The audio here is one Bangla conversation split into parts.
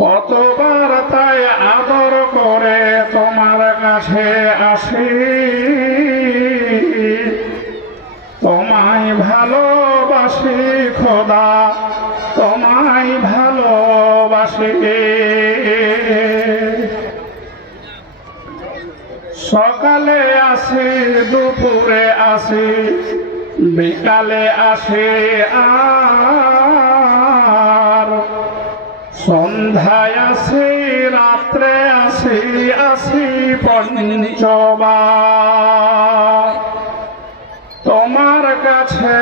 কতবার তাই আদর করে তোমার কাছে আসি, তোমায় ভালোবাসি খোদা, তোমায় ভালোবাসি। সকালে আসি, দুপুরে আসি, বিকালে আসি, আর সন্ধ্যায় আসি, রাত্রে আসি, আসি পঞ্চবার। তোমার কাছে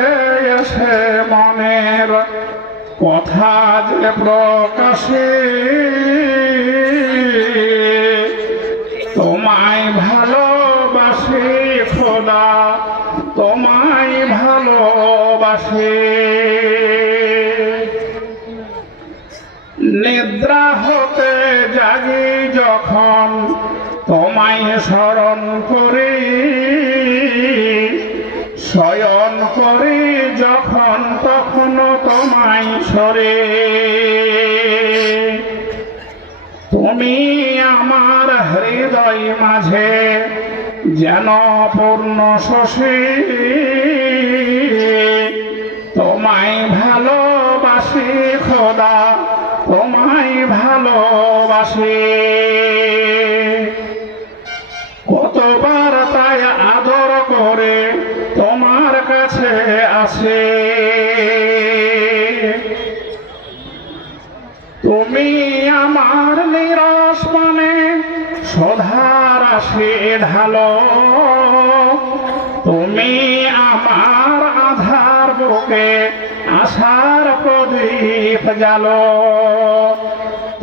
এসে মনের কথা যে প্রকাশে, তোমায় ভালোবাসি খোদা, তোমায় ভালোবাসি। নিদ্রা হতে জাগি যখন তোমায় স্মরণ করি, শয়ন করি যখন তখন তোমায় স্মরে। তুমি আমার হৃদয় মাঝে যেন পূর্ণ শশী, তোমায় ভালোবাসি খোদা, তোমায় ভালোবাসি। কতবার তাই আদর করে তোমার কাছে আসে, তুমি আমার নিরস মনে সধার আসে ঢালো, তুমি আমার আধার বুকে আশার প্রদীপ জালো।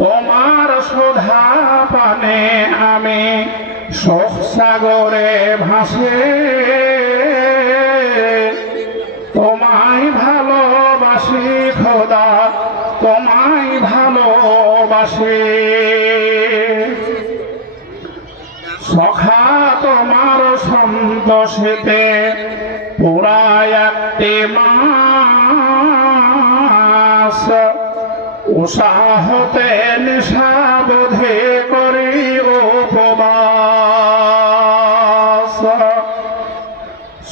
তোমার সুধা পানে আমি শোক সাগরে ভাসে, তোমায় ভালোবাসি খোদা, তোমায় ভালোবাসি। সখা তোমার সন্তোষেতে পুরা একটি মাস, উৎসাহতে নিশাবোধে করি উপবাস।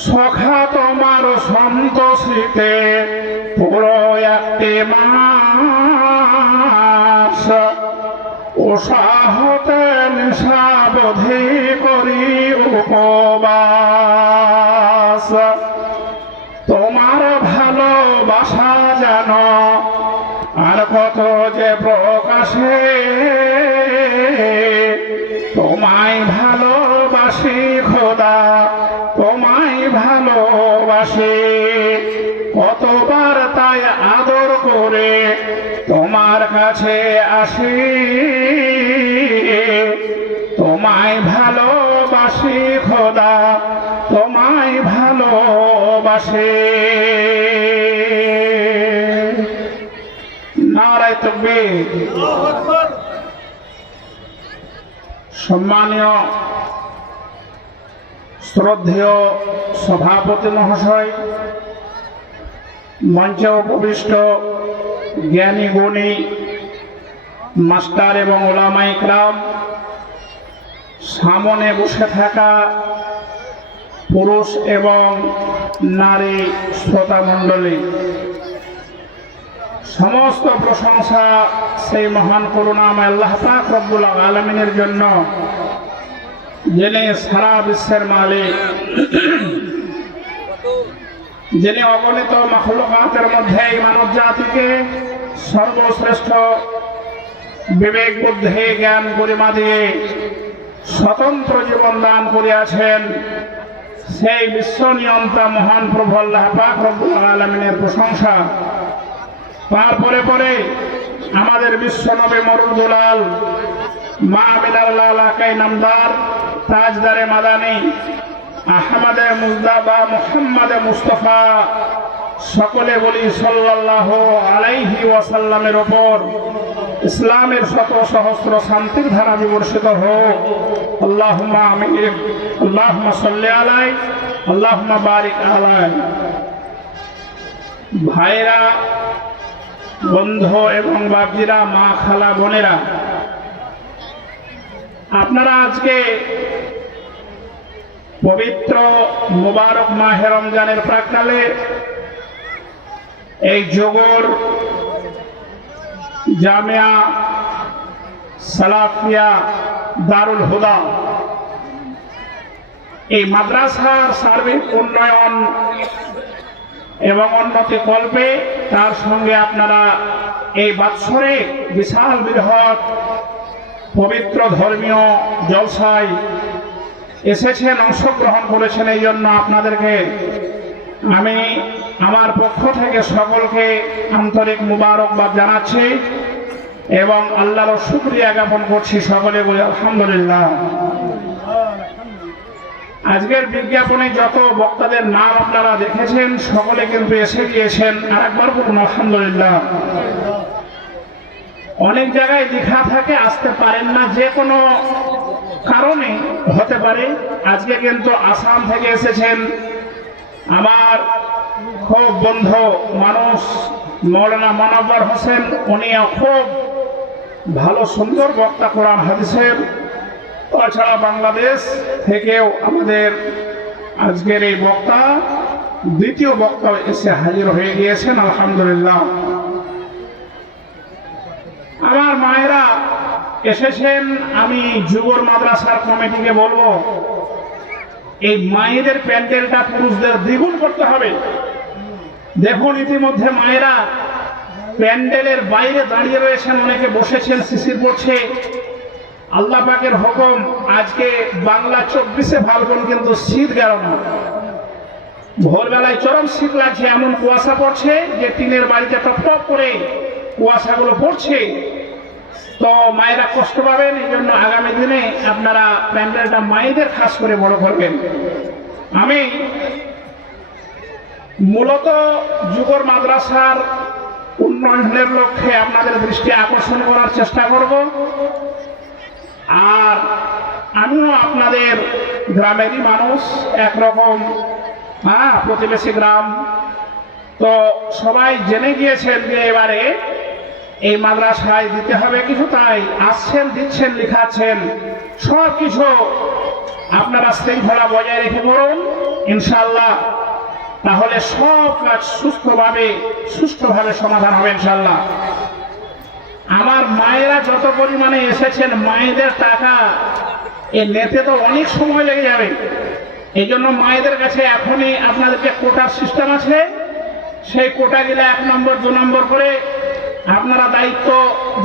সখা তোমার সন্তোষিতে পুরো একটি মাস, উৎসাহতে নিশাবোধে করি উপবাস। তোমার ভালোবাসা যেন আর কত যে প্রকাশে, তোমায় ভালোবাসি খোদা, তোমায় ভালোবাসি। কতবার তাই আদর করে তোমার কাছে আসি, তোমায় ভালোবাসি খোদা, তোমায় ভালোবাসি। নারায়ে তাকবীর। সম্মানীয় শ্রদ্ধেয় সভাপতি মহাশয়, মঞ্চে উপবিষ্ট জ্ঞানী গুণী মাস্টার এবং ওলামায়ে কেরাম, সামনে বসে থাকা পুরুষ এবং নারী শ্রোতা মণ্ডলী, সমস্ত প্রশংসা সেই মহান করুণাময় আল্লাহ পাক রব্বুল আলামিনের জন্য, যিনি সারা বিশ্বের মালিক, যিনি অগণিত মাখলুকাতের মধ্যে এই মানব জাতিকে সর্বশ্রেষ্ঠ বিবেক বুদ্ধি জ্ঞান গরিমা দিয়ে স্বতন্ত্র জীবন দান করিয়াছেন। সেই বিশ্ব নিয়ন্তা মহান প্রভু আল্লাহ পাক রব্বুল আলামিনের প্রশংসা। তারপরে পরে আমাদের বিশ্ব নবী মরুদুলাল মা মিনাল্লাহ কাই নামদার তাজদারে মাদানী আহমদে মুজদাবা মুহাম্মদে মুস্তফা, সকলে বলি সাল্লাল্লাহু আলাইহি ওয়াসাল্লামের ওপর ইসলামের শত সহস্র শান্তির ধারা বিবর্ষিত হোক। আল্লাহুম্মা আমিন। আল্লাহুম্মা সাল্লি আলাই, আল্লাহুম্মা বারিক আলাই। ভাইরা, বন্ধু এবং বাপজিরা, মা, খালা, বোনেরা, আপনারা আজকে পবিত্র মুবারক মাহে রমজানের প্রাক্কালে এই জোগর জামিয়া সালাফিয়া দারুল হুদা এই মাদ্রাসার সার্বিক উন্নয়ন এবং উন্নতি কল্পে তার সঙ্গে আপনারা এই বাৎসরিক বিশাল বৃহৎ পবিত্র ধর্মীয় জলসায় এসেছেন, অংশগ্রহণ করেছেন। এই জন্য আপনাদেরকে আমি আমার পক্ষ থেকে সকলকে আন্তরিক মুবারকবাদ জানাচ্ছি এবং আল্লাহর শুকরিয়া জ্ঞাপন করছি। সকলে বলে আলহামদুলিল্লাহ। আজকের বিজ্ঞাপনে যত বক্তাদের নাম আপনারা দেখেছেন সকলে কিন্তু এসে গিয়েছেন। আর একবার বলুন আলহামদুলিল্লাহ। অনেক জায়গায় লেখা থাকে আসতে পারেন না, যে কোনো কারণে হতে পারে। আজকে কিন্তু আসাম থেকে এসেছেন আমার খুব বন্ধু মানুষ মৌলানা মনোয়ার হোসেন। উনিও খুব ভালো সুন্দর বক্তা, কোরআন হাদিসের। তাছাড়া বাংলাদেশ থেকেও আমাদের আজকের এই বক্তা দ্বিতীয় বক্তা এসে হাজির হয়ে গিয়েছেন, আলহামদুলিল্লাহ। আমার মায়েরা এসেছেন। আমি যুবর মাদ্রাসার কমিটিকে বলবো, এই মায়েদের প্যান্ডেলটা পুরুষদের দ্বিগুণ করতে হবে। দেখুন ইতিমধ্যে মায়েরা প্যান্ডেলের বাইরে দাঁড়িয়ে রয়েছেন, অনেকে বসেছেন, শিশির পড়ছে। আল্লাহ পাকের হুকুম, আজকে বাংলা 24শে ফাল্গুন, কিন্তু শীত গেল না। ভোরবেলায় চরম শীত লাগছে, এমন কুয়াশা পড়ছে যে টিনের বাড়িতে টপ টপ করে কুয়াশাগুলো পড়ছে। তো মায়েরা কষ্ট পাবেন, এই জন্য আগামী দিনে আপনারা প্যান্ডেলটা মায়েদের খাস করে বড় করবেন। আমি মূলত যুগর মাদ্রাসার উন্নয়নের লক্ষ্যে আপনাদের দৃষ্টি আকর্ষণ করার চেষ্টা করব। আর আমিও আপনাদের গ্রামেরই মানুষ, একরকম প্রতিবেশী গ্রাম। তো সবাই জেনে গিয়েছেন যে এবারে এই মাদ্রাসায় দিতে হবে কিছু, তাই আসছেন, দিচ্ছেন, লিখাচ্ছেন, সব কিছু আপনারা শৃঙ্খলা বজায় রেখে করুন ইনশাল্লাহ। তাহলে সব কাজ সুষ্ঠুভাবে সমাধান হবে ইনশাল্লাহ। আমার মায়েরা যত পরিমাণে এসেছেন, মায়েদের টাকা এ নেতে তো অনেক সময় লেগে যাবে। এই জন্য মায়েদের কাছে এখনই আপনাদেরকে কোটার সিস্টেম আছে। সেই কোটা গেলে 1 নম্বর 2 নম্বর করে আপনারা দায়িত্ব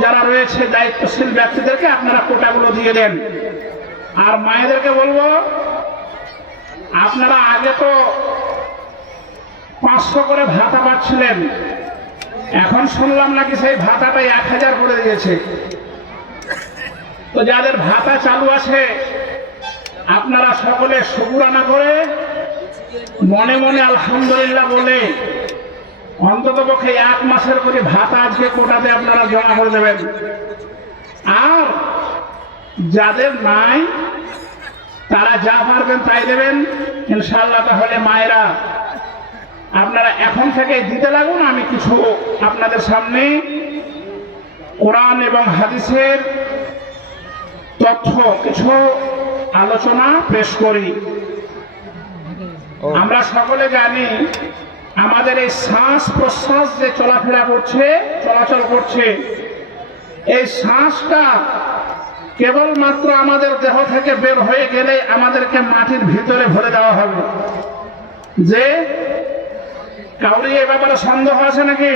যারা রয়েছে দায়িত্বশীল ব্যক্তিদেরকে আপনারা কোটাগুলো দিয়ে দেন। আর মায়েদেরকে বলবো, আপনারা আগে তো 500 করে ভাতা পাচ্ছিলেন, এখন শুনলাম নাকি সেই ভাতাটা 1000 করে দিয়েছে। তো যাদের ভাতা চালু আছে আপনারা সকলে শুকরানা করে মনে মনে আলহামদুলিল্লাহ বলে অন্তত পক্ষে 1 মাসের করে ভাতা আজকে কোটাতে আপনারা জমা করে দেবেন। আর যাদের নাই তারা যা পারবেন তাই দেবেন ইনশাআল্লাহ। তাহলে মায়েরা আপনারা এখন থেকে দিতে লাগুন। আমি কিছু আপনাদের সামনে কোরআন এবং হাদিসের তথ্য কিছু আলোচনা পেশ করি। আমরা সকলে জানি আমাদের এই শ্বাস প্রশ্বাস যে চলাচল করছে, এই শ্বাসটা কেবলমাত্র আমাদের দেহ থেকে বের হয়ে গেলে আমাদেরকে মাটির ভিতরে ভরে দেওয়া হবে। যে কাউরি এ ব্যাপারে সন্দেহ আছে নাকি?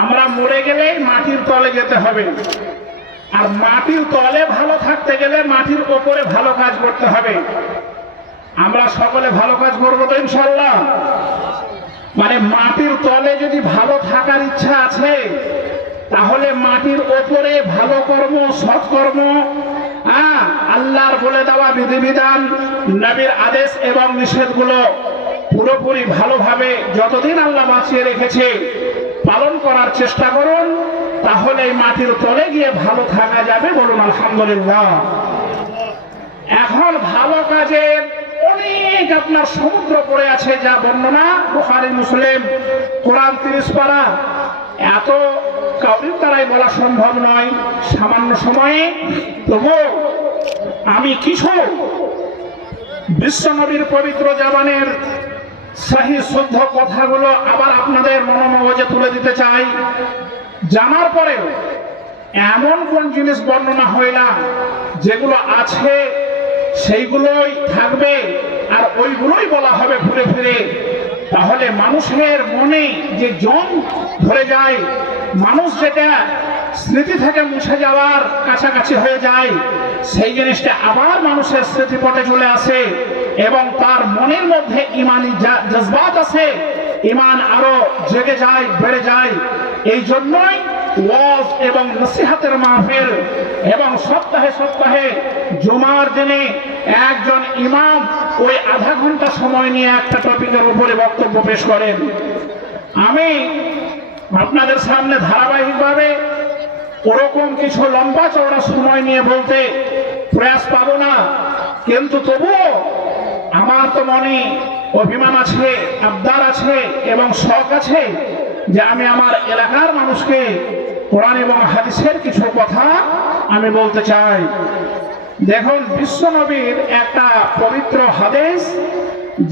আমরা মরে গেলেই মাটির তলে যেতে হবে। আর মাটির তলে ভালো থাকতে গেলে মাটির ওপরে ভালো কাজ করতে হবে। আমরা সকলে ভালো কাজ করবো তো ইনশাআল্লাহ। মানে মাটির তলে যদি ভালো থাকার ইচ্ছা আছে, তাহলে মাটির ওপরে ভালো কর্ম, সৎকর্ম, আল্লাহর বলে দেওয়া বিধিবিধান, নবীর আদেশ এবং নিষেধগুলো পুরোপুরি ভালোভাবে যতদিন আল্লাহ বাঁচিয়ে রেখেছে পালন করার চেষ্টা করুন। তাহলে এই মাটির তলে গিয়ে ভালো থাকা যাবে। বলুন আলহামদুলিল্লাহ। এখন ভালো কাজের অনেক আপনার সমুদ্র পড়ে আছে, যা বর্ণনা বুখারী, মুসলিম, কোরআন 30 পারা, এত কাউরির দ্বারাই বলা সম্ভব নয় সামান্য সময়ে। তবু আমি কিছু বিশ্বনবীর পবিত্র জবানের সহি শুদ্ধ কথাগুলো আবার আপনাদের মনোমগজে তুলে দিতে চাই। জানার পরেও এমন কোন জিনিস বর্ণনা হয় না যেগুলো আছে সেইগুলোই থাকবে আর ওইগুলোই বলা হবে ঘুরে ফিরে, তাহলে মানুষের মনে যে জং ধরে যায়, মানুষ যেটা স্মৃতি থেকে মুছে যাওয়ার কাছাকাছি হয়ে যায়, সেই জিনিসটা আবার মানুষের স্মৃতিপটে চলে আসে এবং তার মনের মধ্যে ইমানি জজবাত আছে, ইমান আরো জেগে যায়, বেড়ে যায়। এই জন্যই ওয়াজ এবং নসিহতের মাহফিল এবং সপ্তাহে সপ্তাহে জুমার দিনে একজন ইমাম ওই আধা ঘন্টা সময় নিয়ে একটা টপিকের উপরে বক্তব্য পেশ করেন। আমি আপনাদের সামনে ধারাবাহিকভাবে ওরকম কিছু লম্বা চওড়া সময় নিয়ে বলতে প্রয়াস পাবো না, কিন্তু তবুও আমার তো মনে অভিমান আছে, আবদার আছে এবং শখ আছে যে আমি আমার এলাকার মানুষকে কোরআন এবং হাদিসের কিছু কথা আমি বলতে চাই। দেখুন, বিশ্বনবীর একটা পবিত্র হাদিস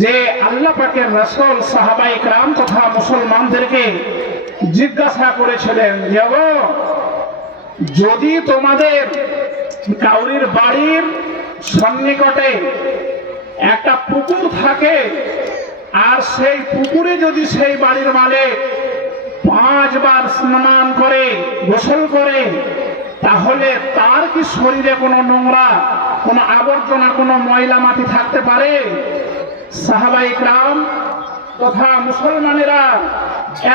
যে আল্লাহ পাকের রাসূল সাহাবায়ে কেরাম তথা মুসলমানদেরকে জিজ্ঞাসা করেছিলেন যে যদি তোমাদের কাউরির বাড়ির সন্নিকটে একটা পুকুর থাকে আর সেই পুকুরে যদি সেই বাড়ির মালিক 5 বার স্নান করে, গোসল করে, তাহলে তার কি শরীরে কোনো নোংরা, কোনো আবর্জনা, কোনো ময়লা মাটি থাকতে পারে? সাহাবায়ে কেরাম তথা মুসলমানেরা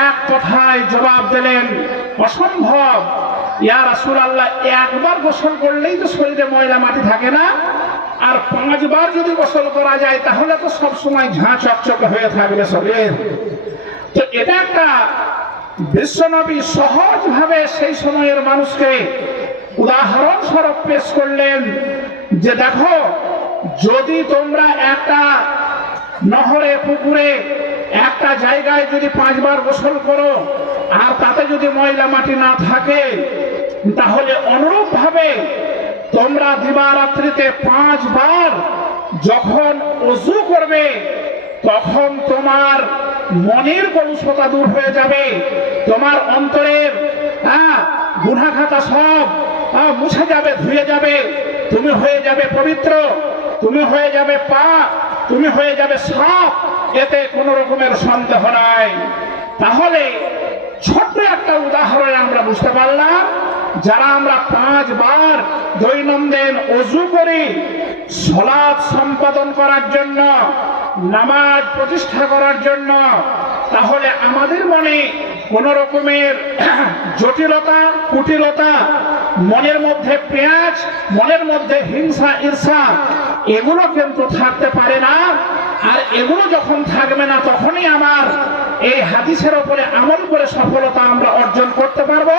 এক কথায় জবাব দিলেন, অসম্ভব। ইয়া রাসূলুল্লাহ, একবার গোসল করলেই তো শরীরে ময়লা মাটি থাকে না, আর 5 বার যদি গোসল করা যায় তাহলে তো সব সময় ঝাঁ চকচকে হয়ে থাকবে শরীর। তো এটা একটা বিশ্বনবী সহজভাবে সেই সময়ের মানুষকে উদাহরণ স্বরূপ পেশ করলেন যে দেখো, যদি তোমরা একটা নহরে, পুকুরে, একটা জায়গায় যদি 5 বার গোসল করো আর তাতে যদি ময়লা মাটি না থাকে, তাহলে অনুরূপ ভাবে তোমরা দিবারাত্রিতে 5 বার যখন ওযু করবে তখন তোমার মনের কলুষতা দূর হয়ে যাবে, তোমার অন্তরের গুনাহ খাতা সব মুছে যাবে, ধুয়ে যাবে, তুমি হয়ে যাবে পবিত্র, তুমি হয়ে যাবে পাক, তুমি হয়ে যাবে সাফ, এতে কোনো রকমের সন্দেহ নাই। তাহলে ছোট্ট একটা উদাহরণে আমরা বুঝতে পারলাম, যারা আমরা 5 বার দৈনন্দিন ওযু করি সালাত সম্পাদন করার জন্য, নামাজ প্রতিষ্ঠা করার জন্য, তাহলে আমাদের মনে কোন রকমের জটিলতা, কুটিলতা, মনের মধ্যে পেঁয়াজ, মনের মধ্যে হিংসা, ঈর্ষা এগুলো কিন্তু থাকতে পারে না। আর এগুলো যখন থাকবে না তখনই আমার এই হাদিসের উপরে আমল করে সফলতা আমরা অর্জন করতে পারবো।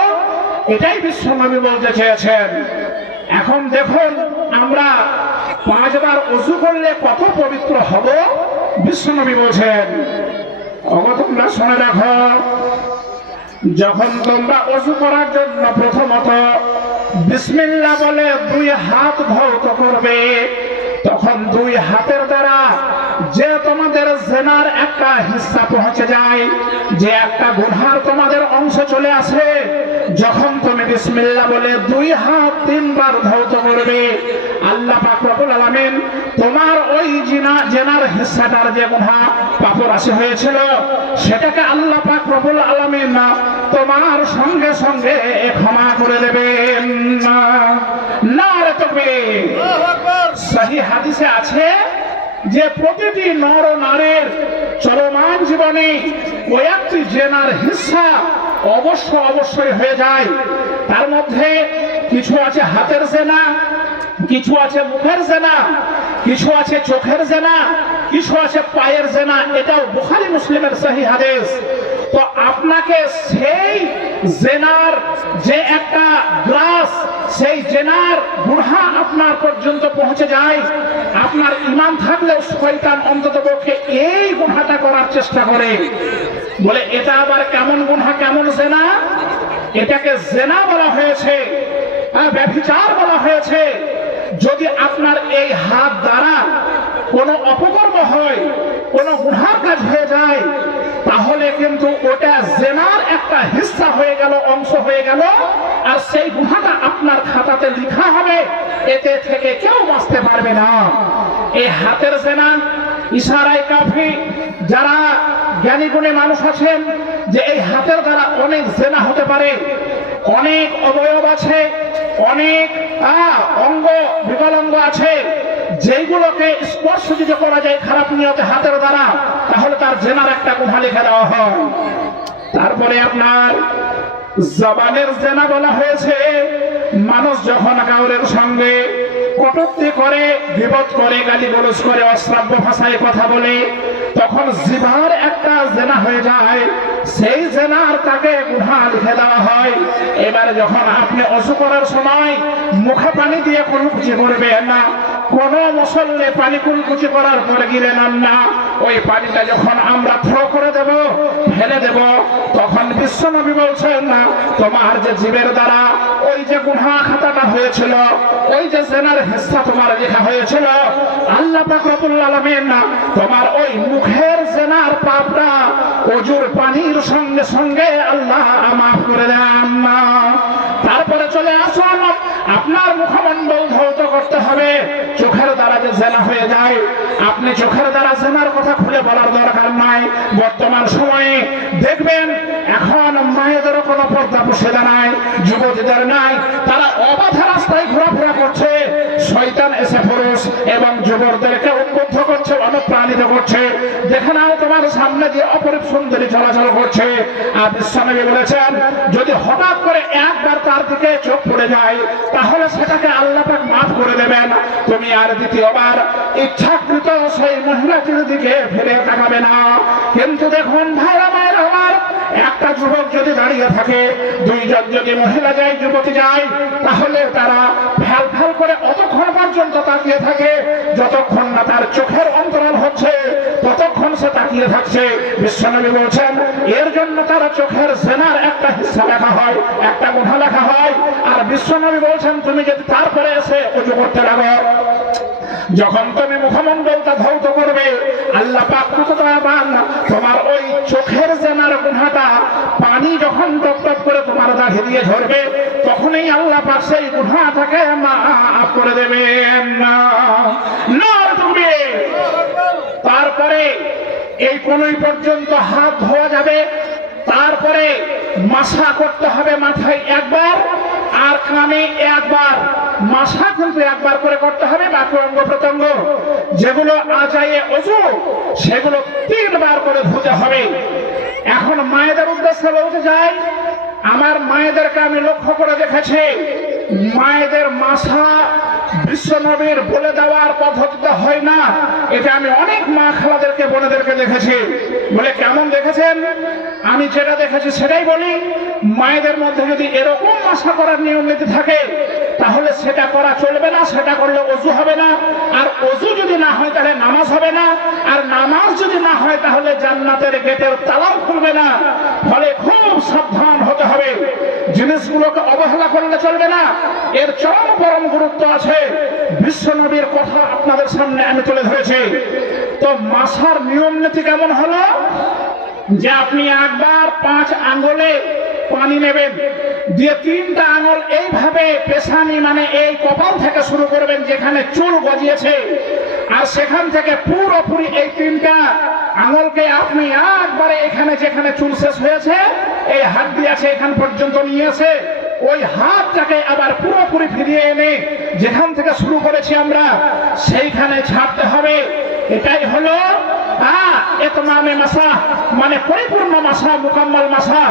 এটাই বিশ্বনবী বলতে চেয়েছেন। এখন দেখুন, আমরা 5 বার ওযু করলে কত পবিত্র হব বিশ্বনবী বলছেন। তোমরা শুনে রাখো, যখন তোমরা ওযু করার জন্য প্রথমত বিসমিল্লাহ বলে 2 হাত ধৌত করবে, তখন 2 হাতের দ্বারা যে তোমাদের জেনার একটা হিস্সা পৌঁছে যায়, যে একটা গুনার তোমাদের অংশ চলে আসে, যখন তুমি বিসমিল্লাহ বলে 2 হাত 3 বার ধৌত করবে, আল্লাহ পাক রব্বুল আলামিন তোমার ওই জেনার হিস্সাটার যে গুনাহ পাপ রাশি হয়েছিল সেটাকে আল্লাহ পাক রব্বুল আলামিন তোমার সঙ্গে সঙ্গে ক্ষমা করে দেবেন। নারে তাকবীর। সহিহ হাদিসে আছে যে প্রতিটি নর নারীর চলমান জীবনে কয়েকটি জেনার হিস্সা অবশ্যই হয়ে যায়। তার মধ্যে কিছু আছে হাতের জেনা, কিছু আছে মুখের জেনা, কিছু আছে চোখের জেনা, কিছু আছে পায়ের জেনা। এটাও বুখারী মুসলিমের সহিহ হাদিস। তো আপনাকে সেই জেনার যে একটা গ্লাস, সেই জেনার গুনাহ আপনার পর্যন্ত পৌঁছে যায়, আপনার ঈমান থাকলেও শয়তান অন্ততপক্ষে এই গুনাহটা করার চেষ্টা করে। বলে এটা আবার কেমন গুনাহ, কেমন জেনা? এটাকে জেনা বলা হয়েছে, ব্যভিচার বলা হয়েছে। যদি আপনার এই হাত দ্বারা কোনো অপকর্ম হয়, কোনো গুনার কাজ হয়ে যায়, তাহলে কিন্তু ওটা জেনার একটা হিস্সা হয়ে গেল, অংশ হয়ে গেল, আর সেই গুনাহটা আপনার খাতাতে লেখা হবে, এতে থেকে কেউ বাঁচতে পারবে না। এই হাতের জেনা ইশারায় কাফি, যারা জ্ঞানী গুণী মানুষ আছেন, যে এই হাতের দ্বারা অনেক জেনা হতে পারে, অনেক অবয়ব আছে, অনেক অঙ্গ বিকলাঙ্গ আছে, যেগুলোকে স্পর্শ যদি করা যায় খারাপ নিয়তে হাতের দ্বারা, তাহলে তার জেনার একটা গুনাহ লিখে দেওয়া হয়। তারপরে আপনার জবানের জেনা বলা হয়েছে। মানুষ যখন কাউরের সঙ্গে কটূক্তি করে, গীবত করে, গালিগালাজ করে, অশ্রাব্য ভাষায় কথা বলে, তখন জিহ্বার একটা জেনা হয়ে যায়, সেই জেনার তাকে গুনাহ লিখে দেওয়া হয়। এবারে যখন আপনি ওযু করার সময় মুখে পানি দিয়ে কুলকুচি করবেন না, কোন মুসল্লি পানি কুলকুচি করার পরে গিলে নেন না, ওই পানিটা যখন আমরা থ্রো করে দেব, ফেলে দেব, তখন বিশ্বনবী বলছেন না, তোমার যে জীবের দ্বারা ওই যে গুনাহ খাতাটা হয়েছিল, ওই যে জেনার হিস্সা তোমার লেখা হয়েছিল, আল্লাহ পাক রব্বুল আলামিন না তোমার ওই মুখের জেনার পাপটা ওযুর পানির সঙ্গে সঙ্গে আল্লাহ মাফ করে দেন না। তারপরে চলে আসুন, আপনার মুখমণ্ডল ধৌত করতে হবে। চোখের দ্বারা যে জেনা হয়ে যায়, আপনি চোখের দ্বারা জেনার কথা খুলে বলার দরকার নাই। বর্তমান সময়ে দেখবেন এখন মায়েদেরও কোনো পর্দা পোশাদা নাই, যুবতীদের নাই, তারা অবাধে রাস্তায় ঘোরাফেরা করছে। শয়তান এসে পুরুষ এবং যুবকদেরকে উদ্বুদ্ধ করছে, অনুপ্রাণিত করছে, দেখে নাও তোমার সামনে দিয়ে অপরূপ সুন্দরী চলাচল করছে। আর বিশ্বনবী বলেছেন, যদি হঠাৎ করে একবার তার দিকে চোখ পড়ে যায়, তাহলে সেটাকে আল্লাহ পাক মাফ করে দেবেন। তুমি আর দ্বিতীয়বার ইচ্ছাকৃত সেই মহিলাটির দিকে ফিরে তাকাবে না। কিন্তু দেখুন ভাইরা মায়েরা আমার, একটা যুবক যদি দাঁড়িয়ে থাকে, দুইজন যদি মহিলা যায়, যুবতী যায়, তাহলে তারা ফ্যাল ফ্যাল করে অতক্ষণ পর্যন্ত তাকিয়ে থাকে, যতক্ষণ না তার চোখের অন্তরাল হচ্ছে ততক্ষণ সে তাকিয়ে থাকছে। বিশ্বনবী বলছেন, এর জন্য তারা চোখের জেনার একটা হিস্সা লেখা হয়, একটা গুনাহ লেখা হয়। আর বিশ্বনবী বলছেন, তুমি যদি তারপরে এসে ওযু করতে লাগো, যখন তুমি মুখমণ্ডলটা ধৌত করবে, আল্লাহ পাক তোমার ওই চোখের জেনার গুনাহটা পানি যখন টপ টপ করে তোমার দাঢ়ি দিয়ে ঝরবে, তখনই আল্লাহ পাক সেই গুনাহটাকে মাফ করে দেবেন না। তারপরে এই কোনই পর্যন্ত হাত ধোয়া যাবে, তারপরে মাসা করতে হবে মাথায় একবার আর কানে একবার। মাসা কিন্তু একবার করে করতে হবে, বাকি অঙ্গ প্রত্যঙ্গ যেগুলো আজায়ে ওযু সেগুলো 3 বার করে ধুতে হবে। এখন মায়েদের উদ্দেশ্যে বলতে যাই, আমার মায়েদেরকে আমি লক্ষ্য করে দেখেছি, মায়েদের মাসা বিশ্বনবীর বলে দেওয়ার পদ্ধতিতে হয় না। এটা আমি অনেক মা খালাদেরকে, বোনেদেরকে দেখেছি। বলে কেমন দেখেছেন? আমি যেটা দেখেছি সেটাই বলি। মায়েদের মধ্যে যদি এরকম মাসা করার নিয়ম নীতি থাকে, তাহলে সেটা করা চলবে না, সেটা করলে ওযু হবে না, আর ওযু যদি না হয় তাহলে নামাজ হবে না, আর নামাজ যদি না হয় তাহলে জান্নাতের গেটের তালাও খুলবে না। ফলে খুব সাবধান হতে হবে, জিনিসগুলোকে অবহেলা করলে চলবে না। এর চরম পরম গুরুত্ব আছে। বিশ্বনবীর কথা আপনাদের সামনে আমি তুলে ধরেছি। তো মাসার নিয়ম নীতি কেমন হলো, যে আপনি একবার 5 আঙ্গুলে পানি নেবেন, দিয়ে 3টা আঙুল এইভাবে পেশানি মানে এই কপাল থেকে শুরু করবেন যেখানে চুল গজিয়েছে, আর সেখান থেকে পুরোপুরি এই 3টা আঙুলকে আপনি একবারে এখানে যেখানে চুল শেষ হয়েছে, এই হাত দিয়ে আছে এখান পর্যন্ত নিয়ে এসে ওই হাতটাকে আবার পুরোপুরি ফিরিয়ে এনে যেখান থেকে শুরু করেছি আমরা সেইখানে ছাড়তে হবে। এটাই হলো ইতমামে মাসা, মানে পরিপূর্ণ মাসা, মুকাম্মাল মাসা।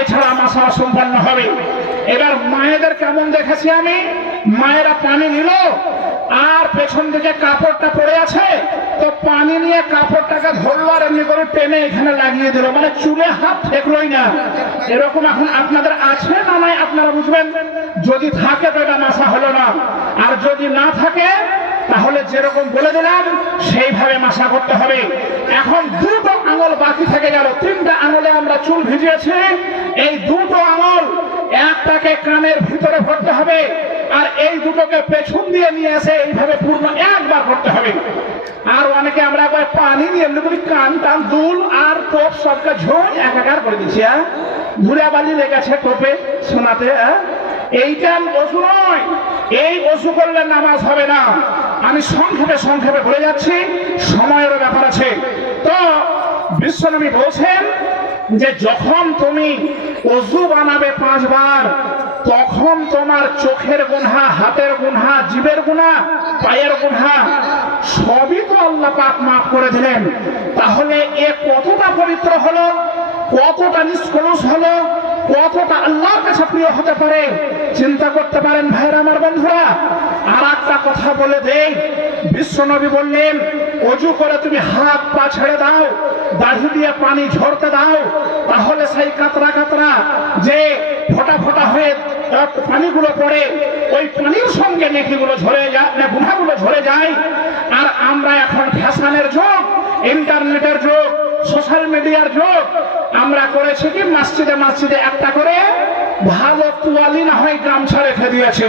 এছাড়া মাসা সম্পন্ন হবে। এবার মায়েদের কেমন দেখেছি আমি, মায়েরা পানি নিল আর পেছন দিকে কাপড়টা পড়ে আছে, তো পানি নিয়ে কাপড়টাকে ধরলো আর এমনি করে টেনে এখানে লাগিয়ে দিল, মানে চুলে হাত ঠেকলোই না। এরকম এখন আপনাদের আছে না নাই আপনারা বুঝবেন। যদি থাকে তো এটা মাসা হলো না, আর যদি না থাকে তাহলে যেরকম বলে দিলাম সেইভাবে মাসা করতে হবে। এখন দুটো আঙুল বাকি থেকে গেল, তিনটা আঙুলে আমরা চুল ভিজিয়েছি, এই দুটো আঙুল একটাকে কানের ভিতরে ভরতে হবে আর এই দুটোকে পেছন দিয়ে নিয়ে এসে এইভাবে পূর্ণ একবার করতে হবে। আর অনেকে আমরা একবার পানি নিয়ে এমনি করে কান টান দুল আর টোপ সবকে ঝোল একাকার করে দিচ্ছি। ঘুরে বালি লেগেছে টোপে শোনাতে। এইটা ওষু নয়, এই ওষু করলে নামাজ হবে না। আমি সংক্ষেপে বলে যাচ্ছি, সময়েরও ব্যাপার আছে। তো বিশ্বনবী বলছেন যে যখন তুমি ওযু বানাবে 5 বার, তখন তোমার চোখের গুনাহ, হাতের গুনাহ, জিভের গুনাহ, পায়ের গুনাহ সবই তো আল্লাহ পাক মাফ করে দিলেন। তাহলে এ কতটা পবিত্র হলো, কতটা নিষ্কলুষ হলো, কতটা আল্লাহর কাছে প্রিয় হতে পারে চিন্তা করতে পারেন ভাইরা আমার বন্ধুরা। আর একটা কথা বলে দেই, বিশ্বনবী বললেন ওযু করে তুমি হাত পা ছেড়ে দাও, দাড়ি দিয়ে পানি ঝরতে দাও, তাহলে সেই কাতরা কাতরা যে ফোঁটা ফোঁটা হয়ে পানিগুলো পড়ে, ওই পানির সঙ্গে নেকিগুলো ঝরে যায়, গুনাহগুলো ঝরে যায়। আর আমরা এখন ফ্যাশনের যুগ, ইন্টারনেটের যুগ, সোশ্যাল মিডিয়ার যুগ, আমরা করেছি কি মসজিদে একটা করে ভালো তোয়ালি না হয় গামছা রেখে দিয়েছে,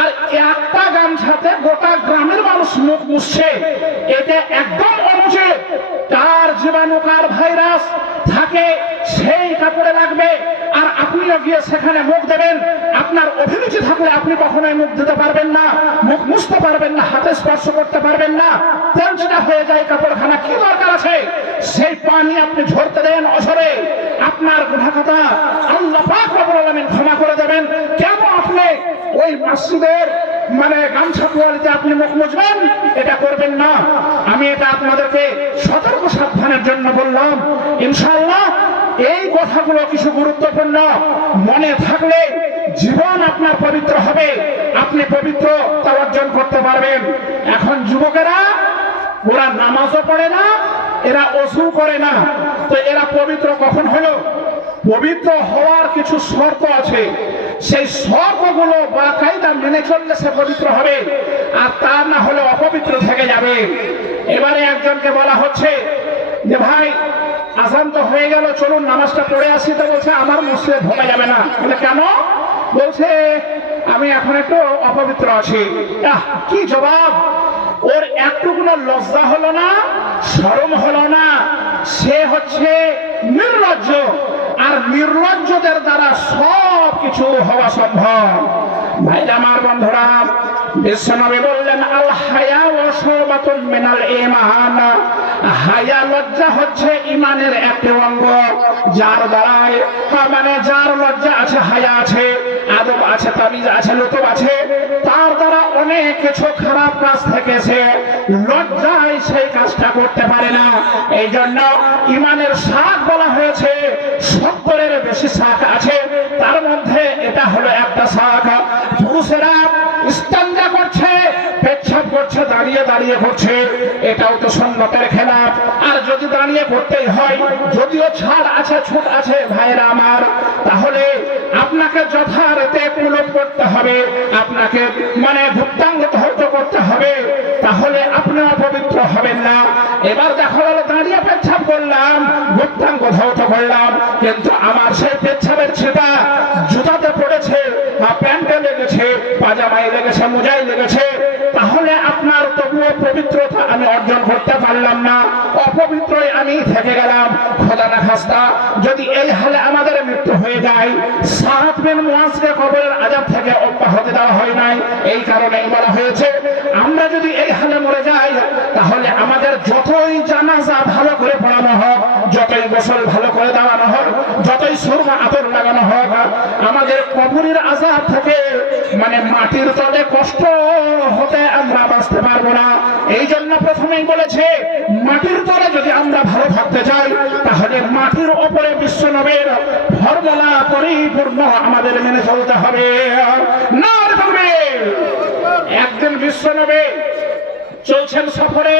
আর একটা গামছাতে গোটা গ্রামের মানুষ মুখ মুছছে। এটা একদম অনুচিত। কার জীবাণু কার ভাইরাস থাকে সেই কাপড়ে লাগবে, আর আপনিও গিয়ে সেখানে মুখ দেবেন। আপনার অভিরুচি থাকলে আপনি কখনোই মুখ দিতে পারবেন না, মুখ মুছতে পারবেন না, হাতে স্পর্শ করতে পারবেন না, তেলচিটা হয়ে যায় কাপড়খানা। কি দরকার আছে সেই পানি আপনি ঝরতে দেন অঝরে, আপনার গুনাহ খাতা আল্লাহ পাক রব্বুল আলামিন ক্ষমা করে দেবেন। কেন আপনি ওই মসজিদের গামছা তোয়ালিতে আপনি মুখ মুছবেন? এটা করবেন না। আমি এটা আপনাদেরকে সতর্ক সাবধানের জন্য বললাম। ইনশাআল্লাহ এই কথাগুলো কিছু গুরুত্বপূর্ণ, মনে থাকলে জীবন আপনার পবিত্র হবে, আপনি পবিত্রতা অর্জন করতে পারবেন। এখন যুবকেরা ওরা নামাজও পড়ে না, এরা ওযু করে না, তো এরা পবিত্র কখন হলো? পবিত্র হওয়ার কিছু শর্ত আছে, সেই শর্তগুলো বাকায়দা মেনে চললে সে পবিত্র হবে, আর তা না হলে অপবিত্র থেকে যাবে। এবারে একজনকে বলা হচ্ছে যে ভাই আযান তো হয়ে গেল, চলুন নামাজটা পড়ে আসি। তো বলছে আমার মসজিদে ঢোকা যাবে না। বলে কেন? বলছে আমি এখন একটু অপবিত্র আছি। কি জবাব! ওর একটুকুনো লজ্জা হলো না, শরম হলো না। সে হচ্ছে নির্লজ্জ, আর নির্লজ্জদের দ্বারা সব কিছু হওয়া সম্ভব। ভাইরা আমার বন্ধুরা, বিশ্বনবী বললেন আল হায়া ওয়া শুবাতুন মিনাল ঈমান। হায়া লজ্জা হচ্ছে ঈমানের একটি অঙ্গ, যার দ্বারায় যার লজ্জা আছে, হায়া আছে, আদব আছে, তামিজ আছে, লুতুফ আছে, তার দ্বারা অনেক কিছু খারাপ কাজ থেকে সে লজ্জায় সেই কাজটা করতে পারে না। এই জন্য ঈমানের শাখ বলা হয়েছে, 70-এর বেশি শাখ আছে, তার মধ্যে এটা হলো একটা শাখ। পুরুষেরা ইস্তেঞ্জা করছে, পেচ্ছাপ করছে, দাঁড়িয়ে দাঁড়িয়ে করছে, এটাও তো সুন্নতের খেলাফ। আর যদি দাঁড়িয়ে করতেই হয়, যদিও ছাড় আছে, ছুট আছে ভাইরা আমার, তাহলে আপনাকে যথারীতি কুলুপ করতে হবে, আপনাকে ভুক্তাঙ্গ ধৈর্য করতে হবে, তাহলে আপনি অপবিত্র হবেন না। এবার দেখা গেল দাঁড়িয়ে পেচ্ছাপ করলাম, ভুক্তাঙ্গ ধৈর্য করলাম, কিন্তু আমার সেই পেচ্ছাপের ছেটা জুতাতে পড়েছে, প্যান্টে লেগেছে, পাজামায় লেগেছে, মোজায় লেগেছে, তাহলে আপনার তবুও পবিত্রতা আমি অর্জন করতে পারলাম না, অপবিত্রই আমি থেকে গেলাম। খোদা না খাস্তা যদি এই হালে আমাদের মৃত্যু হয়ে যায়, সাদ বিন মুআজকে কবরের আযাব থেকে অব্যাহতি দেওয়া হয় নাই, এই কারণেই বলা হয়েছে আমরা যদি এই হালে মরে যাই, তাহলে আমাদের যতই জানাজা ভালো করে পড়ানো হোক, যতই গোসল ভালো করে দেওয়ানো হোক, যতই সুরমা আতর লাগানো হোক, আমাদের কবরের আযাব থেকে মাটির তলে কষ্ট হতে আমরা বাঁচতে পারবো না। এই জন্য প্রথমেই বলেছে মাটির তলে যদি আমরা ভালো থাকতে চাই, তাহলে মাটির ওপরে বিশ্বনবীর ফর্মুলা পরিপূর্ণ আমাদের মেনে চলতে হবে। নারে তাকবীর! বিশ্বনবী চলছেন সফরে,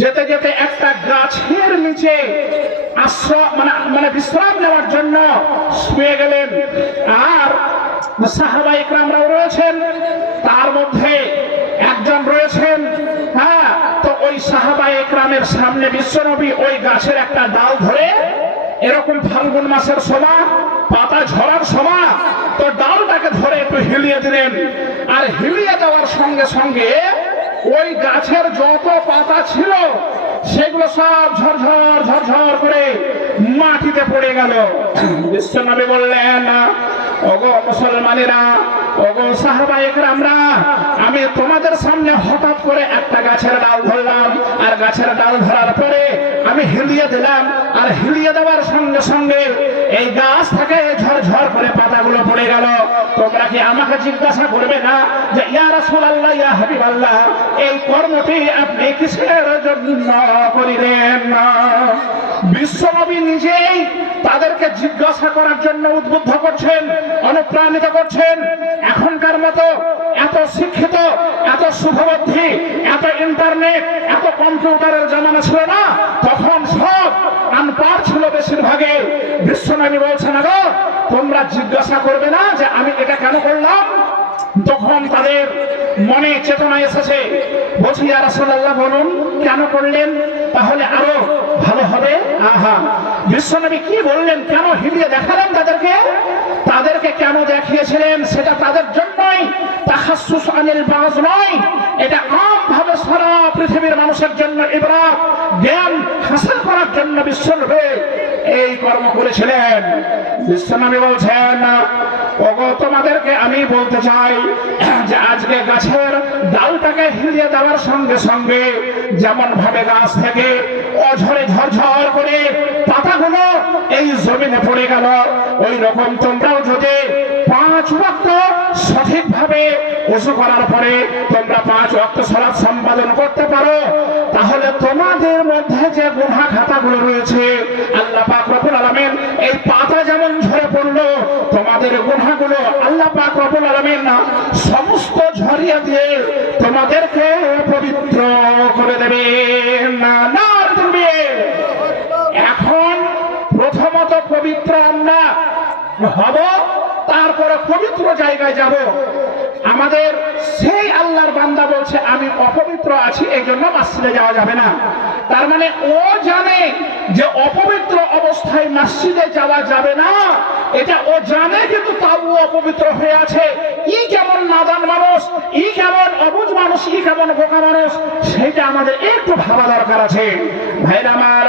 যেতে যেতে একটা গাছের নিচে আশ্রয় মানে বিশ্রাম নেওয়ার জন্য শুয়ে গেলেন। আর সাহাবা ইকরামরাও রয়েছেন, তার মধ্যে একজন রয়েছেন, হ্যাঁ, তো ওই সাহাবা ইকরামের সামনে বিশ্বনবী ওই গাছের একটা ডাল ধরে, এরকম ফাল্গুন মাসের সময় পাতা ঝরার সময়, তো ডালটাকে ধরে একটু হিলিয়ে দিলেন। আর হিলিয়ে দেওয়ার সঙ্গে সঙ্গে ওই গাছের যত পাতা ছিল সেগুলো সব ঝরঝর ঝরঝর করে মাটিতে পড়ে গেল। বিশ্বনবী বললেন, ওগো মুসলমানেরা, ওগো সাহাবা ইকরামরা, আমি তোমাদের সামনে হঠাৎ করে একটা গাছের ডাল ধরলাম, আর গাছের ডাল ধরার পরে আমি হিলিয়ে দিলাম, আর হিলিয়ে দেওয়ার সঙ্গে সঙ্গে এই গাছ থেকে ঝরঝর করে পাতাগুলো পড়ে গেল। তোমরা কি আমাকে জিজ্ঞাসা করবে না যে ইয়া রাসূলুল্লাহ, ইয়া হাবিবাল্লাহ, এই কর্মটি আপনি কিসের জন্য করিলেন? বিশ্বনবী নিজেই তাদেরকে জিজ্ঞাসা করার জন্য উদ্বুদ্ধ করছেন, অনুপ্রাণিত করছেন। এখনকার মতো এত শিক্ষিত, এত শুভবুদ্ধি, এত ইন্টারনেট, এত কম্পিউটারের জামানা ছিল না, তখন সব আনপাড় ছিল বেশিরভাগে। বিশ্বনবী বলছেন, গো তোমরা জিজ্ঞাসা করবে না যে আমি এটা কেন করলাম? তখন তাদের মনে চেতনা এসেছে, বলছি ইয়া রাসূলুল্লাহ, বলুন কেন করলেন, তাহলে আরো ভালো হবে। আহা, বিশ্বনবী কি বললেন, কেন হিলিয়ে দেখালেন তাদেরকে কেন দেখিয়েছিলেন সেটা তাদের জন্যই, তাখাসসুস আনিল বাজ নয়, এটা আমভাবে সারা পৃথিবীর মানুষের জন্য ইবরাত, জ্ঞান হাসিল করার জন্য বিশ্বনবী এই কর্ম করেছিলেন। বিশ্বনবী বলছেন, ওগো তোমাদেরকে আমি বলতে চাই যে আজকে গাছের ডালটাকে হিলিয়ে দেওয়ার সঙ্গে সঙ্গে যেমন ভাবে গাছ থেকে অঝরে ঝরঝর করে পাতাগুলো এই জমিনে পড়ে গেল, ওই রকম তোমরাও যদি 5 ওয়াক্ত সঠিকভাবে ওযু করার পরে তোমরা 5 ওয়াক্ত সালাত সম্পাদন করতে পারো, তাহলে তোমাদের মধ্যে যে গুনাহ খাতাগুলো রয়েছে আল্লাহ পাক রব্বুল আলামিন এই পাতা যেমন ঝরে পড়লো, তোমাদের গুনাহগুলো আল্লাহ পাক রব্বুল আলামিন সমস্ত ঝরিয়ে দিয়ে তোমাদেরকে পবিত্র করে দেবেন। না তুমি এখন প্রথমত পবিত্র আমরা হব, তারপরে পবিত্র জায়গায় যাব। আমাদের সেই আল্লাহর বান্দা বলছে আমি অপবিত্র আছি, এই জন্য মসজিদে যাওয়া যাবে না। তার মানে ও জানে যে অপবিত্র অবস্থায় মসজিদে যাওয়া যাবে না, এটা ও জানে, কিন্তু তাও অপবিত্র হয়ে আছে। ই কেমন নাদান মানুষ, ই কেমন অবুঝ মানুষ, ই কেমন বোকা মানুষ, সেটা আমাদের একটু ভাবা দরকার আছে। ভাইরা আমার,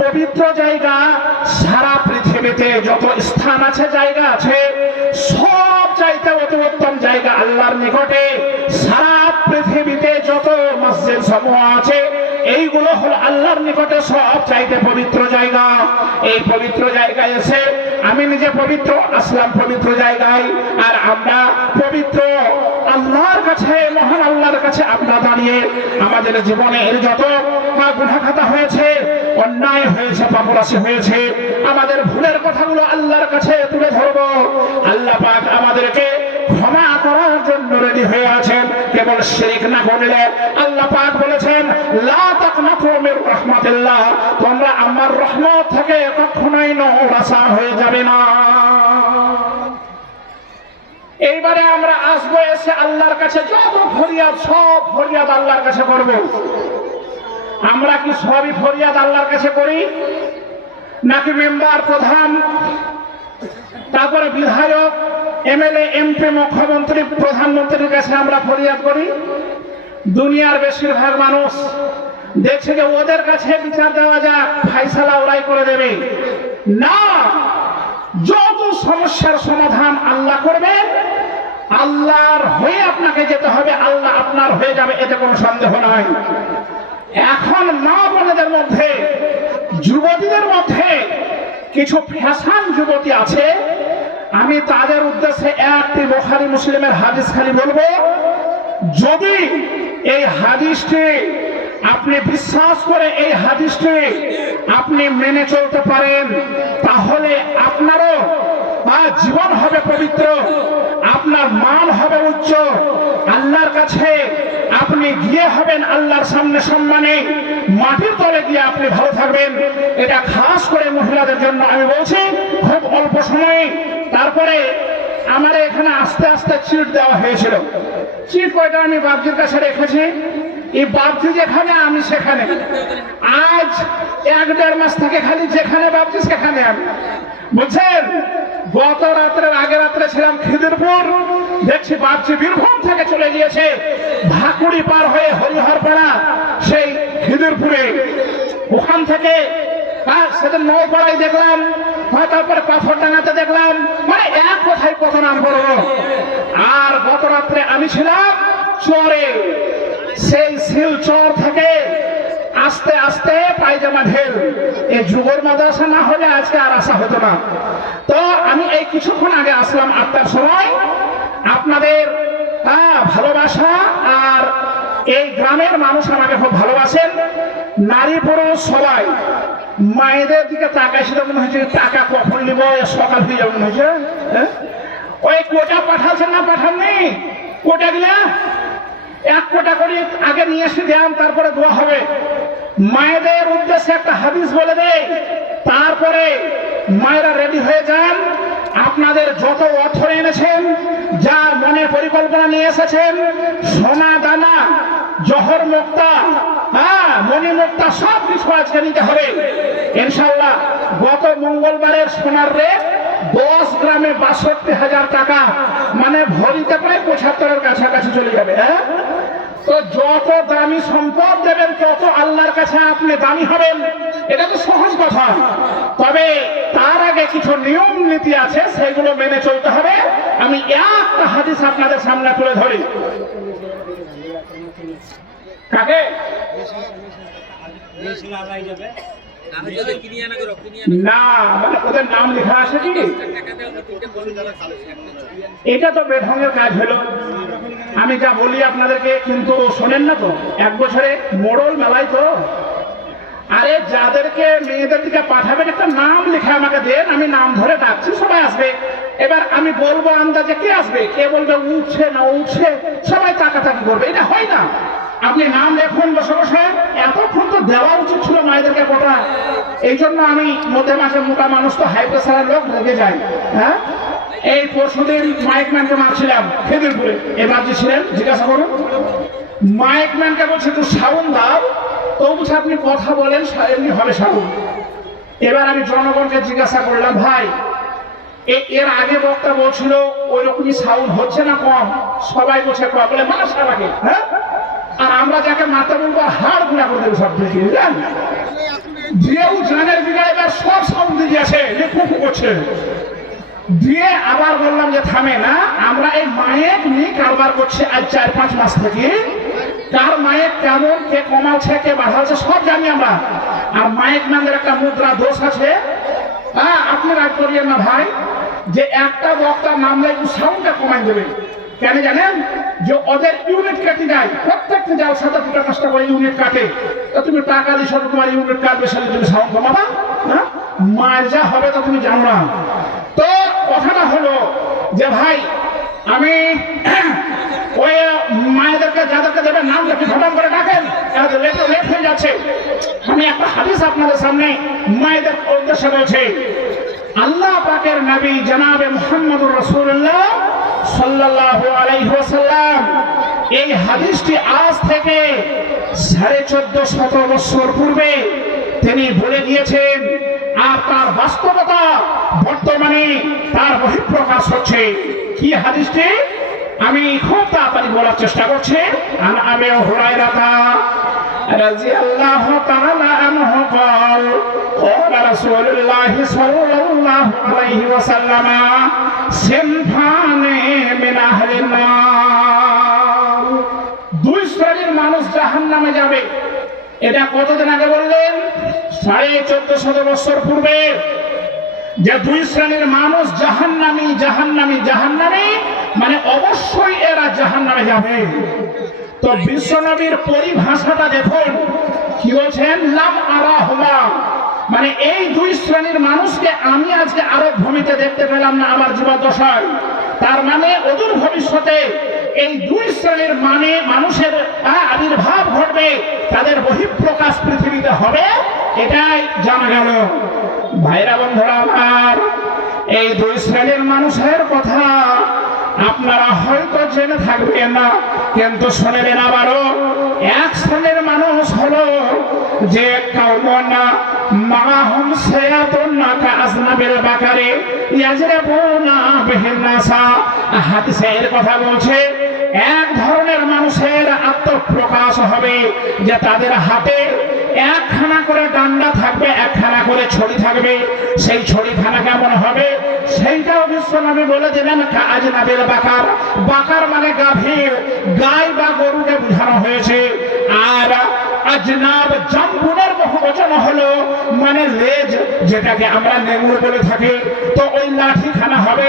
পবিত্র জায়গা সারা পৃথিবীতে যত স্থান আছে, জায়গা আছে, সব চাইতে অতি উত্তম জায়গা আল্লাহর নিকটে সারা পৃথিবীতে যত মসজিদ সমূহ আছে, এইগুলো হলো আল্লাহর নিকটে সব চাইতে পবিত্র জায়গা। এই পবিত্র জায়গায় এসে আমি নিজে পবিত্র আসলাম পবিত্র জায়গায়, আর আমরা পবিত্র আল্লাহর কাছে, মহান আল্লাহর কাছে আমরা দাঁড়িয়ে আমাদের জীবনে এর যত গুনাহ খাতা হয়েছে, অন্যায় হয়েছে, পাপরাশি হয়েছে, আমাদের ভুলের কথাগুলো আল্লাহর কাছে তুলে ধরবো। আল্লাহ পাক আমাদেরকে ক্ষমা করার জন্য রেডি হয়ে আছেন, কেবল শিরক না করলে। আল্লাহ পাক বলেছেন, লা তাকনাতু মির রাহমাতিল্লাহ, তোমরা আমার রহমত থেকে কখনোই নওরাসা হয়ে যাবে না। এইবারে আমরা আসবো, এসে আল্লাহর কাছে যত ফরিয়াদ, সব ফরিয়াদ আল্লাহর কাছে করব। আমরা কি সবই ফরিয়াদ আল্লাহর কাছে করি, নাকি মেম্বার, প্রধান, তারপরে বিধায়ক, এমএলএ, এমপি, মুখ্যমন্ত্রী, প্রধানমন্ত্রীর কাছে আমরা ফরিয়াদ করি? দুনিয়ার বেশিরভাগ মানুষ দেখছে যে ওদের কাছে বিচার দেওয়া যাক, ফাইসালা ওরাই করে দেবে। না, যত সমস্যার সমাধান আল্লাহ করবেন, আল্লাহর হয়ে আপনাকে যেতে হবে, আল্লাহ আপনার হয়ে যাবে, এতে কোনো সন্দেহ নাই। এখন মা বোনেদের মধ্যে, যুবতীদের মধ্যে কিছু ফ্যাশন যুবতী আছে, আমি তাদের উদ্দেশ্যে একটি বুখারী মুসলিমের হাদিস খালি বলবো। যদি এই হাদিসটি আপনি বিশ্বাস করে এই হাদিসটি আপনি মেনে চলতে পারেন, তাহলে আপনারও জীবন হবে পবিত্র, আপনার মান হবে উচ্চ, আল্লাহর কাছে আপনি গিয়ে হবেন আল্লাহর সামনে সম্মানে, মাটির তলে গিয়ে আপনি ভালো থাকবেন। এটা খাস করে মহিলাদের জন্য আমি বলছি, খুব অল্প সময়ে। তারপরে আমার এখানে আস্তে আস্তে চিট দেওয়া হয়েছিল। চিট কয়টা আমি বাবজির কাছে রেখেছি, এই বাবজি যেখানে আমি সেখানে। আজ 1-1.5 মাস থেকে খালি যেখানে বাবজি সেখানে আমি, বুঝছেন। গত রাত্রের আগে রাত্রে ছিলাম খিদিরপুর, দেখছি বাবজি বীরভূম থেকে চলে গিয়েছে ভাকুড়ি পার হয়ে হরিহরপাড়া সেই খিদিরপুরে। ওখান থেকে সেদিন নৌপাড়ায় দেখলাম, তারপরে পাথরডাঙ্গাতে দেখলাম, মানে এক কথায় কত নাম করবো। আর গত রাত্রে আমি ছিলাম চরে, সেই শিলচর থেকে আস্তে আস্তে পায়জামা ঢেল। এই যুগের মাদ্রাসা না হলে আজকে আর আসা হতো না। তো আমি এই কিছুক্ষণ আগে আসলাম 8টার সময়। আপনাদের ভালোবাসা আর এই গ্রামের মানুষ আমাকে খুব ভালোবাসেন, নারী পুরুষ সবাই। মায়েদের দিকে তাকাইছিল, মনে হয়েছে টাকা কখন নিব, সকাল হয়ে যাবে মনে হয়েছে। ওই কোটা পাঠাচ্ছেন না পাঠাননি? কোটা গিলা 1 কোটা করে আগে নিয়ে এসে দেন, তারপরে দোয়া হবে। মায়েদের উদ্দেশ্যে একটা হাদিস বলে দেয়, তারপরে মায়েরা রেডি হয়ে যান। আপনাদের যত অর্থ এনেছেন, যা মনে পরিকল্পনা নিয়ে এসেছেন, সোনা দানা জহর মুক্তা মণি মুক্তা সব কিছু আজকে নিতে হবে ইনশাআল্লাহ। গত মঙ্গলবারের সোনার রেট 10 গ্রামে 62,000 টাকা, মানে ভরিতে প্রায় 75-এর কাছাকাছি চলে যাবে। তো যত দামি সম্পদ দেবেন তত আল্লাহর কাছে আপনি দামি হবেন, এটা তো সহজ কথা। তবে তার আগে কিছু নিয়ম নীতি আছে, সেগুলো মেনে চলতে হবে। আমি একটা হাদিস আপনাদের সামনে তুলে ধরি। কাকে না, মানে ওদের নাম লেখা আছে কি? এটা তো বেঢঙ্গের কাজ হলো। আমি যা বলি আপনাদেরকে কিন্তু শোনেন না তো। 1 বছরে মোড়ল মেলায় তো, আরে যাদেরকে মেয়েদের দিকে পাঠাবেন একটা নাম লিখে আমাকে দেন, আমি নাম ধরে ডাকছি, সবাই আসবে। এবার আমি বলবো আন্দাজে কে আসবে, কে বলবে উঠছে না উঠছে, সবাই তাকাতাকি করবে, এটা হয় না। আপনি নাম লেখুন বসে বসে। এতক্ষণ তো দেওয়া উচিত ছিল মায়েদেরকে কোটা। এই জন্য আমি মধ্যে মাঝে মোটা মানুষ তো হাই প্রেসারের লোক রেগে যায়। হ্যাঁ, এই পরশুদিন মাইকম্যানকে মারছিলাম খেদিরপুরে, এবার যে ছিলেন জিজ্ঞাসা করুন। মাইকম্যানকে বলছে একটু সাউন্ড দাও, তো বলছে আপনি কথা বলেন এমনি হবে সাউন্ড। এবার আমি জনগণকে জিজ্ঞাসা করলাম, ভাই এর আগে বক্তা বলছিল ওই রকমই সাউন্ড হচ্ছে না কম? সবাই বলছে কম, বলে মাস আগে। হ্যাঁ, আর আমরা যাকে মাথা বলবো হাড় গুলা করে দেবো সব দেখি, বুঝলেন। দিয়েও জানের বিঘা এবার সব সাউন্ড দিয়ে আছে, খুব করছে। দিয়ে আবার বললাম যে থামে না, আমরা এই মায়ের নিয়ে কারবার করছি আজ 4-5 মাস থেকে। কার মায়ের কেমন, কে কমাচ্ছে কে বাড়াচ্ছে সব জানি আমরা। আর মায়ের নামের একটা মুদ্রা দোষ আছে। আপনি রাগ করিয়েন না ভাই, যে একটা বক্তার নাম একটু সাউন্ডটা কমাই দেবে। কেন জানেন? যে ওদের ইউনিট কেটে যায়, প্রত্যেকটা জালসাতে 2-5টা করে ইউনিট কাটে। তো তুমি টাকা দিস, তোমার ইউনিট কাটবে, সেটা তুমি সাউন্ড কমাবা। মায়ের যা হবে তা তুমি জানো না। তো কথাটা হলো যে ভাই, আমি ওই মায়েদেরকে যাদেরকে দেবেন নাম কি ঘটন করে ডাকেন, লেট হয়ে যাচ্ছে। আমি একটা হাদিস আপনাদের সামনে মায়েদের উদ্দেশ্যে বলছি। আল্লাহ পাকের নবী জনাবে মুহাম্মদুর রাসূলুল্লাহ সাল্লাল্লাহু আলাইহি ওয়াসাল্লাম এই হাদিসটি আজ থেকে 1450 বছর পূর্বে তিনি বলে গিয়েছেন। আর তার বাস্তবতা বর্তমানে তার বহিঃপ্রকাশ হচ্ছে। কি হাদিসটি আমি খুব তাড়াতাড়ি বলার চেষ্টা করছি। আন আবি হুরায়রা রাদিয়াল্লাহু তাআলা আনহু قال قال رسول الله صلى الله عليه وسلم صنفان من اهل النار। 2 শ্রেণীর মানুষ জাহান্নামে যাবে। এটা কতদিন আগে বললেন? 1450 বছর পূর্বে। যে 2 শ্রেণীর মানুষ জাহান্নামী জাহান্নামী জাহান্নামী, মানে অবশ্যই এরা জাহান্নামে যাবে। তো বিশ্বনবীর পরিভাষাটা দেখুন কি বলছেন, লাম আরাহুমা, মানে এই 2 শ্রেণীর মানুষকে আমি আজকে আরব ভূমিতে দেখতে পেলাম না আমার জীবদ্দশায়। তার মানে অদূর ভবিষ্যতে এই দুই শ্রেণীর মানুষের আবির্ভাব ঘটবে, তাদের বহিঃপ্রকাশ পৃথিবীতে হবে, এটাই জানা গেল। ভাইরা বন্ধুরা আমার, এই দুই শ্রেণীর মানুষের কথা আপনারা হয়তো জেনে থাকবেন না, কিন্তু শুনেলেন আবারও। এক শ্রেণীর মানুষ হলো যে কাউমনা মাহুম সায়াতুনা কাজনাবিল বাকারে ইয়াজরাবুনা বিহিন নাসা। হাদিসে এর কথা বলছে, এক ধরনের মানুষের আত্মপ্রকাশ হবে যে তাদের হাতে একখানা করে ডান্ডা থাকবে, একখানা করে ছড়ি থাকবে। সেই ছড়িখানা কেমন হবে সেইটাও বিশ্বনবী বলে দিলেন কাজনাবিল বাকার। বাকার মানে গাভীর, গাই বা গরুকে বোঝানো হয়েছে। আর আজনাব জাম্বুনের বহুবচন হলো মানে লেজ, যেটাকে আমরা নেঙুর বলে থাকি। তো ওই লাঠিখানা হবে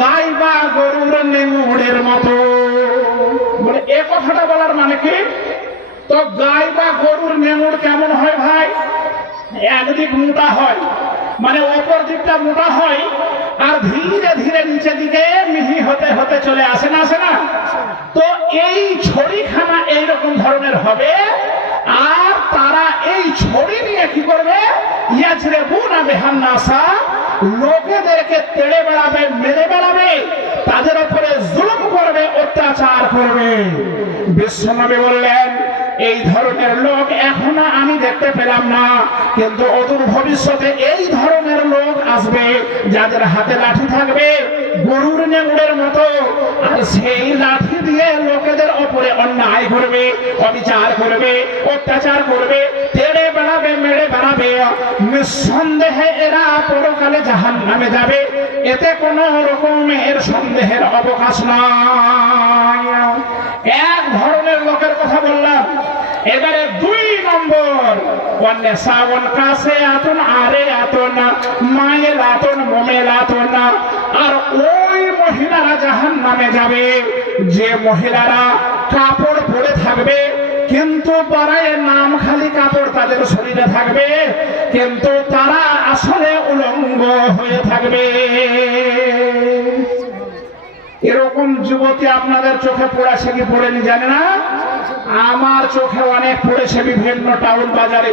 গাই বা গরুর নেঙুরের মতো। বলে এ কথাটা বলার মানে কি? তো গাই বা গরুর নেঙুর কেমন হয় ভাই? একদিক মোটা হয়, মানে অপর দিকটা মোটা হয়, আর ধীরে ধীরে নিচের দিকে মিহি হতে হতে চলে আসে না, আসে না? তো এই ছড়িখানা এইরকম ধরনের হবে, আর তারা এই ছড়ি নিয়ে কি করবে? ইয়াজরাবুনা বিহিন নাসা, লোকেদেরকে তেড়ে বেড়াবে, মেরে বেড়াবে, তাদের উপরে জুলুম করবে, অত্যাচার করবে। বিশ্বনবী বললেন, এই ধরনের লোক এখনো আমি দেখতে পেলাম না, কিন্তু অদূর ভবিষ্যতে এই ধরনের লোক আসবে যাদের হাতে লাঠি থাকবে গরুর নেঙুরের মতো, আর সেই লাঠি দিয়ে লোকেদের উপরে অন্যায় করবে, অবিচার করবে, অত্যাচার করবে, তেড়ে বেড়াবে, মেরে বেড়াবে। নিঃসন্দেহে এরা পরকালে জাহান্নামে যাবে, এতে কোনো রকমের সন্দেহের অবকাশ নাই। এক ধরনের লোকের কথা বললাম। এবারে দুই নম্বর, ওয়ান্নাসাউন কাসিয়াতুন আরিয়াতুন মাইলাতুন মুমিলাতুন। আর ওই মহিলারা জাহান্নামে যাবে যে মহিলারা কাপড় পরে থাকবে, কিন্তু পরায় নাম খালি কাপড় তাদের শরীরে থাকবে, কিন্তু তারা আসলে উলঙ্গ হয়ে থাকবে। এরকম যুবতী আপনাদের চোখে পড়েছে কি পড়েনি জানে না? আমার চোখে অনেক পড়েছে বিভিন্ন টাউন বাজারে।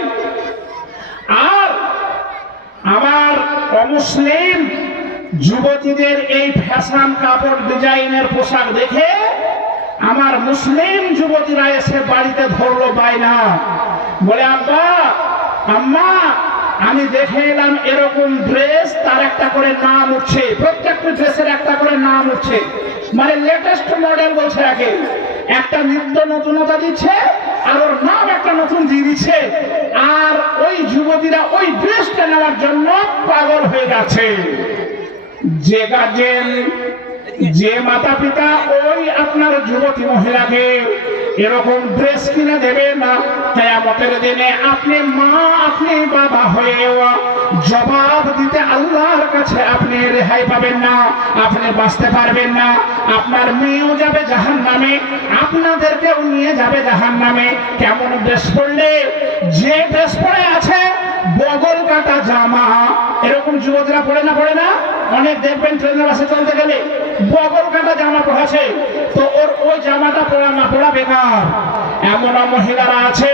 আর আমার অমুসলিম যুবতীদের এই ফ্যাশন কাপড় ডিজাইনের পোশাক দেখে আমার মুসলিম যুবতীরা এসে বাড়িতে ধরলো বায়না, বলে আব্বা, আম্মা, আমি দেখে এলাম এরকম ড্রেস, তার একটা করে নাম উঠছে, প্রত্যেকটা ড্রেসের একটা করে নাম উঠছে, মানে লেটেস্ট মডেল বলছে, আগে একটা নিত্য নতুনতা দিচ্ছে আর ওর নাম একটা নতুন দিয়ে দিচ্ছে। আর ওই যুবতীরা ওই ড্রেসটা নেওয়ার জন্য পাগল হয়ে গেছে। যে গার্জেন, যে মাতা পিতা ওই আপনার যুবতী মহিলাকে এরকম ড্রেস কিনে দেবে না, কিয়ামতের দিনে আপনি মা, আপনি বাবা হয়েও জবাব দিতে আল্লাহর কাছে আপনি রেহাই পাবেন না, আপনি বাঁচতে পারবেন না। আপনার মেয়েও যাবে জাহান্নামে, আপনাদেরকেও নিয়ে যাবে জাহান্নামে। কেমন ড্রেস পরলে? যে ড্রেস পরে আছে বগল কাটা জামা, এরকম যুবতীরা পড়ে না, পড়ে না? অনেক দেখবেন ট্রেনের বাসে চলতে গেলে বগল কাটা জামা পড়াছে, তো ওর ওই জামাটা পড়া না পড়া বেকার। এমন মহিলারা আছে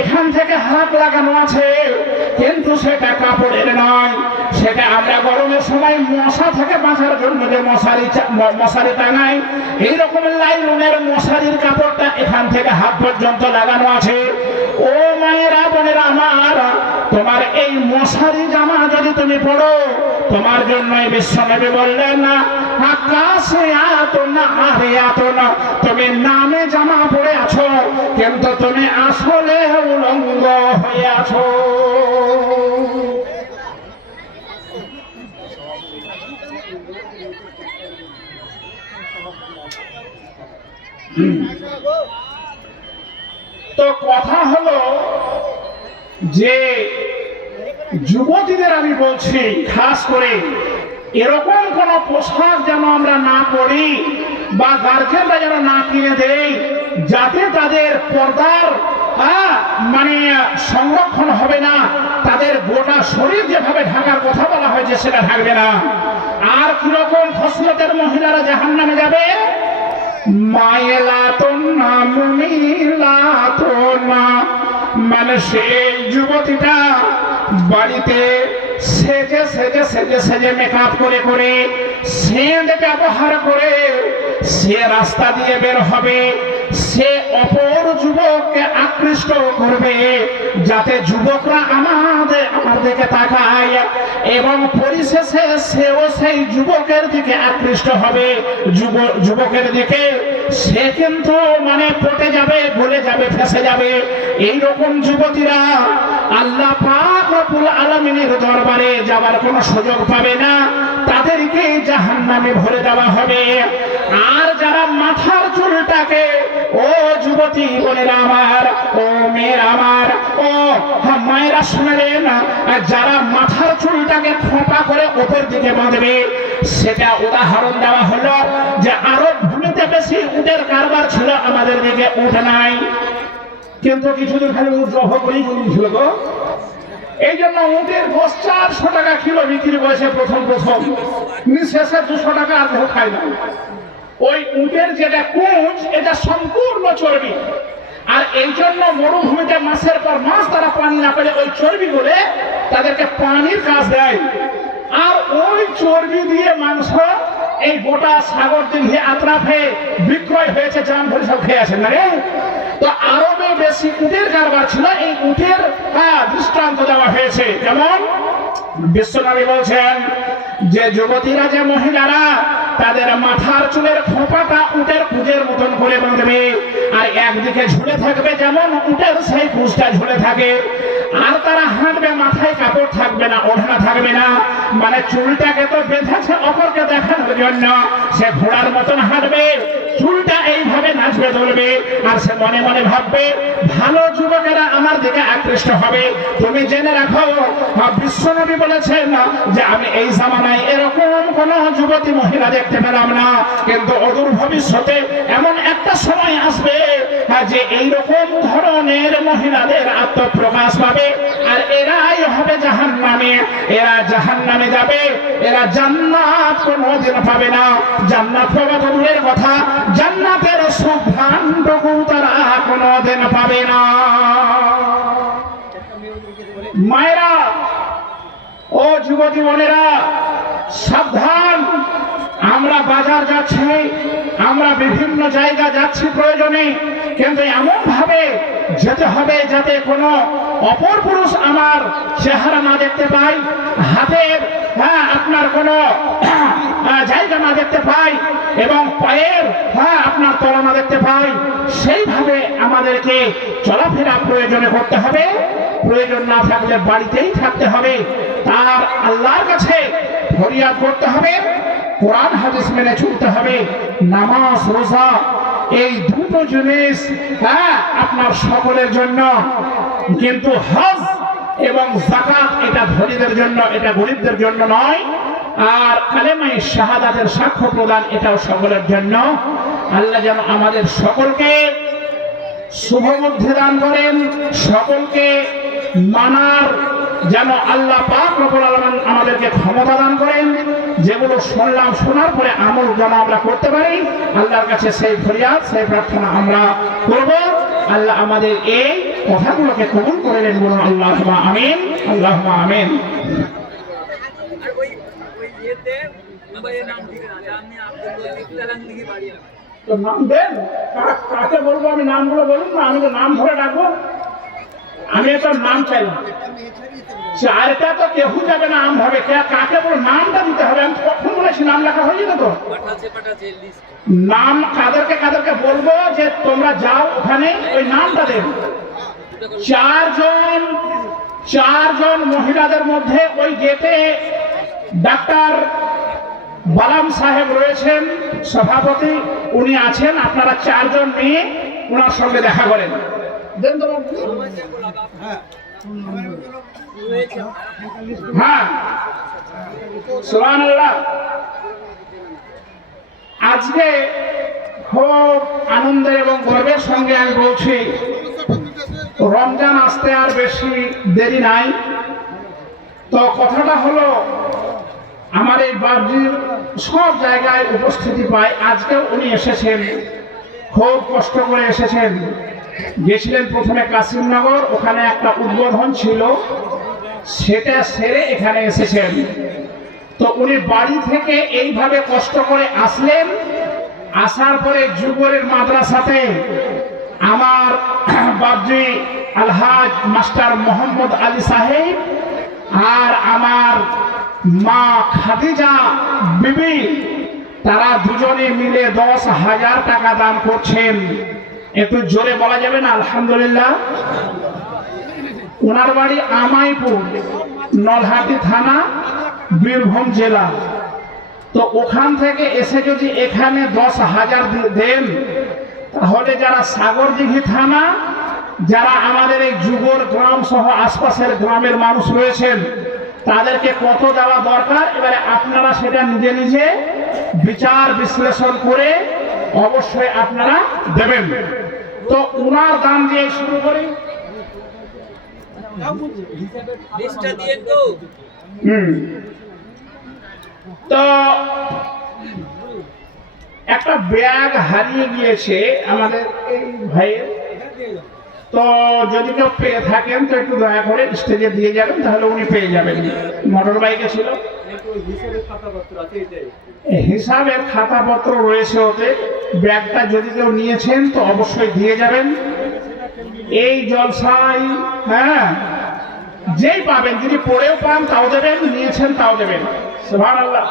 এখান থেকে হাত লাগানো আছে, কিন্তু সেটা কাপড়ের নয়, সেটা আমরা গরমের সময় মশা থেকে বাঁচার জন্য যে মশারি টাঙাই, এইরকম লাইলনের মশারির কাপড়টা এখান থেকে হাত পর্যন্ত লাগানো আছে। ও মায়েরা, বোনেরা আমার, তোমার এই মশারি জামা যদি তুমি পড়ো, তোমার জন্য বিশ্বনবী বললেন না আকাশে আতো না আরে আতো না, তুমি নামে জামা পরে আছো, কিন্তু তুমি আসলে উলঙ্গ হয়ে আছো। তো কথা হলো যে যুবতীদের আমি বলছি, খাস করে এরকম কোন পোশাক যেন আমরা না পরি বা গার্জেনরা যেন না কিনে দেয়, যাতে তাদের পর্দার মানে সংরক্ষণ হবে না, তাদের গোটা শরীর যেভাবে ঢাকার কথা বলা হয়েছে সেটা থাকবে না। আর কিরকম ফসলতের মহিলারা জাহান্নামে যাবে? মায়েলাতুন না মুমিলাতুন, মানে সেই যুবতীটা বাড়িতে সেজে সেজে সেজে সেজে মেকআপ করে করে সেন্ট ব্যবহার করে সে রাস্তা দিয়ে বের হবে, সে অপর যুবককে আকৃষ্ট করবে যাতে যুবকরা আমার দিকে তাকায়, এবং পরিশেষে সেও সেই যুবকের দিকে আকৃষ্ট হবে, যুবকের দিকে সে কিন্তু মানে পটে যাবে, গলে যাবে, ফেসে যাবে। এইরকম যুবতীরা আল্লাহ পাক রব্বুল আলামিনের দরবারে যাবার কোনো সুযোগ পাবে না, তাদেরকে জাহান্নামে ভরে দেওয়া হবে। আর যারা মাথার চুলটাকে, ও যুবতী বোনেরা আমার, ও মেয়েরা আমার, ও মায়েরা শুনলেন, আর যারা মাথার চুলটাকে খোঁপা করে উপর দিকে বাঁধবে, সেটা উদাহরণ দেওয়া হলো যে আরব ভূমিতে বেশি উটের কারবার ছিল, আমাদের দিকে উট নাই, কিন্তু কিছুদিন খালি উট জহ করেই ছিল গো। এই জন্য উটের গোশ 400 টাকা কিলো বিক্রি করেছে প্রথম শেষে 200 টাকা আর খায় না। ওই উটের যেটা কুঁচ, এটা সম্পূর্ণ চর্বি, আর এই জন্য মরুভূমিতে মাসের পর মাস তারা পানি না পেলে ওই চর্বি গুলে তাদেরকে পানির কাজ দেয়, আর ওই চর্বি দিয়ে মাংস এই গোটা সাগর দিঘি আত্রাফে বিক্রয় হয়েছে, জাম ভরে সব খেয়ে আসেন না রে। তো আরবে বেশি উটের কারবার ছিল, এই উটের দৃষ্টান্ত দেওয়া হয়েছে। যেমন বিশ্বনবী বলছেন যে যুবতীরা, যে মহিলারা তাদের মাথার চুলের খোঁপাটা উটের কুঁজের মতন করে বাঁধবে, আর একদিকে ঝুলে থাকবে যেমন উটের সেই কুঁজটা ঝুলে থাকে, আর তারা হাঁটবে, মাথায় কাপড় থাকবে না, ওড়না থাকবে না, মানে চুলটাকে তো বেঁধেছে অপরকে দেখানোর জন্য, সে ঘোড়ার মতন হাঁটবে, চুলটা এইভাবে নাচবে দুলবে, আর সে মনে মনে ভাববে ভালো যুবকেরা আমার দিকে আকৃষ্ট হবে। তুমি জেনে রাখো, বিশ্বনবী বলেছেন যে আমি এই জামানায় এরকম কোন যুবতী মহিলা দেখতে পেলাম না, কিন্তু অদূর ভবিষ্যতে এমন একটা সময় আসবে যে এইরকম ধরনের মহিলাদের আত্মপ্রকাশ পাবে, আর এরাই হবে জাহান্নামে। এরা জাহান্নামে যাবে, এরা জান্নাত কোনোদিন পাবে না। জান্নাত পাওয়া তো দূরের কথা, জান্নাতের সুগন্ধটুকু তারা কোনোদিন পাবে না। মায়েরা, ও যুবতী বোনেরা, সাবধান। আমরা বাজার যাচ্ছি, আমরা বিভিন্ন জায়গা যাচ্ছি প্রয়োজনে, কিন্তু এমন ভাবে যেতে হবে যাতে কোনো অপর পুরুষ আমার চেহারা না দেখতে পাই, হাতের আপনার কোনো জায়গা না দেখতে পাই, এবং পায়ের আপনার তলা না দেখতে পাই। সেইভাবে আমাদেরকে চলাফেরা প্রয়োজনে করতে হবে, প্রয়োজন না থাকলে বাড়িতেই থাকতে হবে, তার আল্লাহর কাছে ফরিয়াদ করতে হবে, কোরআন হাদিস মেনে চলতে হবে। নামাজ রোজা এই দুটো জিনিস আপনার সকলের জন্য, কিন্তু হজ এবং যাকাত এটা ধনীদের জন্য, এটা গরিবদের জন্য নয়। আর কালেমায়ে শাহাদাতের সাক্ষ্য প্রদান এটাও সকলের জন্য। আল্লাহ যেন আমাদের সকলকে শুভবুদ্ধি দান করেন, সকলকে মানার যেন আল্লাহ পাক রব্বুল আলামিন আমাদেরকে ক্ষমতা দান করেন, যেগুলো শুনলাম, শোনার পরে আমল যেন আমরা করতে পারি। আল্লাহর কাছে সেই ফরিয়াদ, সেই প্রার্থনা আমরা করব। আল্লাহ আমাদের এই কথাগুলোকে কবুল করে নেন, বলুন আল্লাহুম্মা আমিন, আল্লাহুম্মা আমিন। তো নাম দেন, কাকে বলবো আমি? নামগুলো বলুন না, আমি তো নাম ধরে ডাকবো। আমি তো নাম চাইলাম, চারটা তো কেউ যাবে না আম ভাবে, কাকে বলো নামটা দিতে হবে। আমি কখন বলেছি নাম লেখা হয়ে যেত তো, নাম কাদেরকে কাদেরকে বলবো যে তোমরা যাও ওখানে, ওই নামটা দেব। চারজন মহিলাদের মধ্যে ওই গেটে ডাক্তার বালাম সাহেব রয়েছেন, সভাপতি উনি আছেন। আপনারা 4 জন মেয়ে ওনার সঙ্গে দেখা করেন। দেন তো হ্যাঁ, সুবহানাল্লাহ। আজকে খুব আনন্দের এবং গর্বের সঙ্গে আমি বলছি, রমজান আসতে আর বেশি দেরি নাই। তো কথাটা হলো, আমার এই বাবজির সব জায়গায় উপস্থিতি পায়। আজকেও উনি এসেছেন, খুব কষ্ট করে এসেছেন। গেছিলেন প্রথমে কাশিমনগর, ওখানে একটা উদ্বোধন ছিল, সেটা সেরে এখানে এসেছেন। তো উনি বাড়ি থেকে এইভাবে কষ্ট করে আসলেন। আসার পরে যুগরের মাদ্রাসাতে আমার বাবজি আলহাজ মাস্টার মোহাম্মদ আলী সাহেব আর আমার মা খাদিজা বিবি, তারা দুজনে মিলে 10,000 টাকা দান করছেন। একটু জোরে বলা যাবে না আলহামদুলিল্লাহ? ওনার বাড়ি আমাইপুর, নলহাটি থানা, বীরভূম জেলা। তো ওখান থেকে এসে যদি এখানে 10,000 দেন, তাহলে যারা সাগরদিঘি থানা, যারা আমাদের এই যুগর গ্রাম সহ আশপাশের গ্রামের মানুষ রয়েছেন, তাদেরকে কত দেওয়া দরকার, এবারে আপনারা সেটা নিজে নিজে বিচার বিশ্লেষণ করে অবশ্যই আপনারা দেবেন। তো উনার দান দিয়ে শুরু করি। তো একটা ব্যাগ হারিয়ে গিয়েছে আমাদের এই ভাইয়ের। তো যদি কেউ পেয়ে থাকেন তো একটু দয়া করে স্টেজে দিয়ে যাবেন, তাহলে উনি পেয়ে যাবেন। মোটর বাইকে ছিল, হিসাবের খাতাপত্র রয়েছে ওতে। ব্যাগটা যদি কেউ নিয়েছেন তো অবশ্যই দিয়ে যাবেন। এই জলসায় হ্যাঁ যেই পাবেন, যদি পড়েও পান তাও দেবেন, নিয়েছেন তাও দেবেন। সুবহানাল্লাহ,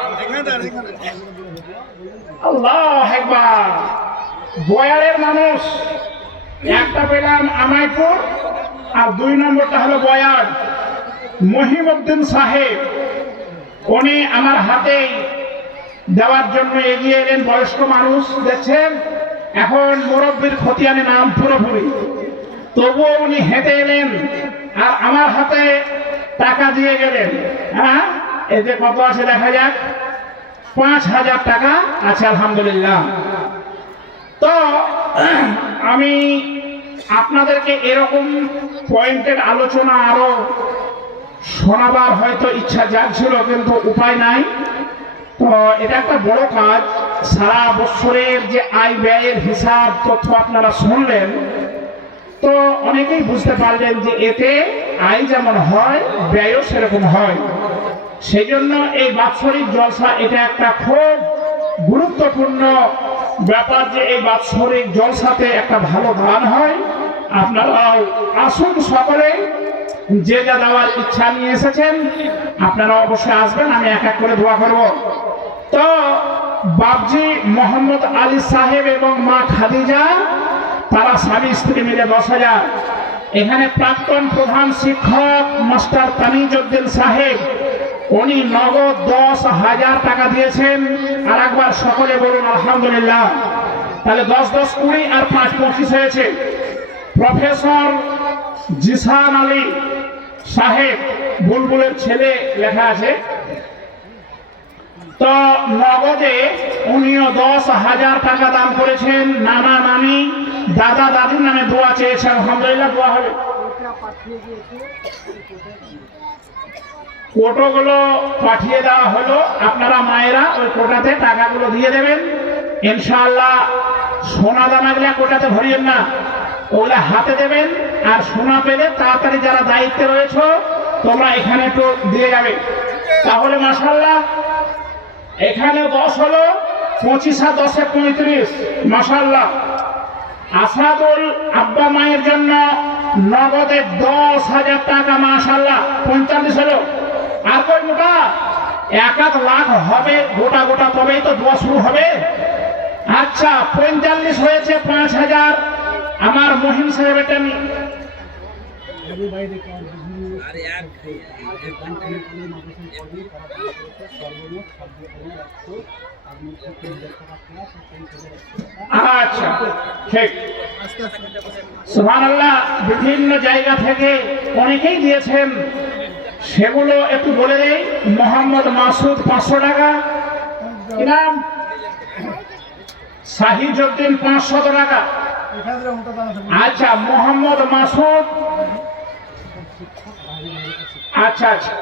আল্লাহু আকবার। বয়ারের মানুষ, একটা পেলাম আমাইপুর আর 2 নম্বরটা হলো বয়ার। মহিমউদ্দিন সাহেব, উনি আমার হাতে দেওয়ার জন্য এগিয়ে এলেন। বয়স্ক মানুষ দেখছেন, এখন মুরব্বীর খতিয়ানে নাম পুরোপুরি, তবুও উনি হেঁটে এলেন আর আমার হাতে টাকা দিয়ে গেলেন। হ্যাঁ, এতে কত আছে দেখা যাক। 5,000 টাকা আছে আলহামদুলিল্লাহ। তো আমি আপনাদেরকে এরকম পয়েন্টের আলোচনা আরো শোনাবার হয়তো ইচ্ছা জাগছিল, কিন্তু উপায় নাই। তো এটা একটা বড় কাজ। সারা বছরের যে আয় ব্যয়ের হিসাব তথ্য আপনারা শুনলেন, তো অনেকেই বুঝতে পারলেন যে এতে আয় যেমন হয় ব্যয়ও সেরকম হয়। সেই জন্য এই বাৎসরিক জলসা এটা একটা খুব গুরুত্বপূর্ণ ব্যাপার যে এই বাৎসরিক জলসাতে একটা ভালো দান হয়। আপনারাও আসুন, সকলে যে যা দেওয়ার ইচ্ছা নিয়ে এসেছেন আপনারা অবশ্যই আসবেন, আমি এক এক করে দোয়া করব। তো বাবজি মোহাম্মদ আলী সাহেব এবং মা খাদিজা, তারা স্বামী স্ত্রী মিলে 10,000। এখানে প্রাক্তন প্রধান শিক্ষক মাস্টার তানিজউদ্দিন সাহেব, উনি নগদ 10,000 টাকা দিয়েছেন। আর একবার সকলে বলুন আলহামদুলিল্লাহ। তাহলে 10 10 20 আর 5 25 হয়েছে। প্রফেসর জিসান আলী সাহেব, বুলবুলের ছেলে লেখা আছে, তো নগদে উনিও 10,000 টাকা দান করেছেন। নানা নানি দাদা দাদির নামে দোয়া চেয়েছেন, আলহামদুলিল্লাহ দোয়া হবে। কোটোগুলো পাঠিয়ে দেওয়া হলো, আপনারা মায়েরা ওই কোটাতে টাকাগুলো দিয়ে দেবেন ইনশাআল্লাহ। সোনা দানাগুলা কোটাতে ভরিয়েন না, ওগুলা হাতে দেবেন। আর সোনা পেলে তাড়াতাড়ি যারা দায়িত্বে রয়েছে তোমরা এখানে একটু দিয়ে যাবে, তাহলে মাশাআল্লাহ। এখানে 10 হলো, 25 আর 10 এ 35, মাশাআল্লাহ। আসাদুল আব্বা মায়ের জন্য নগদে 10,000 টাকা, মাশাআল্লাহ। 45 হলো। আর কই মোটা 1 লাখ হবে গোটা গোটা, তবেই তো দোয়া শুরু হবে। আচ্ছা 45 হয়েছে, 5,000 আমার মহিম সাহেব। এটা আমি আচ্ছা ঠিক, সুবহানাল্লাহ। বিভিন্ন জায়গা থেকে অনেকেই দিয়েছেন, সেগুলো একটু বলে দেই। মোহাম্মদ মাসুদ 500 টাকা, নাম শাহিজউদ্দিন 500 টাকা। আচ্ছা মোহাম্মদ মাসুদ, আচ্ছা আচ্ছা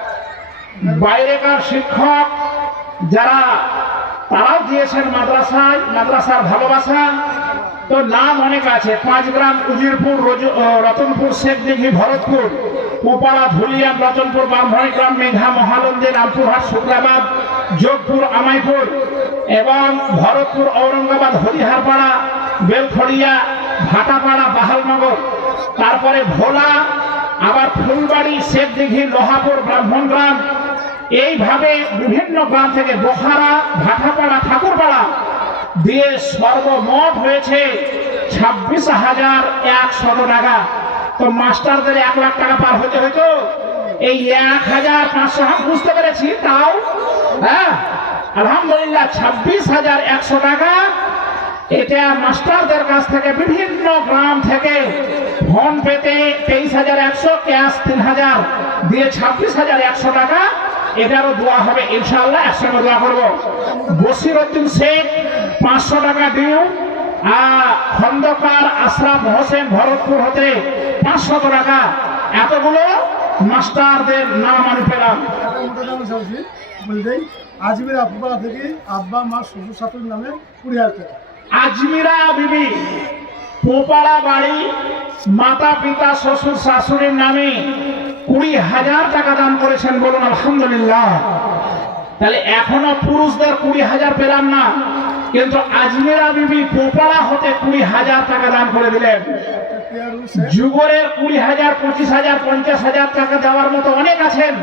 বাইরেকার শিক্ষক যারা তারাও দিয়েছেন মাদ্রাসার ভালোবাসা। তো নাম অনেক আছে, 5 গ্রাম, উজিরপুর, রতনপুর, শেখদিঘি, ভরতপুর, পোপাড়া, ধুলিয়ান, রতনপুর, ব্রাহ্মণীগ্রাম, মেঘা, মহানন্দী, রামপুরহাট, শুক্রাবাদ, যোগপুর, আমাইপুর এবং ভরতপুর, ঔরঙ্গাবাদ, হরিহারপাড়া, বেলখড়িয়া, ভাটাপাড়া, বাহালনগর, তারপরে ভোলা, আবার ফুলবাড়ি, শেখদিঘি, লোহাপুর, ব্রাহ্মণগ্রাম, এইভাবে বিভিন্ন গ্রাম থেকে বোখারা, ভাটাপাড়া, ঠাকুরপাড়া দিয়ে সর্বমোট হয়েছে 26,100 টাকা। তো মাস্টারদের 1 লাখ টাকা পার হতে হয়তো এই 1,500 আমি বুঝতে পেরেছি, তাও হ্যাঁ আলহামদুলিল্লাহ 26,100 টাকা। এটা মাস্টারদের কাছ থেকে বিভিন্ন গ্রাম থেকে ফোন পেতে 23,100, ক্যাশ 3,000 দিয়ে 26,100 টাকা। এটারও দোয়া হবে ইনশাআল্লাহ, একসঙ্গে দোয়া করবো। বসিরউদ্দিন শেখ 500 টাকা ডিউ, খন্দকার আশরাফ হোসেন ভরতপুর হতে 500 টাকা। এতগুলো মাস্টারদের নাম আমি পেলাম। আজমিরা আপুপাড়া থেকে আব্বা মা শ্বশুর শাশুড়ির নামে 20,000 টাকা। আজমিরা বিবি, পোপাড়া বাড়ি, মাতা পিতা শ্বশুর শাশুড়ির নামে 20,000 টাকা দান করেছেন, বলুন আলহামদুলিল্লাহ। তাহলে এখনো পুরুষদের 20,000 পেলাম না, কিন্তু আজমিরা বিবি পোপাড়া হতে 20,000 টাকা দান করে দিলেন। যুগরের 20,000, 25,000, 50,000 টাকা দেওয়ার মতো অনেক আছেন,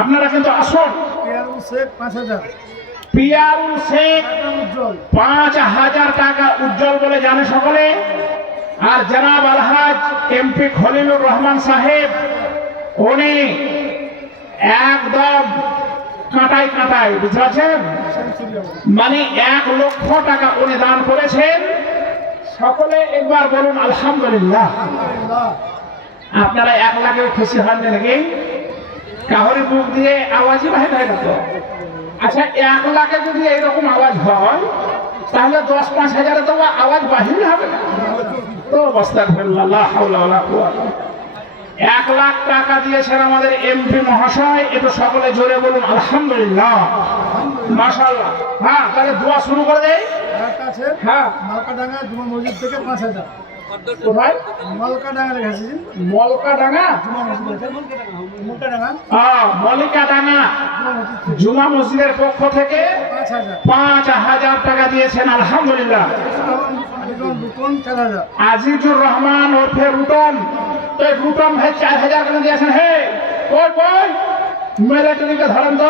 আপনারা কিন্তু আসুন। পিয়ারুল শেখ 5,000 টাকা, উজ্জ্বল বলে জানে সকলে। আর জনাব আলহাজ এমপি খলিলুর রহমান সাহেব, উনি একদম কাঁটাই বুঝতে পারছেন, মানে 1 লক্ষ টাকা উনি দান করেছেন। সকলে একবার বলুন আলহামদুলিল্লাহ। আপনারা 1 লাখেও খুশি হন নাকি? কাহরি মুখ দিয়ে আওয়াজই বাহির হয় না তো। আচ্ছা, 1 লাখে যদি এইরকম আওয়াজ হয়, তাহলে 10-5 হাজারে তো আওয়াজ বাহির হবে না তো। আস্তাগফিরুল্লাহ, হাওলা ওয়ালা কুওয়াতা। 1 লাখ টাকা দিয়েছেন আমাদের এমপি মহাশয়, এটা সকলে জোরে বলুন আলহামদুলিল্লাহ, মাশাআল্লাহ। হ্যাঁ, তাহলে দোয়া শুরু করে দেই। হ্যাঁ, মালকাডাঙ্গা জুমা মসজিদ থেকে 5,000। কোথায়? মালকাডাঙ্গা লেখা মলকাডাঙ্গা, মলিকাডাঙ্গা জুমা মসজিদের পক্ষ থেকে 5,000 টাকা দিয়েছেন আলহামদুলিল্লাহ। আজিজুর রহমান ওরফে রুটন, তো রুটন ভাই 4,000 টাকা দিয়েছেন। হে কই মিলিটারিকে ধরেন তো,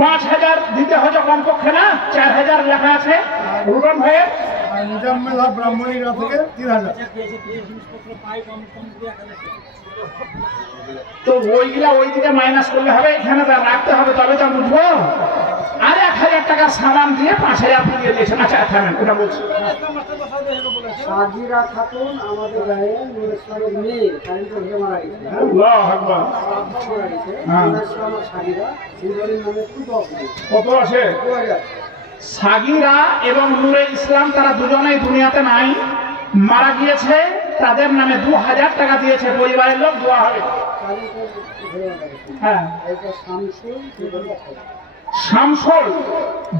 5,000 দিতে হচ্ছে কমপক্ষে না, 4,000 লেখা আছে রুটন ভাইয়ের। মুজাম্মেল হক ব্রাহ্মণীরা থেকে 3,000। তো ওইগুলা ওই দিকে মাইনাস করলে হবে, এখানে রাখতে হবে, তবে তো বুঝবো। আর 1,000 টাকা সামান দিয়ে 5,000 দিয়ে দিয়েছেন। আচ্ছা থামেন, ওটা বলছি। সাজিরা খাতুন আমাদের গায়ে নূর ইসলামের মেয়ে কারেন্ট হয়ে মারা গেছে। আল্লাহু আকবার। নূর ইসলাম আর সাজিরা দুজনের নামে কত আছে? 2,000। সাগিরা এবং নূরে ইসলাম তারা দুজনেই দুনিয়াতে নাই, মারা গিয়েছে। তাদের নামে 2,000 টাকা দিয়েছে, পরিবারের লোক দোয়া হবে। হ্যাঁ, শামসুল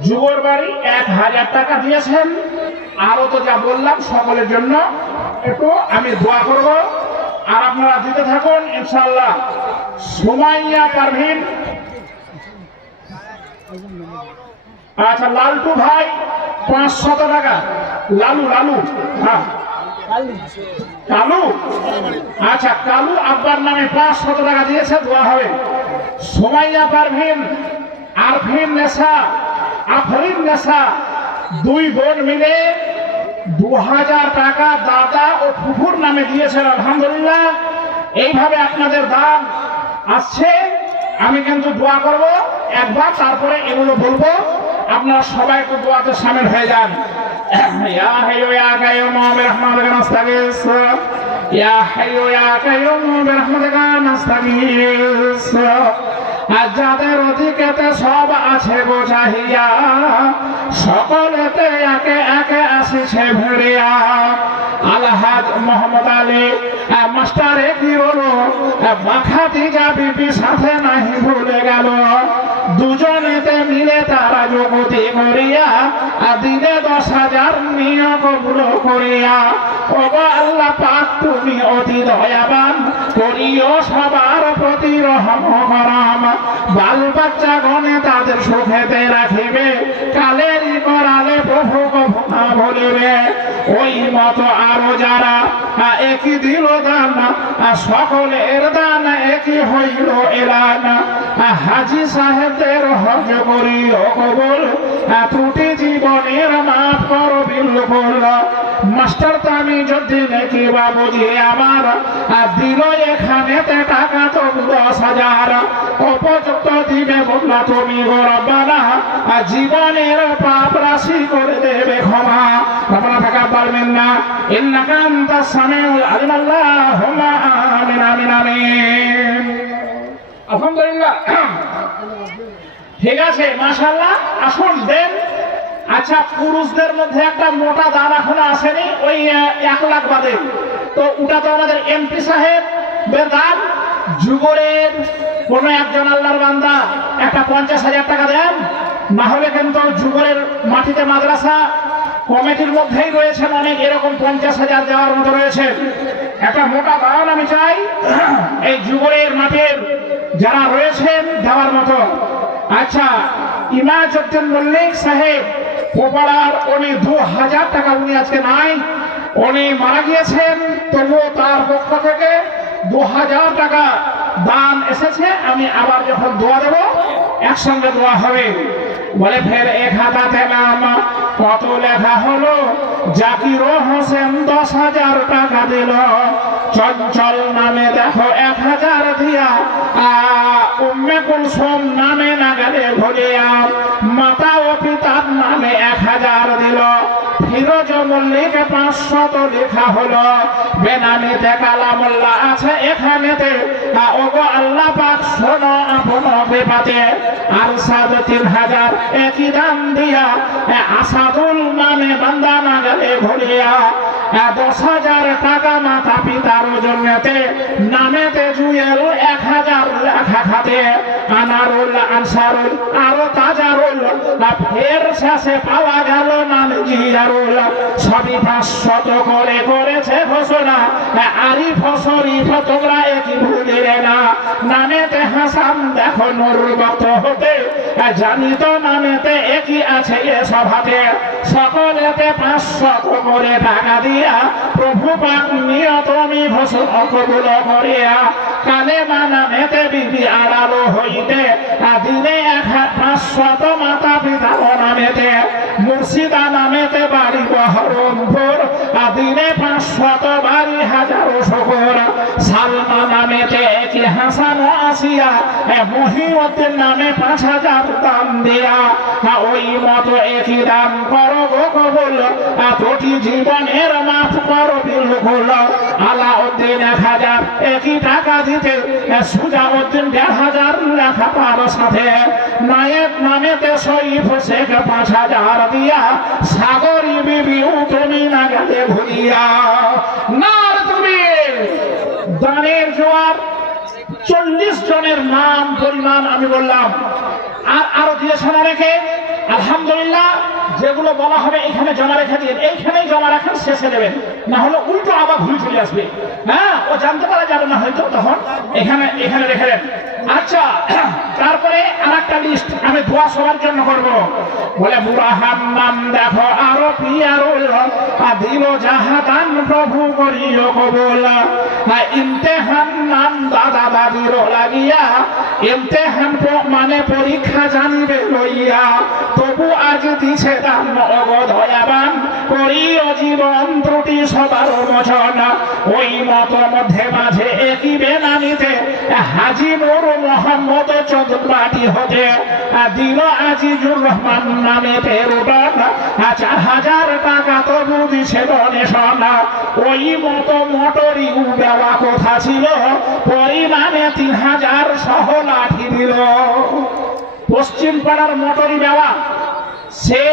যুগর বাড়ি 1,000 টাকা দিয়েছেন। আরো তো যা বললাম সকলের জন্য একটু আমি দোয়া করব, আর আপনারা দিতে থাকুন ইনশাআল্লাহ। সুমাইয়া পারভিন, আচ্ছা লালটু ভাই 500 টাকা। লালু, হ্যাঁ কালু, আচ্ছা কালু আব্বার নামে 500 টাকা দিয়েছে, দোয়া হবে। সুমাইয়া পারভিন, আরফিন নেশা, আফরিন নেশা, 2 বোন মিলে 2,000 টাকা দাদা ও ফুফুর নামে দিয়েছেন আলহামদুলিল্লাহ। এইভাবে আপনাদের দান আসছে, আমি কিন্তু দোয়া করব একবার, তারপরে এগুলো বলবো। আপনারা সবাই একটু দোয়াতে শামিল হয়ে যান। ইয়া হাইয়ু ইয়া কাইয়ুম বিরহমাতিকা নাস্তাগীস, ইয়া হাইয়ু ইয়া কাইয়ুম বিরহমাতিকা নাস্তাগীস। আর যাদের অধিকেতে সব আছে বোঝাইয়া, সকলেতে একে একে আসিছে ভেড়িয়া। আলহাজ মোহাম্মদ আলী মাস্টারে কি হলো, মাখাতি যা বিপি সাথে নাহি ভুলে গেল। দুজনেতে মিলে তারা জগতে করিয়া দিনে 10,000 নিয়ে কবুল করিয়া। ওগো আল্লাহ পাক তুমি অতি দয়াবান, করিও সবার প্রতি রহম করম। বাল বাচ্চা গণে তাদের সুখেতে রাখিবে, কালেরই করালে প্রভু কভু না বলিবে। ওই মতো আরো যারা একই দিল দান, সকলের দান একই হইল এলান। হাজি সাহেবদের হজ করিল কবুল, ত্রুটি জীবনের মাফ কর বিলকুল। মাস্টার তামিজুদ্দিন কি বা বুঝিয়ে আমার দিল এখানেতে টাকা তো 10,000, উপযুক্ত দিবে বললা তুমি গো রব্বানা, জীবনের পাপ রাশি করে দেবে ক্ষমা। রব্বানা তাকাব্বাল মিন্না ইন্নাকা আনতাস সামিউল আলিম। আল্লাহুম্মা আমিন আমিন আমিন। আলহামদুলিল্লাহ, ঠিক আছে, মাশাআল্লাহ। আসুন দেন। আচ্ছা, পুরুষদের মধ্যে একটা মোটা দান এখনো আসেনি, ওই 1 লাখ বাদে, তো ওটা তো আমাদের এমপি সাহেব বেদান। যুগরের কোন একজন আল্লাহর বান্দা একটা 50,000 টাকা দেন, না হলে কিন্তু যুগরের মাটিতে মাদ্রাসা কমিটির মধ্যেই রয়েছেন অনেক এরকম 50,000 দেওয়ার মতো রয়েছে। একটা মোটা দান আমি চাই এই যুগরের মাটির যারা রয়েছেন দেওয়ার মতো। আচ্ছা, ইমাজউদ্দিন মল্লিক সাহেব পোপাড়ার, উনি 2,000 টাকা উনি আজকে নাই, উনি মারা গিয়েছেন, তবুও তার পক্ষ থেকে 2,000 টাকা দান এসেছে। আমি আবার যখন দোয়া দেব একসঙ্গে দোয়া হবে। বলে ফের 1 হাতাতে নাম কত লেখা হলো, জাকির হোসেন 10,000 টাকা দিল। চঞ্চল নামে দেখো 1,000 দিয়া, উম্মে কুলসুম নামে না গেলে ভরিয়া, মাতা ও পিতার নামে 1,000 দিল। ফিরোজ মল্লিক 500 লেখা হলো, বেনামিতে কালামুল্লাহ আছে এখানেতে। ওগো আল্লাহ পাক শোনো আপন কৃপাতে। আর সাদ 3,000 একই দান দিয়া, আসাদুল নামে বান্দা না গেলে ভরিয়া, 10,000 টাকা মাতা পিতার জন্যতে নামেতে জুয়েল 1,000 লেখা খাতে। আনারুল আনসারুল আরো তাজারুল, ফের শেষে পাওয়া গেল নাম জিয়ারুল। সবই 500 করে করেছে ঘোষণা, আরিফ শরীফ তোমরা একই ভুলিলে না। নামেতে হাসান দেখো নূর বক্ত হতে, জানি তো নামেতে একই আছে এ সভাতে। সকলেতে 500 করে টাকা দিয়া, প্রভু পাক নিয়ে তুমি ঘোষণা কবুল করিয়া। কালেমা নামেতে বিবি আড়ালো হইতে, দিনে 500 মাতা পিতার নামেতে। মুর্শিদা নামেতে বাড়ি বহরমপুর, দিনে 500 বাড়ি হাজারো শকর। সালমা নামেতে একই হাসান আসিয়া, মহিউদ্দিন নামে 5,000 দান দিয়া। ওই মতো একই দান করো গো কবুল, প্রতি জীবনের মাফ করো বিলকুল। আলাউদ্দিন 1,000 একই টাকা দিতে, সুজাউদ্দিন 1,500 লেখা পার সাথে। নায়েব নামেতে শরীফ শেখ 5,000 দিয়া, সাগরী বিবিও তুমি না গেলে ভুলিয়া। নার তুমি দানের জোয়ার 40 জনের নাম পরিমাণ আমি বললাম, আর আরো দিয়েছেন অনেকে। আলহামদুলিল্লাহ, যেগুলো বলা হবে এখানে জমা রেখে দিন, এইখানেই জমা রাখেন, শেষে দেবেন, না হলে উল্টো আবার ভুল চলে আসবে। হ্যাঁ, ও জানতে পারা যাবে না হয়তো, তখন এখানে রেখে দেন। আচ্ছা, তারপরে আর একটা লিস্ট আমি দোয়া সবার জন্য করবো। বলে বুড়াহান নাম দেখো আরো পিয়ারুল, দিল জাহাদান প্রভু করিল কবুল। ইমতেহান নাম দাদা দাদির লাগিয়া, ইমতেহান মানে পরীক্ষা জানিবে লইয়া, তবু আজ দিছে দান অবধয়াবান, করিও জীবন ত্রুটি সবার মোচন। ওই মত মধ্যে মাঝে একই বেনামিতে, হাজি নূর মোহাম্মদ চৌধুরী হতে, দিল আজিজুর রহমান নামে পেরুডন, 4,000 টাকা তবু দিছে ডোনেশন। ওই মতো মোটরি দেওয়া কথা ছিল, পরিমাণে 3,000 সহ লাঠি দিল। পশ্চিম পাড়ার মোটরি দেওয়া, সে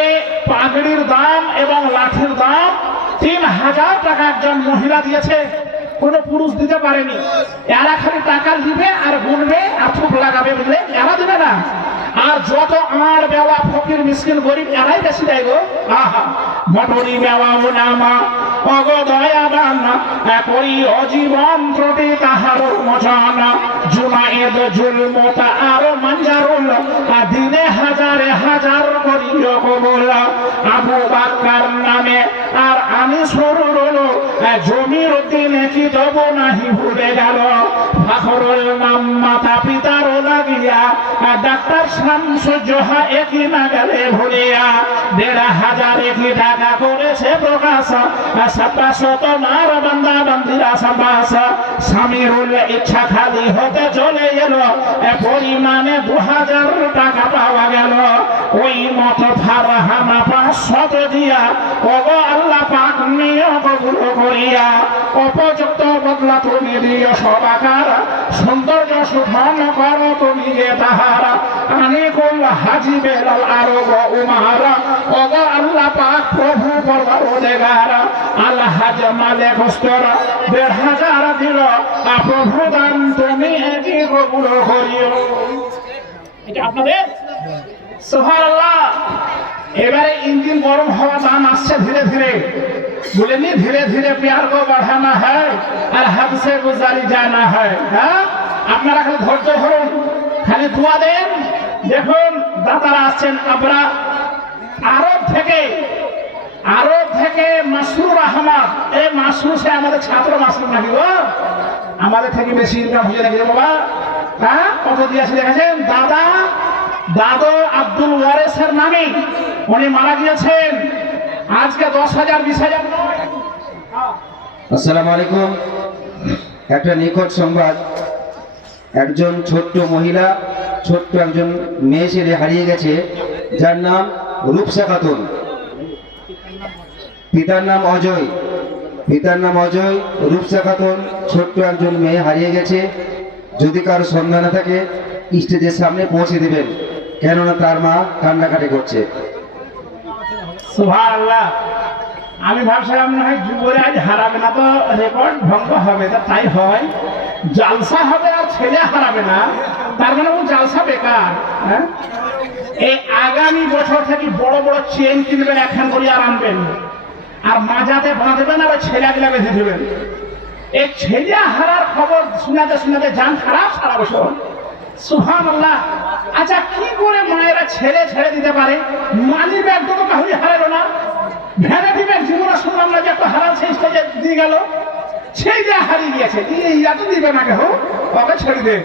পাগড়ির দাম এবং লাঠির দাম 3,000 টাকা একজন মহিলা দিয়েছে, কোনো পুরুষ দিতে পারেনি। এরা খালি টাকা দিবে আর গুনবে আর থুপ লাগাবে, বুঝলে, এরা দিবে না। আর যত আর বেওয়া ফকির মিসকিন গরিব এরাই বেশি দেয় গো। আহা মটরি বেওয়া মুনামা অগ দয়াবান করি অজীবন ত্রুটি তাহার মোচন জুনায়েদ জুলমতা আর মানজারুল দিনে হাজারে হাজার করিও কবুল আবু বাক্কার নামে আর আমি সরুরুল জমির দিনে কি তব নাহি ভুলে গেল ফাখরুল নাম মাতা পিতার লাগিয়া ডাক্তার শামসুজ্জোহা একই না গেলে ভুলিয়া ১,৫০০ কি টাকা করেছে প্রকাশ সাতাশত মার বান্দা বান্দিরা সাবাস সামিরুল ইচ্ছা খালি হতে চলে এলো পরিমাণে ২,০০০ টাকা পাওয়া গেল ওই মত ফারহানা ৫০০ দিয়া ওগো আল্লাহ পাক নিয়ে কবুল করিয়া উপযুক্ত বদলা তুমি দিও সবাকার সৌন্দর্য সুধন করো তুমি যে তাহারা আনিকুল হাজি বেলাল আরব উমার ওগো আল্লাহ পাক প্রভু পরওয়ারদিগার আল্লাহ জামালে কস্তর ১,৫০০ দিল প্রভু দান তুমি একই কবুল করিও। এটা আপনাদের সুবহানাল্লাহ। এবারে ইঞ্জিন গরম হওয়া দাম আসছে ধীরে ধীরে বলেনি ধীরে ধীরে প্যার কো বাড়ানা হয় আর হাত সে গুজারি জানা হয়। হ্যাঁ আপনারা খালি ধৈর্য ধরুন খালি দোয়া দেন। দেখুন দাতারা আসছেন আমরা আরব থেকে মাসরুর আহমদ এই মাসরুর সে আমাদের ছাত্র মাসরুর নাকি গো আমাদের থেকে বেশি ইনকাম হয়ে নাকি বাবা। হ্যাঁ কত দিয়েছে দেখেছেন দাদু আব্দুল ওয়ারেসের নামে উনি মারা গিয়েছেন আজকে ১০,০০০ ২০,০০০ নয়। আসসালামু আলাইকুম। একটা নিকট সংবাদ, একজন ছোট্ট মহিলা ছোট্ট একজন মেয়ে ছেলে হারিয়ে গেছে যার নাম রূপসা খাতুন, পিতার নাম অজয়। রূপসা খাতুন ছোট্ট একজন মেয়ে হারিয়ে গেছে। যদি কারো সন্ধানে থাকে স্টেজের সামনে পৌঁছে দেবেন, কেননা তার মা কান্নাকাটি করছে। সুবহানাল্লাহ। আমি ভাবছিলাম না হয় যুবরাজ হারাবে না তো রেকর্ড ভঙ্গ হবে, তাই হয় জালসা হবে আর ছেলে হারাবে না, তার মানে ও জালসা বেকার। হ্যাঁ এই আগামী বছর থেকে বড় বড় চেন কিনবেন একখান করে আর আনবেন আর মাজাতে বাঁধবেন আর ছেলেগুলা বেঁধে দেবেন। এই ছেলে হারার খবর শোনাতে যান খারাপ সারা বছর। সুবহানাল্লাহ। আচ্ছা কি করে মায়েরা ছেড়ে দিতে পারে? মানি ব্যাগ তো কাহুরি হারালো না, ভেঙে দিবেন জীবনে শুনলাম না যে একটা হারাল সেই স্টেজে দিয়ে গেল, সেই যে হারিয়ে গিয়েছে ইয়া তো দিবে না কেহ, ওকে ছেড়ে দে।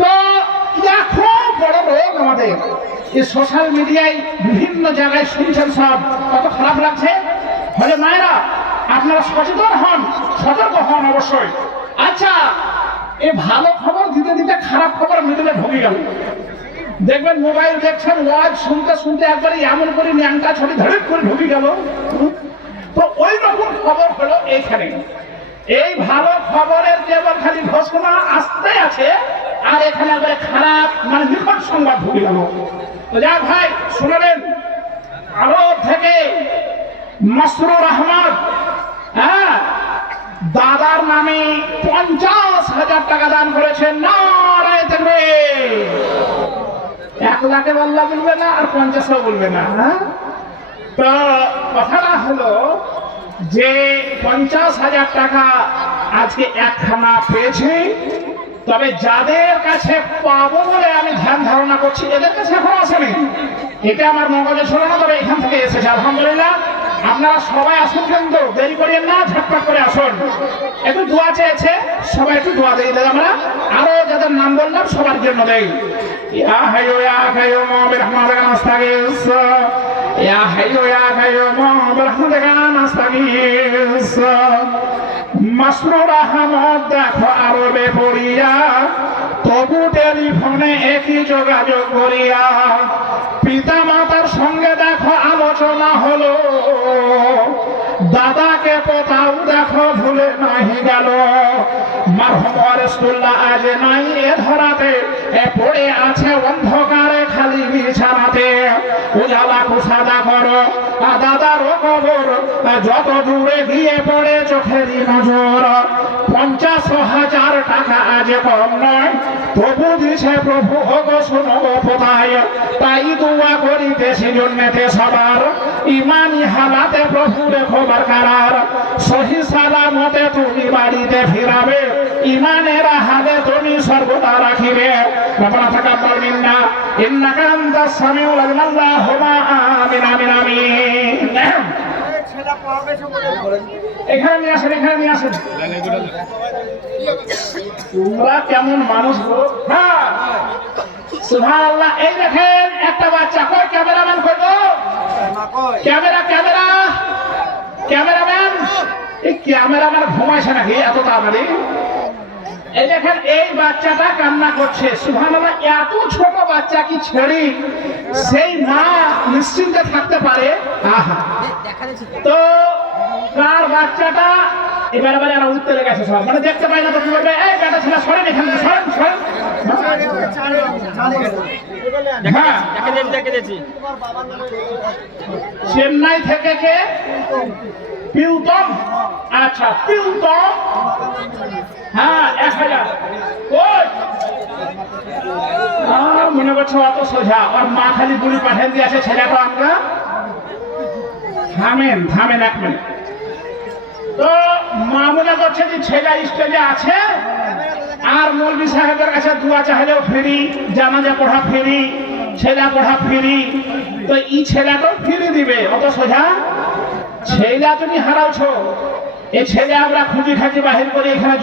তো খুব বড় রোগ আমাদের এই সোশ্যাল মিডিয়ায় বিভিন্ন জায়গায় শুনছেন, সব কত খারাপ লাগছে। ফলে মায়েরা আপনারা সচেতন হন, সতর্ক হন অবশ্যই। আচ্ছা এই ভালো খবর দিতে খারাপ খবর মিডলে ঢুকে গেল। দেখবেন মোবাইল দেখছেন, ওয়াজ শুনতে একবারে এমন করে ন্যাংটা ছড়ি ধরে করে ঢুকে গেল। তো ওই রকম খবর হলো এইখানে। এই ভালো খবরের কেবল খালি ঘোষণা আসতে আছে আর এখানে একবারে খারাপ মানে নিখট সংবাদ ঢুকে গেল। তো যা ভাই শুনলেন আরব থেকে মাসরুর আহমদ, হ্যাঁ দাদার নামে ৫০,০০০ টাকা দান করেছেন। নারায়ে তাকবীর। ১,০০,০০০ আল্লাহ বলবে না আর ৫০ও বলবে না। হ্যাঁ তো কথাটা হলো যে ৫০,০০০ টাকা আজকে একখানা পেয়েছে, তবে যাদের কাছে পাবো বলে আমি ধ্যান ধারণা করছি এদের কাছে এখন আসেনি। এটা আমার মগজে ছিল না, তবে এখান থেকে এসেছে আলহামদুলিল্লাহ। আপনারা সবাই আসুন, কিন্তু দেরি করেন না, ঝটপট করে আসুন। একটু দোয়া চেয়েছে, সবাই একটু দোয়া দিয়ে দেয়। আমরা আরো যাদের নাম বললাম সবার জন্য দেই। ইয়া হাইয়ু ইয়া কাইয়ুম বিরহমাতিকা নাস্তাগীস, ইয়া হাইয়ু ইয়া কাইয়ুম বিরহমাতিকা নাস্তাগীস। মাসরুর আহমদ দেখো আরবে পড়িয়া, তবু টেলিফোনে একই যোগাযোগ করিয়া, পিতা মাতার সঙ্গে দেখো আলোচনা হলো, দাদাকে পোতাও দেখো ভুলে নাহি গেল। মারহুম ওয়ারিসুল্লাহ আজ নাই এ ধরাতে, পড়ে আছে অন্ধকারে খালি বিছানাতে। উজালা কুসাদা করো দাদারও খবর যত দূরে গিয়ে পড়ে চোখেরই নজর 50,000 টাকা আজ কম নয় তবু দিছে প্রভু হোক শোনো কোথায় তাই দোয়া করিতেছি জন্যেতে সবার ইমানি হালাতে প্রভু রেখো বরকরার সহি সালামতে তুমি বাড়িতে ফিরাবে ইমানের হালে তুমি সর্বদা রাখিবে রব্বানা তাকাব্বাল মিন্না ইন্নাকা আনতাস সামিউল আলিম আল্লাহুম্মা আমিন আমিন আমিন এখানে নিয়ে আসেন তোমরা কেমন মানুষ গো হ্যাঁ সুবহানাল্লাহ এই দেখেন একটা বাচ্চা কই ক্যামেরাম্যান কই গো ক্যামেরাম্যান এই ক্যামেরাম্যান ঘুমাইছে নাকি এত তাড়াতাড়ি এই দেখেন এই বাচ্চাটা কান্না করছে সুবহানাল্লাহ এত ছোট বাচ্চা কি ছেড়ে সেই মা নিশ্চিন্তে থাকতে পারে আহা তো কার বাচ্চাটা এবার আর উঠতে লেগেছে সব মানে দেখতে পাই না তো কি বলবে এই বেটা ছেলে সরেন এখানে সরেন হ্যাঁ চেন্নাই থেকে কে পিউতম আচ্ছা পিউতম হ্যাঁ 1000 কই মনে করছো অত সোজা আর মা খালি গুলি পাঠিয়ে দিয়েছে ছেলেটা আমরা থামেন 1 মিনিট তো মা মনে করছে যে ছেলে স্টেজে আছে আর মৌলভী সাহেবের কাছে দোয়া চাইলেও ফ্রি জানাজা পড়া ফ্রি ছেলে পড়া ফ্রি তো এই ছেলেটাও ফ্রি দিবে অত সোজা ছেলে তুমি হারাওছো এই ছেলে আমরা খুঁজি খাঁজি বাহির করে এখানে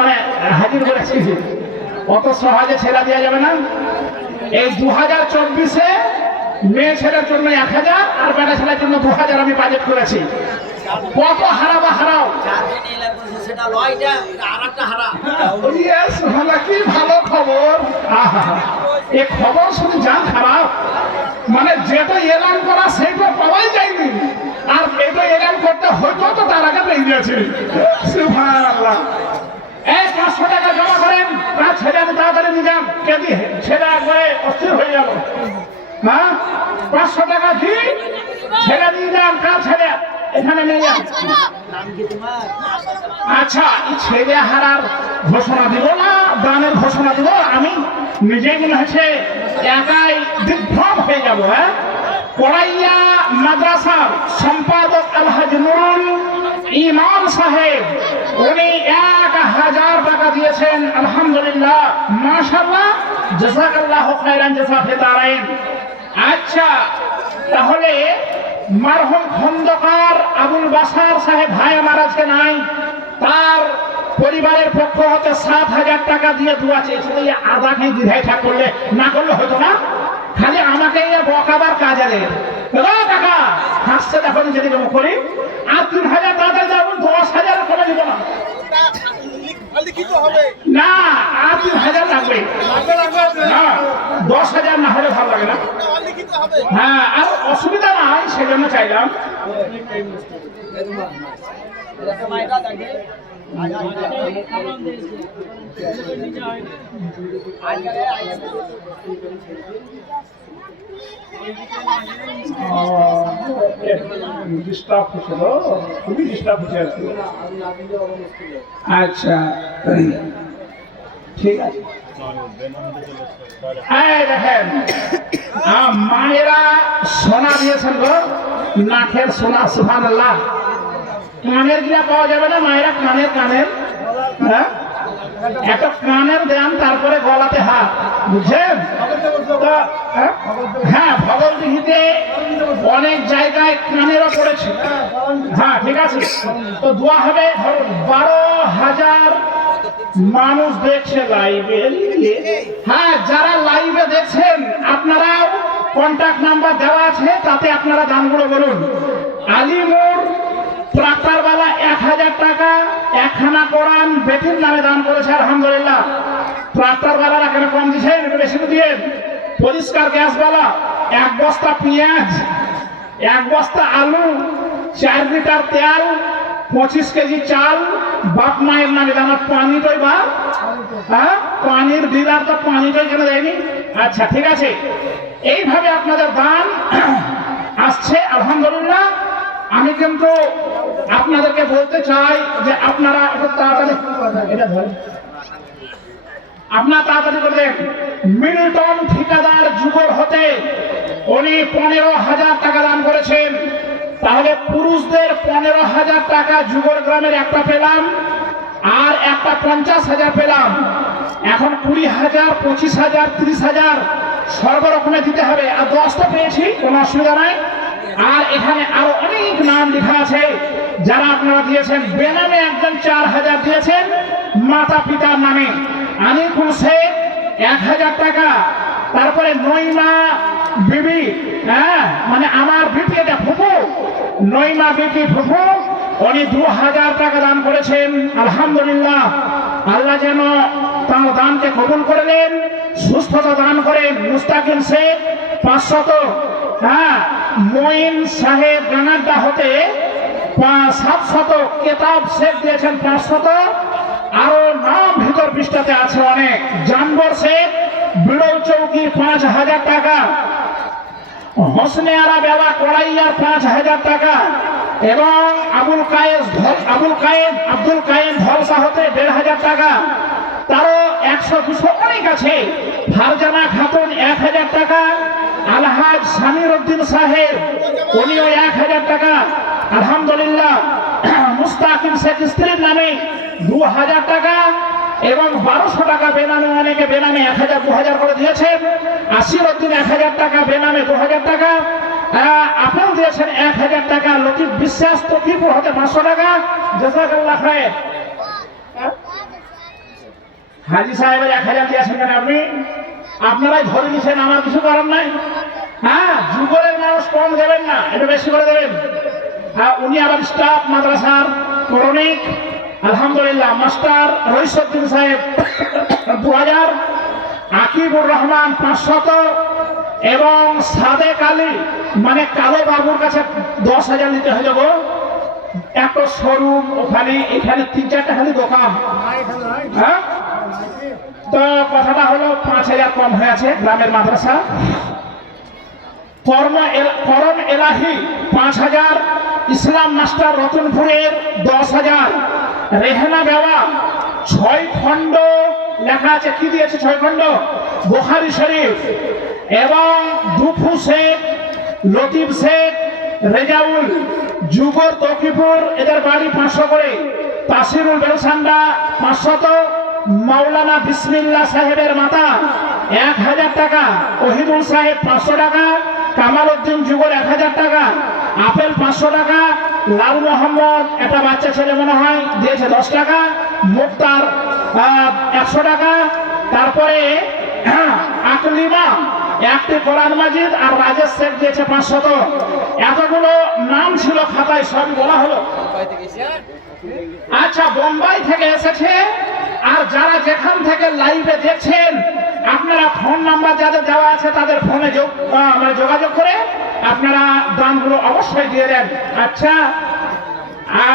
মানে হাজির করেছি অত সহজে ছেলে দেওয়া যাবে না এই 2024-এ মেয়ে ছেলের জন্য 1000 আর বেটা ছেলের জন্য 2000 আমি বাজেট করেছি কত হারাও কি ভালো খবর এই খবর শুধু যা খারাপ মানে যেটা এলান করা সেটা পাওয়াই যায়নি আর এটা এলান করতে হয়তো তো তার আগে পেয়ে গেছে সুবহানাল্লাহ এই 500 টাকা জমা করেন তার ছেলে আমি তাড়াতাড়ি নিয়ে যান কে দিয়ে ছেলে একবারে অস্থির হয়ে গেল হ্যাঁ 500 টাকা কি ছেলে নিয়ে যান কার ছেলে এখানে নিয়ে যান আচ্ছা এই ছেলে হারার ঘোষণা দিব না দানের ঘোষণা দিব আমি নিজেই মনে হচ্ছে একাই দিগ্ভ্রম হয়ে যাব হ্যাঁ পড়াইয়া মাদ্রাসার সম্পাদক আলহাজ নুরুল ইমাম সাহেব উনি 1000 টাকা দিয়েছেন আলহামদুলিল্লাহ মাশাআল্লাহ জাযাকাল্লাহু খায়রান জাযা ফি দারাইন আচ্ছা তাহলে মারহুম খন্দকার আবুল বাসার সাহেব ভাই আমার আজকে নাই তার পরিবারের পক্ষ হতে 7000 টাকা দিয়ে দোয়া চেয়েছে আদা খেয়ে দ্বিধায় থাক করলে না করলে হতো না খালি আমাকে বকাবার কাজে লেগে কাকা হাসছে দেখো যেদিকে মুখ করি আর 3000 টাকা যাবেন 10,000 কমে দিব না আর 3000 লাগবে না 10,000 না হলে ভালো লাগে না হ্যাঁ আর অসুবিধা নাই সেজন্য চাইলাম ডিস্টার্ব হচ্ছে তো খুবই ডিস্টার্ব হচ্ছে আচ্ছা ঠিক আছে দেখেন মায়েরা সোনা দিয়েছেন গো নাকের সোনা সুবহানাল্লাহ কানের গিলা পাওয়া যাবে না মায়েরা কানের হ্যাঁ একটা কানের দেন তারপরে গলাতে হাত বুঝছেন হ্যাঁ ভগবদ্গীতে অনেক জায়গায় কানেরও পড়েছে হ্যাঁ ঠিক আছে তো দোয়া হবে 12,000 মানুষ দেখছে লাইভে হ্যাঁ যারা লাইভে দেখছেন আপনারাও কন্ট্যাক্ট নাম্বার দেওয়া আছে তাতে আপনারা দানগুলো বলুন আলিমুর ট্রাক্টরওয়ালা 1000 টাকা একখানা কোরআন বেটির নামে দান করেছে আলহামদুলিল্লাহ ট্রাক্টরওয়ালারা কেন কম দিচ্ছেন একটু বেশি দিয়ে পরিষ্কার গ্যাসওয়ালা 1 বস্তা পেঁয়াজ 1 বস্তা আলু 4 লিটার তেল 25 কেজি চাল বাপ মায়ের নামে দান পানিটাই বা হ্যাঁ পানির ডিলার তো পানিটাই কেন দেয়নি আচ্ছা ঠিক আছে এইভাবে আপনাদের দান আসছে আলহামদুলিল্লাহ। আমি কিন্তু আপনাদেরকে বলতে চাই যে আপনারা একটু তাড়াতাড়ি এটা ধরেন, আপনার তাড়াতাড়ি করবেন। মিল্টন ঠিকাদার যুগল হতে উনি 15,000 টাকা দান করেছেন। তাহলে পুরুষদের 15,000 টাকা যুগল গ্রামের একটা পেলাম, আর একটা 50,000 পেলাম। এখন 20,000, 25,000, 30,000 সর্বরকমে দিতে হবে। আর 10 তো পেয়েছি, কোনো অসুবিধা নাই। আর এখানে আরো অনেক নাম লেখা আছে যারা আপনারা দিয়েছেন। বেনামে একজন 4,000 দিয়েছেন মাতা পিতার নামে। আনিকুল শেখ 1,000 টাকা। তারপরে নইমা বিবি, হ্যাঁ মানে আমার বিপি, এটা ফুফু, নইমা বিপি ফুফু, উনি 2,000 টাকা দান করেছেন। আলহামদুলিল্লাহ, আল্লাহ যেন তার দানকে কবুল করে নেন, সুস্থতা দান করেন। মুস্তাকিম শেখ 500, হ্যাঁ মঈন সাহেব রানাড্ডা হতে 700, কেতাব শেখ দিয়েছেন 500, আরো নাম ভিতর পৃষ্ঠাতে আছে অনেক। জানবর শেখ বিড়ল চৌকি 5,000 টাকা, হোসনে আরা বেলা কড়াইয়ার 5,000 টাকা, এবং আব্দুল কায়েম ধলসা হতে 1,500 টাকা। তারও 100-200 অনেক আছে। ফারজানা খাতুন 1,000 টাকা। আলহাজ সামির উদ্দিন সাহেব উনিও 1,000 টাকা। আলহামদুলিল্লাহ। মুস্তাকিম শেখ স্ত্রীর নামে 2,000 টাকা, এবং 1200 টাকা বেনামে, অনেকে বেনামে 1,000, 2,000 করে দিয়েছেন। আসির উদ্দিন 1,000 টাকা, বেনামে 2,000 টাকা। আপেল দিয়েছেন 1,000 টাকা। লতিফ বিশ্বাস তকিপুর হতে 500 টাকা। জাযাকাল্লাহ খায়ের। হাজি সাহেবের 1,000 দিয়েছেন কেন আপনি? আপনারাই ধরে নিয়েছেন, আমার কিছু করার নাই। হ্যাঁ, যুগলের মানুষ কম দেবেন না, একটু বেশি করে দেবেন। হ্যাঁ, উনি আবার স্টাফ মাদ্রাসার করণিক। আলহামদুলিল্লাহ। মাস্টার রইসুদ্দিন সাহেব 2,000, আকিবুর রহমান 500, এবং সাদেক আলী মানে কালো বাবুর কাছে 10,000 নিতে হয়ে যাবো। একটা শোরুম ওখানে, এখানে 3-4টা খালি দোকান। হ্যাঁ, তো কথাটা হলো 5,000 কম হয়ে আছে গ্রামের মাদ্রাসা। করম এলাহি 5,000, ইসলাম মাস্টার রতনপুরের 10,000, রেহানা বেওয়া 6 খণ্ড লেখা আছে, কি দিয়েছে 6 খণ্ড? বুখারী শরীফ। এবং দুফু শেখ, লতিফ শেখ, রেজাউল, যুগর তকিপুর, এদের বাড়ি 500 করে। তাসিরুল বেলসান্ডা 500, মাওলানা বিসমিল্লাহ সাহেবের মাতা 1,000 টাকা, ওহিদুল সাহেব 500 টাকা, কামাল উদ্দিন যুগর 1,000 টাকা, আপেল 500 টাকা, লাল মোহাম্মদ একটা বাচ্চা ছেলে মনে হয় দিয়েছে 10 টাকা, মুক্তার 100 টাকা। তারপরে আকলিমা একটি কোরআন মাজিদ, আর রাজেশ শেখ দিয়েছে 500। এতগুলো নাম ছিল খাতায়, সব বলা হলো। আচ্ছা, বোম্বাই থেকে এসেছে। আর যারা যেখান থেকে লাইভে দেখছেন, আপনারা ফোন নাম্বার যাদের দেওয়া আছে তাদের ফোনে যোগাযোগ করে আপনারা দামগুলো অবশ্যই দিয়ে দেন। আচ্ছা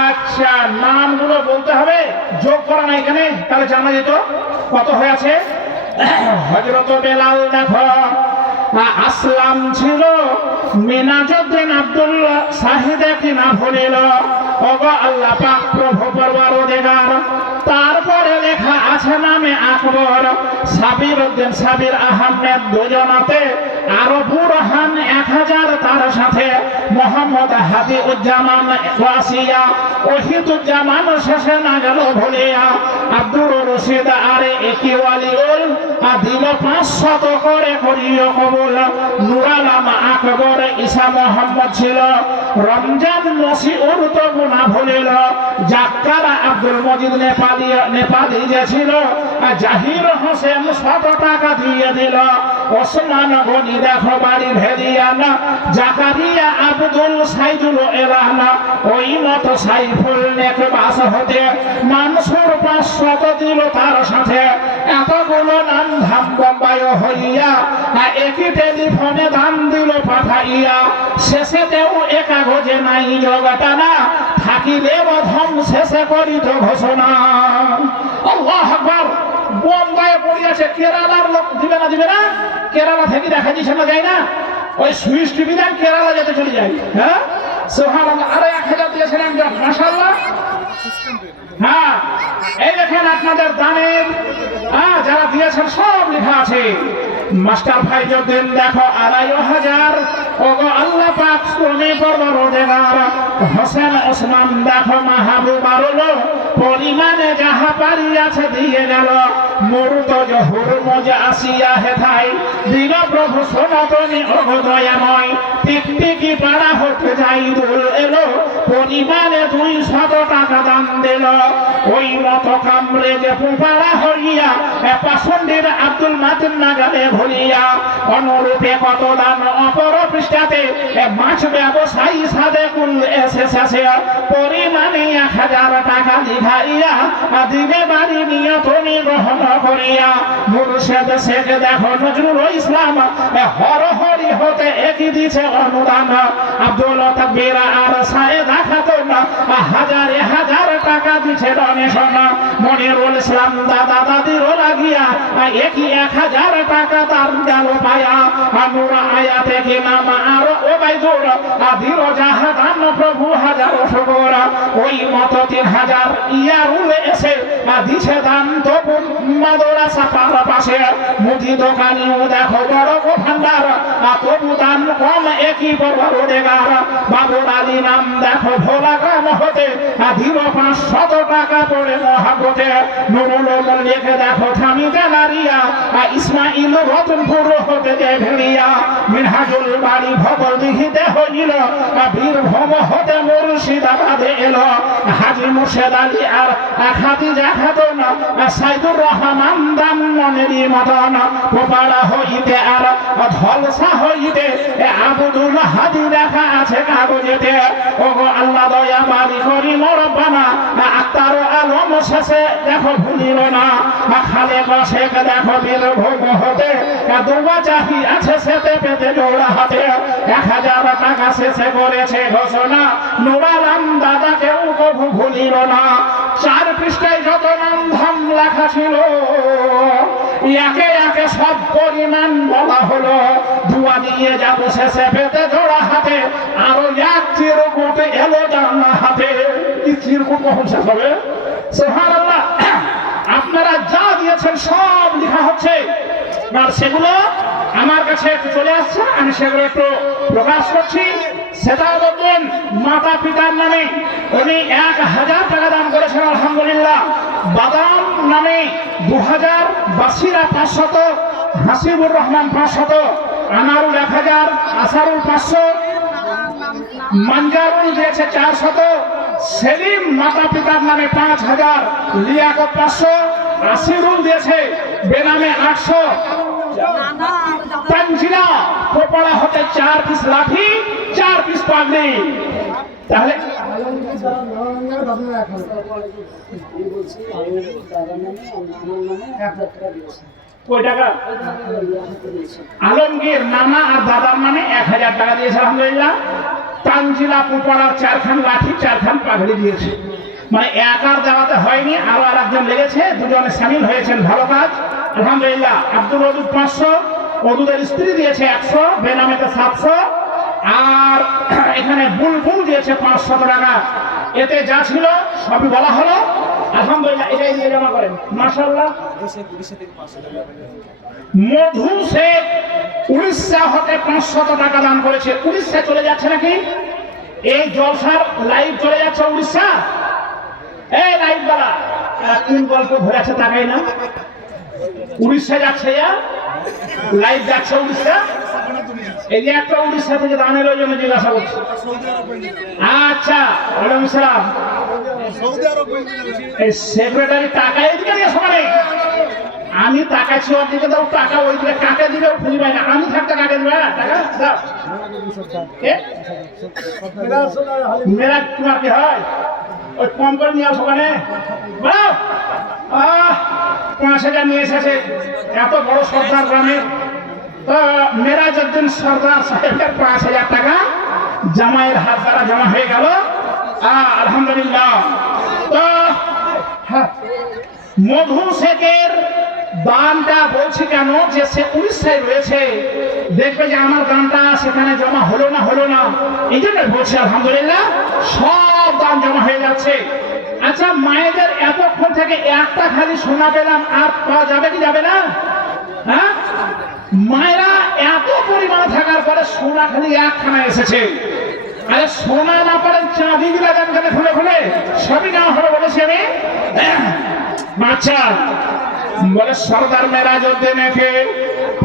আচ্ছা, নামগুলো বলতে হবে, যোগ করা নাই এখানে, তাহলে জানা যেত কত হয়ে আছে। হযরত বেলাল দেখো, আসলাম ছিল, মিনাজউদ্দিন আব্দুল্লাহ শাহিদে কিনা ভুলিল, ওগো আল্লাহ পাক প্রভু পরওয়ারদিগার। তারপরে লেখা আছে নামে আকবর, সাবির উদ্দিন, সাবির আহমেদ দুজনাতে, আরো বুরহান 1,000 তার সাথে, মোহাম্মদ হাদি উজ্জামান ওয়াসিয়া, ওহিদুজ্জামান শেষে না গেল ভুলিয়া, আব্দুর রশিদ আরে একি ওয়ালিউল দিল 500 করে করিও কবুল, নূর আলম আকবর, ঈসা মোহাম্মদ ছিল, রমজান মসিউর তবু না ভুলিল, জাক্কার আব্দুল মজিদ নেপালি যে ছিল, জাহির হোসেন 100 টাকা দিয়ে দিল, ওসমান গনি দেখো বাড়ি ভেরিয়ানা, জাকারিয়া আব্দুল সাইদুল এলানা, ওই মতো সাইফুল নেকবাস হতে মানসুর 500 দিল তার সাথে। এতগুলো নাম ধাম বোম্বাই হইয়া, একই টেলিফোনে দাম দিল পাঠাইয়া, শেষেতেও এ কাগজে নাই জগটানা, থাকিলে অধম শেষে করিত ঘোষণা। আল্লাহু আকবার। বোম্বাই পড়িয়াছে, কেরালার লোক দিবে না? কেরালা থেকে দেখা দিচ্ছে না, যায় না? ওই সুইচ টিভি দেন কেরালা যেতে চলে যায়। হ্যাঁ সুবহানাল্লাহ। আরো 1000 দিয়েছেন একজন, মাশাআল্লাহ। হ্যাঁ এই দেখেন আপনাদের দানের যারা দিয়েছেন সব লেখা আছে। মাস্টার ভাই যদিন দেখো 2500। ওগো আল্লাহ পাক তুমি পরবর্তীকার হোসেন ওসমান দেখো মাহবুবার পরিমাণে যাহা পারিয়াছে দিয়ে গেল। মরুত জহুর মজা আসিয়া হেথাই দিল প্রভু সনাতনী অগদয়াময়। টিকটিকি পাড়া হতে যাই দোল এলো পরিমাণে 200 টাকা দান দিল। ওই মত কামড়ে যে পুপাড়া হইয়া পাষণ্ডীর আব্দুল মাতিন নাগালে ভুলিয়া। অনুরূপে কত দান অপর পৃষ্ঠাতে মাছ ব্যবসায়ী সাদেকুল এসেছে পরিমাণে 1000 টাকা লিখাইয়া দিনে বাড়ি নিয়ে তুমি গ্রহণ করিয়া। মুর্শেদ শেখ দেখো নজরুল ইসলাম হরহরি হতে একই দিছে অনুদান। আব্দুল তাকবীর আর সায়েদা খাতুন 1000 টাকা দিছে ডোনেশন। মনিরুল ইসলাম দাদা দাদিরও লাগিয়া একই 1000 টাকা তার গেল পায়া। নূর আয়াতে কি নাম আর ওবাইদুর আদির জাহাদান প্রভু হাজারো শুকর। ওই মত 3000 ইয়ারুল এসে দিছে দান তবু মাদ্রাসা পার পাশে। মুদি দোকানিও দেখো বড় ভান্ডার তবু দান কম একই পরবর্তীকার। বাবুর আলী নাম দেখো ভোলা গ্রাম হতে দিল 500 টাকা পড়ে মহাগতে। নুরুল মল্লিক দেখো থামি জানারিয়া ইসমাইল রতনপুর হতে যে ভেড়িয়া। মিনহাজুল বাড়ি ভগল দিঘিতে হইল বীরভূম হতে মুর্শিদাবাদে এলো। হাজি মুর্শেদ আলী আর খাদিজা খাতুন সাইদুর রহমান দান মনেরই মদন। পোপাড়া হইতে আর ধলসা হইতে আবুদুল হাদি লেখা আছে কাগজেতে। ওগো আল্লাহ দয়া বাড়ি করি মরব্বানা আক্তার আলম শেষে দেখো ভুলিল না। খালে শেখ দেখো বীরভূম হতে দুর্বা চাহি আছে সেতে পেতে জোড়া হাতে। 1000 টাকা শেষে করেছে ঘোষণা নুরালাম দাদা কেউ কভু ভুলিল না। 4 পৃষ্ঠায় যত নাম ধাম লেখা ছিল একে একে সব পরিমাণ বলা হলো। দুয়া দিয়ে যাবো শেষে পেতে জোড়া হাতে। আরো 1 চিরকুট এলো জানা হাতে। কি চিরকুট কখন শেষ হবে? সুবহানাল্লাহ। আপনারা যা দিয়েছেন সব লেখা হচ্ছে আর সেগুলো আমার কাছে একটু চলে আসছে, আমি সেগুলো একটু প্রকাশ করছি। সেটা বলবেন মাতা পিতার নামে উনি 1000 টাকা দান করেছেন আলহামদুলিল্লাহ। বাদাম নামে 2000, বাসিরা 500, হাসিবুর রহমান 500, আনারুল 1000, আসারুল 500, মানজারুল দিয়েছে 400, সেলিম মাতা পিতার নামে 5000, লিয়াকত 500, আসিরুল দিয়েছে বেনামে 800, তানজিলা পোপড়া হতে 4 পিস লাঠি 4 পিস পাগড়ি। তাহলে কয় টাকা? আলমগীর নানা আর দাদার নামে 1000 টাকা দিয়েছে আলহামদুলিল্লাহ। তানজিলা পোপড়ার 4 খান লাঠি 4 খান পাগড়ি দিয়েছে। মানে একার দেওয়াতে হয়নি, আরো আরেকজন লেগেছে, দুজনে সামিল হয়েছেন, ভালো কাজ আলহামদুলিল্লাহ। আব্দুল ওদুদ 500, ওদুদের স্ত্রী দিয়েছে 100, বেনামেতে 700, আর এখানে বুলবুল দিয়েছে 500 টাকা। এতে যা ছিল সবই বলা হলো আলহামদুলিল্লাহ। এটাই দিয়ে জমা করেন মাশাআল্লাহ। মধু শেখ উড়িষ্যা হতে 500 টাকা দান করেছে। উড়িষ্যা চলে যাচ্ছে নাকি? এই জলসার লাইভ চলে যাচ্ছে উড়িষ্যা। এই লাইভ বালা কোন গল্প ঘুরে আছে তাকাই না। উড়িষ্যা যাচ্ছে, লাইভ যাচ্ছে উড়িষ্যা। এই যে একটা উড়িষ্যা থেকে দান এলো জন্য জিজ্ঞাসা করছি। আচ্ছা ওয়ালাইকুম সালাম। এই সেক্রেটারি টাকা এদিকে দিয়ে সবাই আমি তাকাচ্ছি ওর দিকে, দাও টাকা ওই দিকে কাকে দিবে খুঁজে পাই না। আমি থাকতে কাকে দিবে টাকা দাও। মেরা তোমার কি হয়? ওই কম করে নিয়ে আসো ওখানে 5000 নিয়ে এসেছে এত বড় সর্দার গ্রামের। তো মেরাজউদ্দিন সর্দার সাহেবের 5000 টাকা জামাইয়ের হাত দ্বারা জমা হয়ে গেল আলহামদুলিল্লাহ। তো মধু শেখের দানটা বলছি কেন, যে সে উড়িষ্যায় রয়েছে, দেখবে যে আমার দানটা সেখানে জমা হলো না, এই জন্য বলছি আলহামদুলিল্লাহ সব দান জমা হয়ে যাচ্ছে। আচ্ছা, মায়েদের এতক্ষণ থেকে একটা খালি সোনা পেলাম, আর পাওয়া যাবে কি যাবে না? হ্যাঁ, মায়েরা এত পরিমাণে থাকার পরে সোনা খালি একখানা এসেছে। আরে সোনা না পারেন চাঁদি দিলা দেন কেন খুলে খুলে, সবই নেওয়া হবে বলেছি আমি। আচ্ছা, বলে সর্দার মেরাজউদ্দিনকে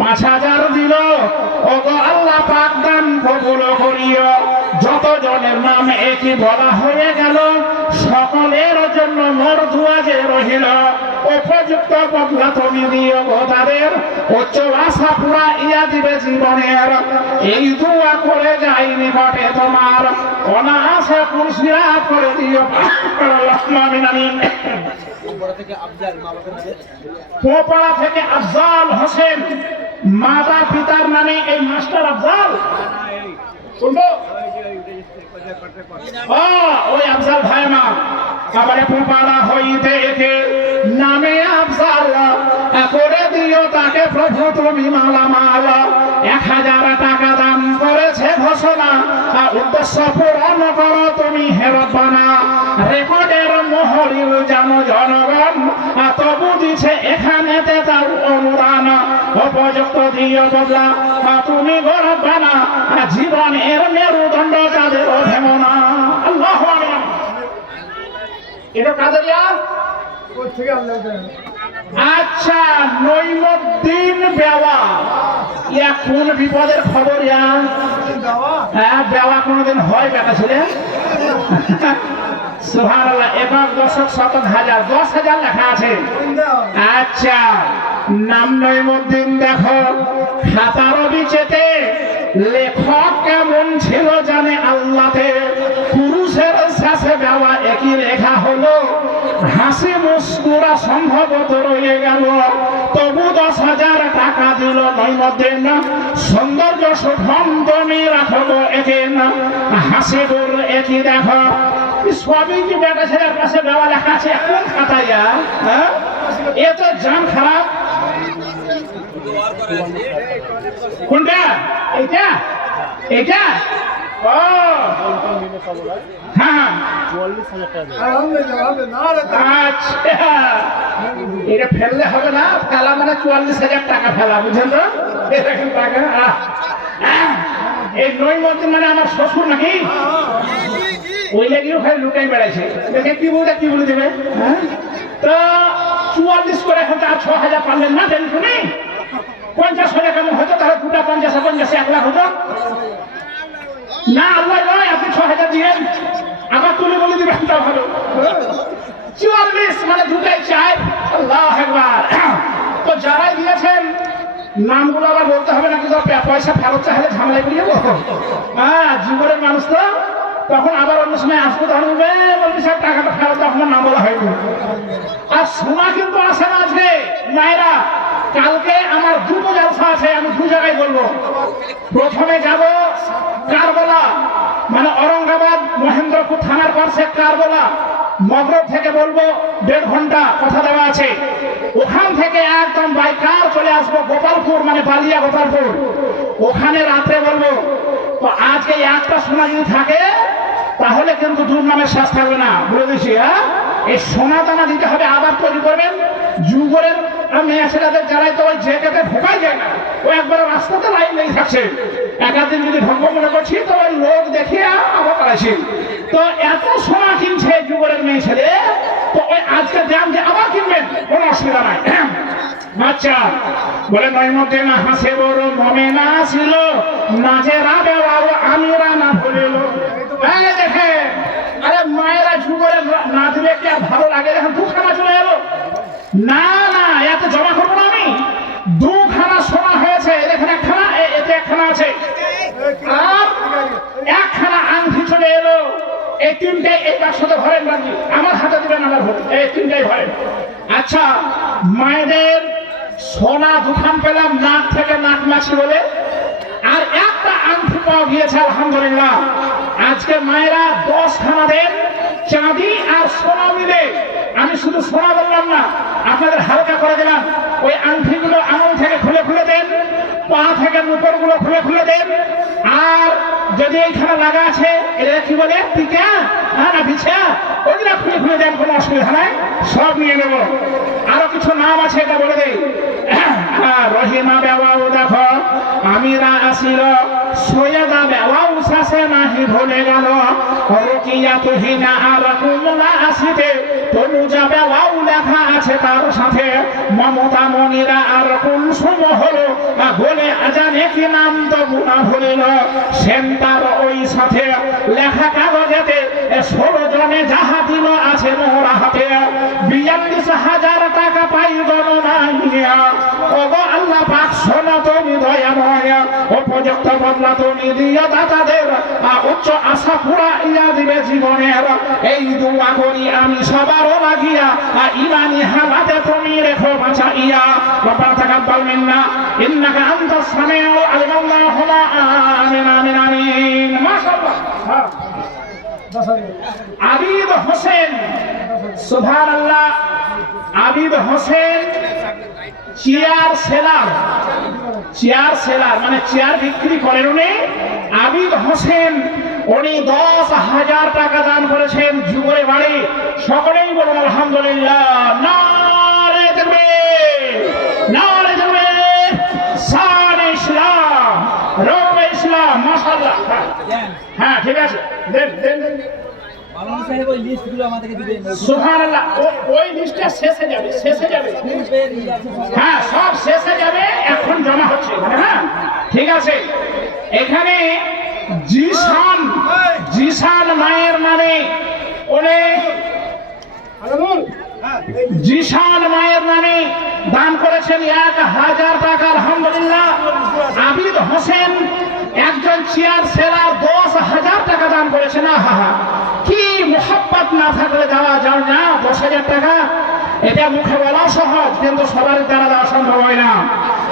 ৫,০০০ দিল। ও গো আল্লাহ পাক দান কবুল করিও। যত জনের নাম একই বলা হয়ে গেল, সকলের জন্য মোর দুয়া যে রহিল। উপযুক্ত বদলা তুমি দিও গো তাদের, উচ্চ আশা পুরা ইয়া দিবে জীবনের। এই দুয়া করে যাই নিকটে তোমার, অনায়াসে পুরস্কার করে দিও। আমিন আমিন। পোপাড়া থেকে আফজাল হোসেন, মাতা পিতার নামে এই মাস্টার আফজাল শুনবো। ওই আফজাল ভাই মা আবারে পোপাড়া হইতে একে নামে আফজাল করে দিও তাকে প্রভু তুমি মালামাল। ১,০০০ টাকা দান করেছে ঘোষণা, উদ্দেশ্য পূরণ করো তুমি হে রব্বানা। রেকর্ডের মোহরিল জানো জনগণ, তবু দিছে এখানেতে তার অনুদান। উপযুক্ত দিও বদলা তুমি গো রব্বানা, জীবনের মেরুদণ্ড তাদের অভেমনা। আল্লাহু আকবার। এটা কাদেরিয়া। ওর থেকে আল্লাহ দেন। আচ্ছা, নইমুদ্দিন বেওয়া, ইয়া কোন বিপদের খবর? ইয়া যাওয়া হ্যাঁ, বেওয়া কোনদিন হয় বেটা ছেলে? সুবহানাল্লাহ। এবার দশক শতক হাজার ১০,০০০ লেখা আছে। আচ্ছা, নাম নইমুদ্দিন দেখো খাতার বিচেতে, লেখক কেমন ছিল জানে আল্লাহতে। পুরুষের শেষে বেওয়া একই লেখা হলো, হাসি মুস্কুরা সম্ভবত রয়ে গেল। তবু ১০,০০০ টাকা দিল নইমুদ্দিন। সৌন্দর্য শোভন তুমি রাখবো একে না, হাসি দূর একই দেখো। সবই কি বেটা ছেলের পাশে বেওয়া লেখা আছে? কোন খাতাইয়া? হ্যাঁ, এ তো জান খারাপ। কোনটা? এইটা এইটা? ও হ্যাঁ, আচ্ছা, এটা ফেললে হবে না। ফেলা মানে ৪৪,০০০ টাকা ফেলা, বুঝলেন তো? এরকম টাকা। এই নইমুদ্দিন মানে আমার শ্বশুর নাকি? ওই লেগেও খালি লুকাই বেড়াইছে। দেখে কি বলতে কি বলে দেবে? হ্যাঁ, তো ৪৪ করে এখন তার ৬,০০০ পারলেন না, দেন শুনি ৫০ হলে কেমন হতো? তাহলে ২টা ৫০ ৫০ ১ লাখ হতো না। আল্লাহ নয়, আপনি ৬,০০০ দিয়েন, আবার তুলে বলে দিবেন, তা ভালো। ৪৪ মানে দুটাই চাই। আল্লাহ আকবার। তো যারাই দিয়েছেন নামগুলো আবার বলতে হবে নাকি? পয়সা ফেরত চাইলে ঝামেলায় পড়ে যাবো। হ্যাঁ, জীবনের মানুষ তো, তখন আবার অন্য সময় আসবো, তখন বলবি স্যার টাকাটা ফেরত, তখন নাম বলা হয়নি। আর সোনা কিন্তু আসে না আজকে মায়েরা। কালকে আমার দুটো জলসা আছে, আমি ২ জায়গায় বলবো। প্রথমে যাব কারবালা, মানে औरंगाबाद মহেন্দ্রপুর থানার পাশে কারবালা। মগরব থেকে বলবো ১.৫ ঘন্টা, কথা দেওয়া আছে। ওখান থেকে একদম বাই কার চলে আসবো গোপালপুর, মানে বালিয়া গোপালপুর। ওখানে রাত্রে বলবো। তো আজকে একটা সোনা যদি থাকে তাহলে কিন্তু দুর্নামের শ্বাস থাকবে না, বলে দিচ্ছি। হ্যাঁ, এই সোনা দানা দিতে হবে, আবার তৈরি করবেন। যুগরের মেয়ে ছেলেদের যারাই তো ওই জেকেতে ঢোকাই যায় না, ও একবার রাস্তাতে লাইন লেগে থাকছে। একাদিন যদি ঢঙ্গ মনে করছি তো ওই লোক দেখিয়ে আবার করাইছি। তো এত সোনা কিনছে যুগরের মেয়ে ছেলে, তো ওই আজকে দাম যে আবার কিনবেন, কোনো অসুবিধা নাই। আচ্ছা, বলে নইমুদ্দিন হাসে বড় মমেনা ছিল, নাজেরা বেওয়াও আমিরা না ভুলিল। দেখে, আরে মায়েরা যুগরের না দিলে কি আর ভালো লাগে? এখন ২খানা চলে এলো। না না, এত জমা করবো না আমি। ২খানা সোনা হয়েছে, এখানে একখানা, এতে একখানা আছে, আর একখানা আংটি চলে এলো। এই ৩টাই এই বাক্সতে ভরেন বাকি, আমার হাতে দিবেন, আমার ভোট, এই ৩টাই ভরেন। আচ্ছা, মায়েদের সোনা ২খান পেলাম, নাক থেকে নাক মাছি বলে, আর একটা আংটি পাওয়া গিয়েছে আজকে মায়েরা 10 খানা দেন, চাঁদি আর সোনা মিলে আমি আমি শুধু সোনা বললাম না, আপনাদের হালকা করে দিলাম। ওই আংটিগুলো আঙুল থেকে খুলে খুলে দেন, পা থেকে নুপুরগুলো খুলে খুলে দেন। আর যদি এইখানে লাগা আছে এটা কি বলে, টিকা না বিছা, ওইগুলা খুলে খুলে দেন, কোনো অসুবিধা নাই, সব নিয়ে নেব। আরো কিছু নাম আছে, এটা বলে দেই। রহিমা বেওয়াও দেখো আমিরা আসিল, সৈয়দা বেওয়াও শাসে নাহি ভুলে গেল, রুকিয়া তুহিনা আর কুমলা আসিতে তনুজা বেওয়াও লেখা আছে তার সাথে, মমতা মনিরা আর কুলসুম হলো বলে আজানে কি নাম তো গুণা ভুলিল, সেন্টার ওই সাথে লেখা কাগজেতে 16 জনে যাহা দিল আছে মোরা হাতে, 42,000 টাকা পাই গণনায়। ওগো আল্লাহ পাক শোনো তুমি দয়াময়, উপযুক্ত বদলা তুমি দিও দাতাদের, উচ্চ আশা পুরা ইয়া দিবে জীবনের। এই দোয়া করি আমি সবার লাগিয়া, ইমানি হালাতে তুমি রেখো বাঁচাইয়া। রব্বানা তাকাব্বাল মিন্না ইন্নাকা আনতাস সামিউল আলিম। আল্লাহুম্মা আমিন আমিন আমিন। মাশাআল্লাহ। আবিদ হোসেন, সুবহানাল্লাহ। Abid Hossain chair seller, chair seller মানে চেয়ার বিক্রি করেন উনি। আবিদ হোসেন উনি 10,000 টাকা দান করেছেন যুবরে বাড়ি। সকলেই বলুন আলহামদুলিল্লাহ। নারে তাকবীর, নারে তাকবীর। সানে ইসলাম, রবে ইসলাম। মাশাআল্লাহ। হ্যাঁ ঠিক আছে, দেন দেন দেন। মাওলানা সাহেব ওই লিস্টগুলো আমাদেরকে দিবেন। সুবহানাল্লাহ। ওই লিস্টটা শেষে যাবে, শেষে যাবে। হ্যাঁ সব শেষে যাবে, এখন জমা হচ্ছে। হ্যাঁ ঠিক আছে। এখানে জিশান, জিশান মায়ের নামে ওরে, জিশান মায়ের নামে দান করেছেন 1,000 টাকা। আলহামদুলিল্লাহ। আবিদ হোসেন একজন চেয়ার সেলার 10,000 টাকা দান করেছেন। আহা, কি মোহাব্বত না থাকলে দেওয়া যায় না 10,000 টাকা। এটা মুখে বলা সহজ, কিন্তু সবার দ্বারা দেওয়া সম্ভব হয় না।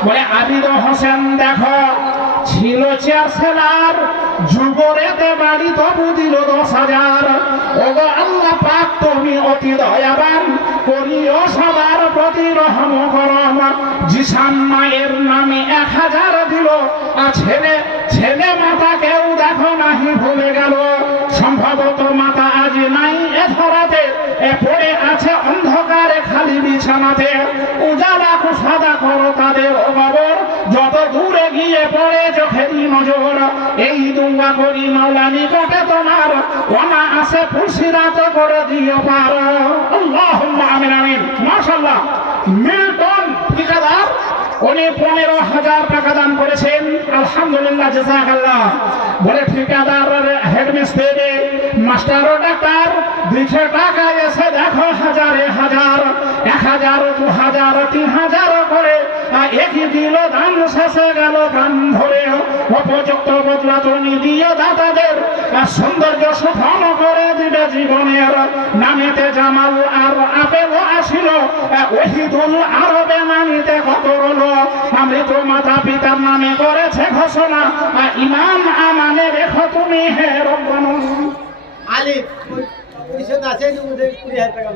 বলে আবিদ হোসেন দেখো ছিল চেয়ার সেলার, যুবরেতে বাড়ি তবু দিল 10,000। ওগো আল্লাহ পাক তুমি অতি দয়াবান, করিও সবার প্রতি রহম করম। জিশান মায়ের নামে 1,000 দিল, ছেলে ছেলে মাতা কেউ দেখো নাহি ভুলে গেল। সম্ভবত মাতা আজ নাই এ ধরাতে, পড়ে আছে অন্ধকারে খালি বিছানাতে। উজালা কুসাদা করো তাদের অগবর, যত দূরে গিয়ে পড়ে চোখেরই নজর। এই দুঙ্গা করি মাওলা নিকটে তোমার, ওনা আসে ফুলসিরাত করে দিও পার। আল্লাহুম্মা আমিন আমিন। মাশাআল্লাহ। মিল্টন ঠিকাদার উনি 15,000 টাকা দান করেছেন। আলহামদুলিল্লাহ, জাযাকাল্লাহ। বলে ঠিকাদার হেডমিস্ত্রি মাস্টার ডাক্তার 200 টাকা এসে দেখো হাজারে হাজার, 1,000 2,000 3,000 করে একই দিল দান, শেষে গেল দান ধরে। উপযুক্ত বদলা তুমি দিও দাতাদের, সৌন্দর্য সুফল করে দিবে জীবনের। নামেতে জামাল আর আপেল আসিল, ওহিদুল আরবে নামিতে কত রল। আমৃত মাতা পিতার নামে করেছে ঘোষণা, ইমান আমানে রেখো তুমি হে রব্বানা। আলী পরিষদ আছে, 20,000 টাকা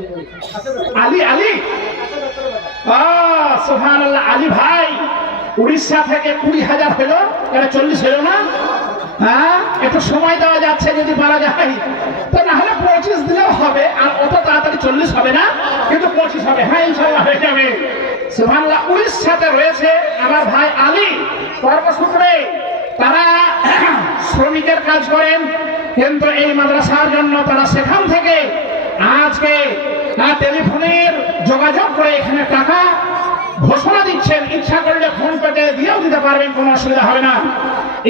আলী আলী সুবহানাল্লাহ। আলী ভাই উড়িষ্যা থেকে 20,000 হলো, এটা 40 হলো না? হ্যাঁ একটু সময় দেওয়া যাচ্ছে, যদি পারা যায় তো, না হলে 25 দিলেও হবে। আর অত তাড়াতাড়ি 40 হবে না, কিন্তু 25 হবে। হ্যাঁ ইনশাআল্লাহ হয়ে যাবে। সুবহানাল্লাহ। উড়িষ্যাতে রয়েছে আমার ভাই আলী, কর্মসূত্রে তারা শ্রমিকের কাজ করেন, কিন্তু এই মাদ্রাসার জন্য তারা সেখান থেকে আজকে টেলিফোনের যোগাযোগ করে এখানে টাকা ঘোষণা দিচ্ছেন। ইচ্ছা করলে ফোন পেতে দিয়েও দিতে পারবেন, কোনো অসুবিধা হবে না।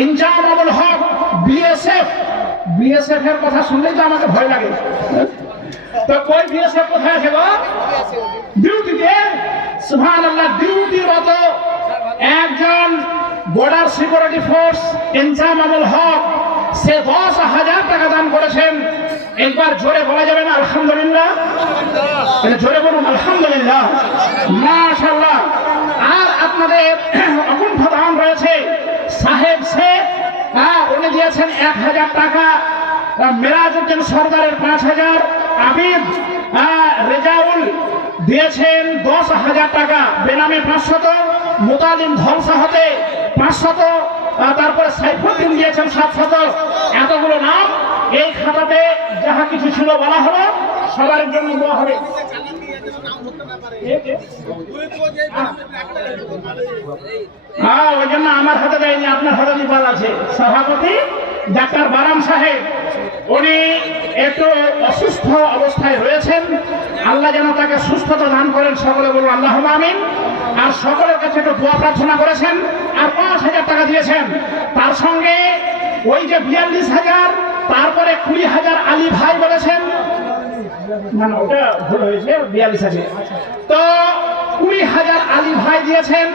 ইনজামুল হক বিএসএফ, বিএসএফ এর কথা শুনলেই তো আমাকে ভয় লাগে। তো কই বিএসএফ কোথায় আছে গো? ডিউটিতে। সুবহানাল্লাহ। ডিউটিরত একজন বর্ডার সিকিউরিটি ফোর্স ইনজামুল হক, সে 10,000 টাকা দান করেছেন। একবার জোরে বলা যাবে না আলহামদুলিল্লাহ? জোরে বলুন আলহামদুলিল্লাহ। মাশাআল্লাহ। আর আপনাদের অকুণ্ঠ দান রয়েছে সাহেব শেখ, উনি দিয়েছেন 1,000 টাকা। মেরাজউদ্দিন সরদারের 5,000, আবিদ রেজাউল দিয়েছেন 10,000 টাকা, বেনামে 500, মুতালিম ধলসা হতে 500, তারপরে সাইফুদ্দিন দিয়েছেন 700। এতগুলো নাম এই খাতাতে যাহা কিছু ছিল বলা হলো, সবার জন্য দেওয়া হবে। ওই জন্য আমার হাতে দেয়নি, আপনার হাতে নিপাল আছে। সভাপতি ডাক্তার বারাম সাহেব, উনি একটু অসুস্থ অবস্থায় রয়েছেন, আল্লাহ যেন তাকে সুস্থতা দান করেন, সকলে বলুন আল্লাহুম্মা আমিন। আর সকলের কাছে একটু দোয়া প্রার্থনা করেছেন, আর 5,000 টাকা দিয়েছেন। তার সঙ্গে ওই যে 42,000, তারপরে 20,000 আলী ভাই বলেছেন, না না ওটা ভুল হয়েছে, 42,000। তো 20,000 আলী ভাই দিয়েছেন,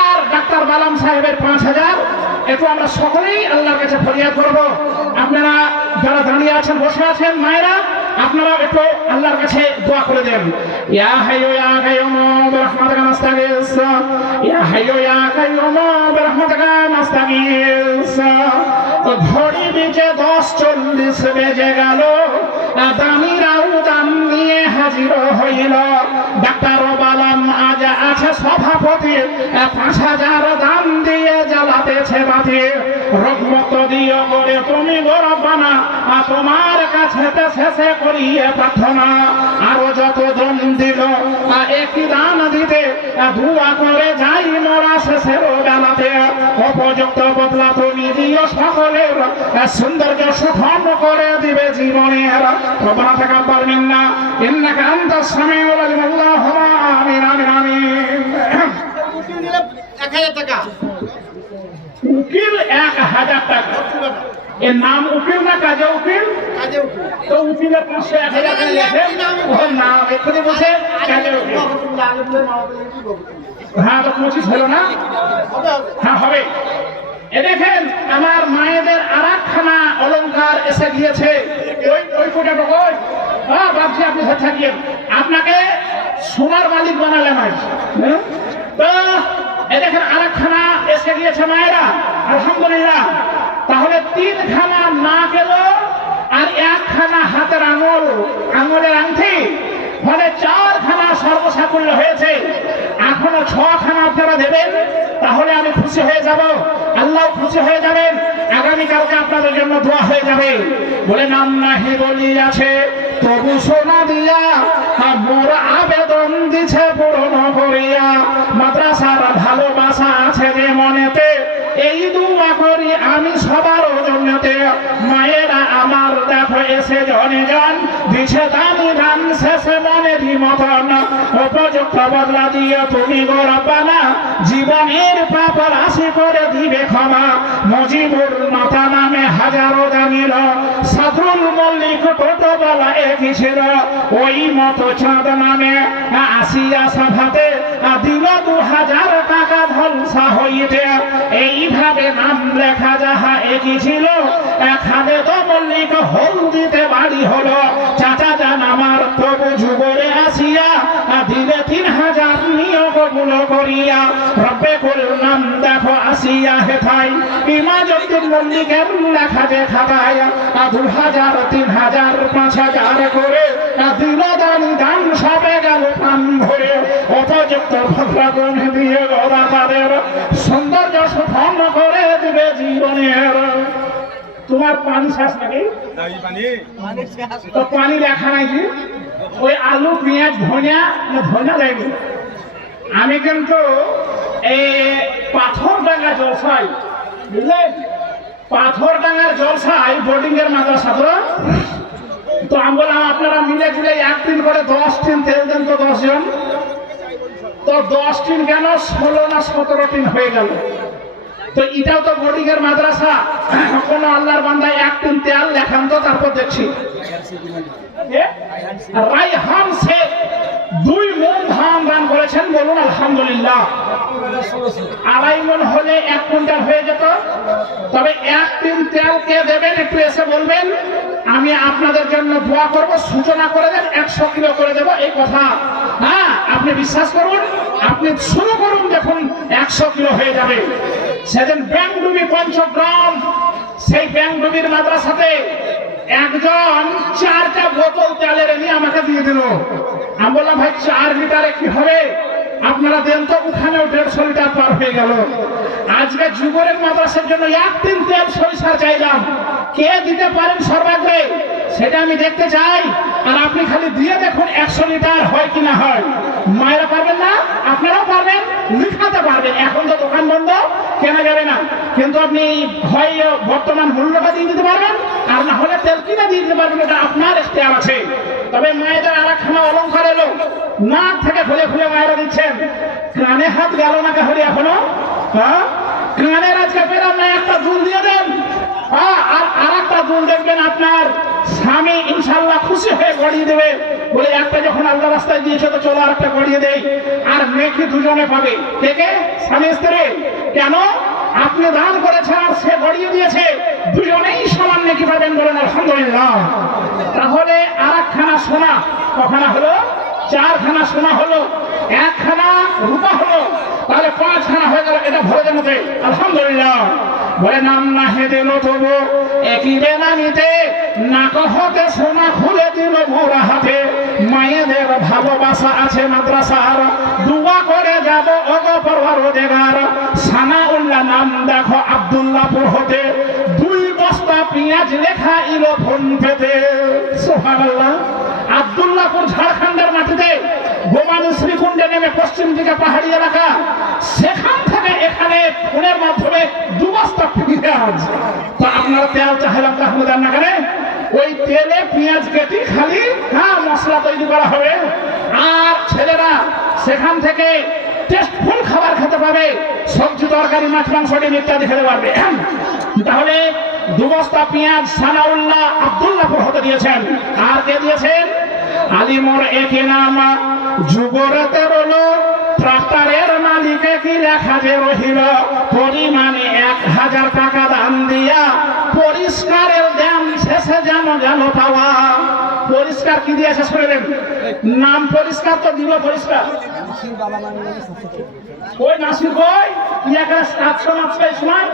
আর ডাক্তার বালাম সাহেবের 5,000। একটু আমরা সকলেই আল্লাহর কাছে ফরিয়াদ করব। আপনারা যারা দাঁড়িয়ে আছেন, বসে আছেন, মায়েরা, আপনারা একটু আল্লাহর কাছে দোয়া করে দেন। ইয়া হাইয়ু ইয়া কাইয়ুম বিরহমাতিকা নাস্তাগীস, ইয়া হাইয়ু ইয়া কাইয়ুম বিরহমাতিকা নাস্তাগীস। ঘড়ি বিচে 10:40 বেজে গেল, দামিরাও দাম নিয়ে হাজির হইল। ডাক্তার বালাম আজ আছে সভাপতি, 5,000 দাম দিয়ে জ্বালাতেছে বাতি। রহমত দিও করে তুমি গরবানা, তোমার কাছে শেষে করিয়ে প্রার্থনা। আরো যত জন দিল একই দান দিতে, ধোয়া করে যাই মোরা শেষের বেলাতে। উপযুক্ত বদলা তুমি দিও সকলের, সৌন্দর্য সুখম করে দিবে জীবনের। রব্বানা তাকাব্বাল মিন্না ইন্নাকা আনতাস সামিউল আলিম। আল্লাহুম্মা আমিন আমিন আমিন। উকিল 1,000 টাকা। এর নাম উকিল না কাজে উকিল? তো উকিলের 500 1,000 টাকা দিয়েছেন, ওর নাম এক্ষুনি বসে কাজে উকিল। হ্যাঁ, তো 25 হলো না? হ্যাঁ হবে। এ দেখেন আমার মায়েদের আরেকখানা অলংকার এসে গিয়েছে। ওই কোটা কই? ভাবছি আপনি থাকিয়েন, আপনাকে সোনার মালিক বানালাম আজ। তো এ দেখেন আরেকখানা এসে গিয়েছে মায়েরা, আলহামদুলিল্লাহ। তাহলে 3খানা না গেল, আর 1খানা হাতের আঙুলের আংটি, ফলে 4খানা সর্বসাকুল্য হয়েছে। এখনো 6খানা আপনারা দেবেন, তাহলে আমি খুশি হয়ে যাব, আল্লাহ খুশি হয়ে যাবেন। আগামীকালকে আপনাদের জন্য দোয়া হয়ে যাবে। বলে নাম নাহি বলিয়াছে তবু সোনা দিয়া, মোর আবেদন দিছে পূরণ করিয়া। মাদ্রাসার ভালোবাসা আছে যে মনেতে, এই দোয়া করি আমি সবার জন্যতে। মায়েরা আমার দেখো এসে জনে জন, দিছে দামি দান শেষে মনেরই মতন। উপযুক্ত বদলা দিয়ে তুমি গরবানা, জীবনের পাপ রাশি করে দিবে ক্ষমা। মুজিবুর মাতা নামে হাজারো দামিল, সাদরুল মল্লিক টোটো বলা একই ছিল। ওই মতো চাঁদ নামে আসিয়া সভাতে, দিল 2,000 টাকা ধলসা হইতে। এইভাবে নাম লেখা যাহা একই ছিল, এখানে তো মল্লিক হলদিতে বাড়ি হলো। চাচা যান আমার তবু যুগরে আসিয়া, দিলে 3,000 নিয়োগ গুলো করিয়া। রব্বে কুল নাম দেখো আসিয়া হেথাই, ইমাজউদ্দিন মল্লিকের লেখা যে খাতায়। 2,000 3,000 5,000 করে দিল দানি দান, সবে গেল প্রাণ ভরে। উপযুক্ত ভদ্রগণ দিয়ে গড়া তাদের, সৌন্দর্য সুখম করে দিবে জীবনের। তোমার পানি শেষ নাকি? তো পানি লেখা নাকি? ওই আলু পেঁয়াজ ধনিয়া দেয়নি। আমি কিন্তু এই পাথরডাঙ্গা জলসায়, বুঝলেন, পাথরডাঙ্গার জলসায় বোর্ডিং এর মাদ্রাসা। তো আমি বললাম আপনারা মিলে জুলে 1 টিন করে 10 টিন তেল দেন তো 10 জন। তো 10 টিন কেন 16 না 17 টিন হয়ে গেল। তো এটাও তো বোর্ডিং এর মাদ্রাসা, কোন আল্লাহর বান্দা 1 টিন তেল লেখান তো, তারপর দেখছি। রাইহান সে 2 মণ ধান দান করেছেন, বলুন আলহামদুলিল্লাহ। 2.5 মণ হলে 1 কুইন্টাল হয়ে যেত। তবে 1 টিন তেল কে দেবেন একটু এসে বলবেন, আমি আপনাদের জন্য দোয়া করব। সূচনা করে দেন, 100 কিলো করে দেব, এই কথা। হ্যাঁ, আপনি বিশ্বাস করুন, আপনি শুরু করুন, দেখুন 100 কিলো হয়ে যাবে। সেদিন ব্যাংডুবি পঞ্চগ্রাম, সেই ব্যাংডুবির মাদ্রাসাতে একজন 4টা বোতল তেলের নিয়ে আমাকে দিয়ে দিল। আমি বললাম ভাই 4 লিটারে কি হবে? আপনারা দেন তো, ওখানেও 150 লিটার পার হয়ে গেল। আজকে যুবরের মাদ্রাসার জন্য 1 টিন তেল সরিষা চাইলাম, কে দিতে পারেন সর্বাগ্রে সেটা আমি দেখতে চাই। আর আপনি খালি দিয়ে দেখুন 100 লিটার হয় কি না হয়। মায়েরা পারবেন না, আপনারাও পারবেন, লিখাতে পারবেন। এখন তো দোকান বন্ধ, কেনা যাবে না, কিন্তু আপনি হয় বর্তমান মূল্যটা দিয়ে দিতে পারবেন, আর না হলে তেল কিনে দিয়ে দিতে পারবেন। এটা আপনার ইখতিয়ার আছে। তবে মায়েদের আরেকখানা অলংকার এলো, নাক থেকে খুলে খুলে মায়েরা দিচ্ছেন। কানে হাত গেল না কাহলে এখনো? হ্যাঁ, কানের আজকে পেলাম না, একটা দুল দিয়ে দেন। আর একটা দুল দেখবেন আপনার স্বামী ইনশাল্লাহ খুশি হয়ে গড়িয়ে দেবে, বলে একটা যখন আল্লাহ রাস্তায় দিয়েছে তো চলো আর একটা গড়িয়ে দেই। আর নেকি দুজনে পাবে, কে কে? স্বামী স্ত্রী। কেন? আপনি দান করেছেন আর সে গড়িয়ে দিয়েছে, দুজনেই সমান নেকি পাবেন, বলেন আলহামদুলিল্লাহ। তাহলে আর একখানা সোনা কখানা হলো? 4 খানা সোনা হলো, 1 খানা রূপা হলো, তাহলে 5 খানা হয়ে গেল। এটা ভরে দেন আলহামদুলিল্লাহ। বলে নাম না হেদে তবু একই বেলা নিতে, না কহতে সোনা খুলে দিল মোরা হাতে। মায়েদের ভালোবাসা আছে মাদ্রাসার, দুয়া করে যাব ওগো পরওয়ারদিগার। সানাউল্লাহ নাম দেখো আব্দুল্লাহপুর হতে, 2 বস্তা পেঁয়াজ লেখা ইলো ফোন পেতে। সুবহানাল্লাহ। আব্দুল্লাহপুর ঝাড়খণ্ডের মাটিতে গোমানু শ্রীকুণ্ডে নেমে পশ্চিম দিকে পাহাড়ি এলাকা, সেখান থেকে এখানে ফোনের মাধ্যমে 2 বস্তা পেঁয়াজ। তো আপনারা তেল চাইলাম তাহলে দেন না কেন? ওই তেলে পেঁয়াজ কেটে খালি মশলা তৈরি করা হবে, আর ছেলেরা সেখান থেকে টেস্টফুল খাবার খেতে পাবে, সবজি তরকারি মাছ মাংস ডিম ইত্যাদি খেতে পারবে। তাহলে 2 বস্তা পেঁয়াজ সানাউল্লাহ আব্দুল্লাহপুর হতে দিয়েছেন। আর কে দিয়েছেন? আলিমর একে নাম যুবরাতে রলো, ট্রাক্টরের মালিকে কি লেখা যে রহিল, পরিমাণে 1000 টাকা দাম দিয়া পরিষ্কারের দাম শেষে যেন গেল পাওয়া। পরিষ্কার কি দিয়েছে শুনেলেন? নাম পরিষ্কার তো দিল পরিষ্কার। ওই নাসির কই ইয়াকে 700 সময়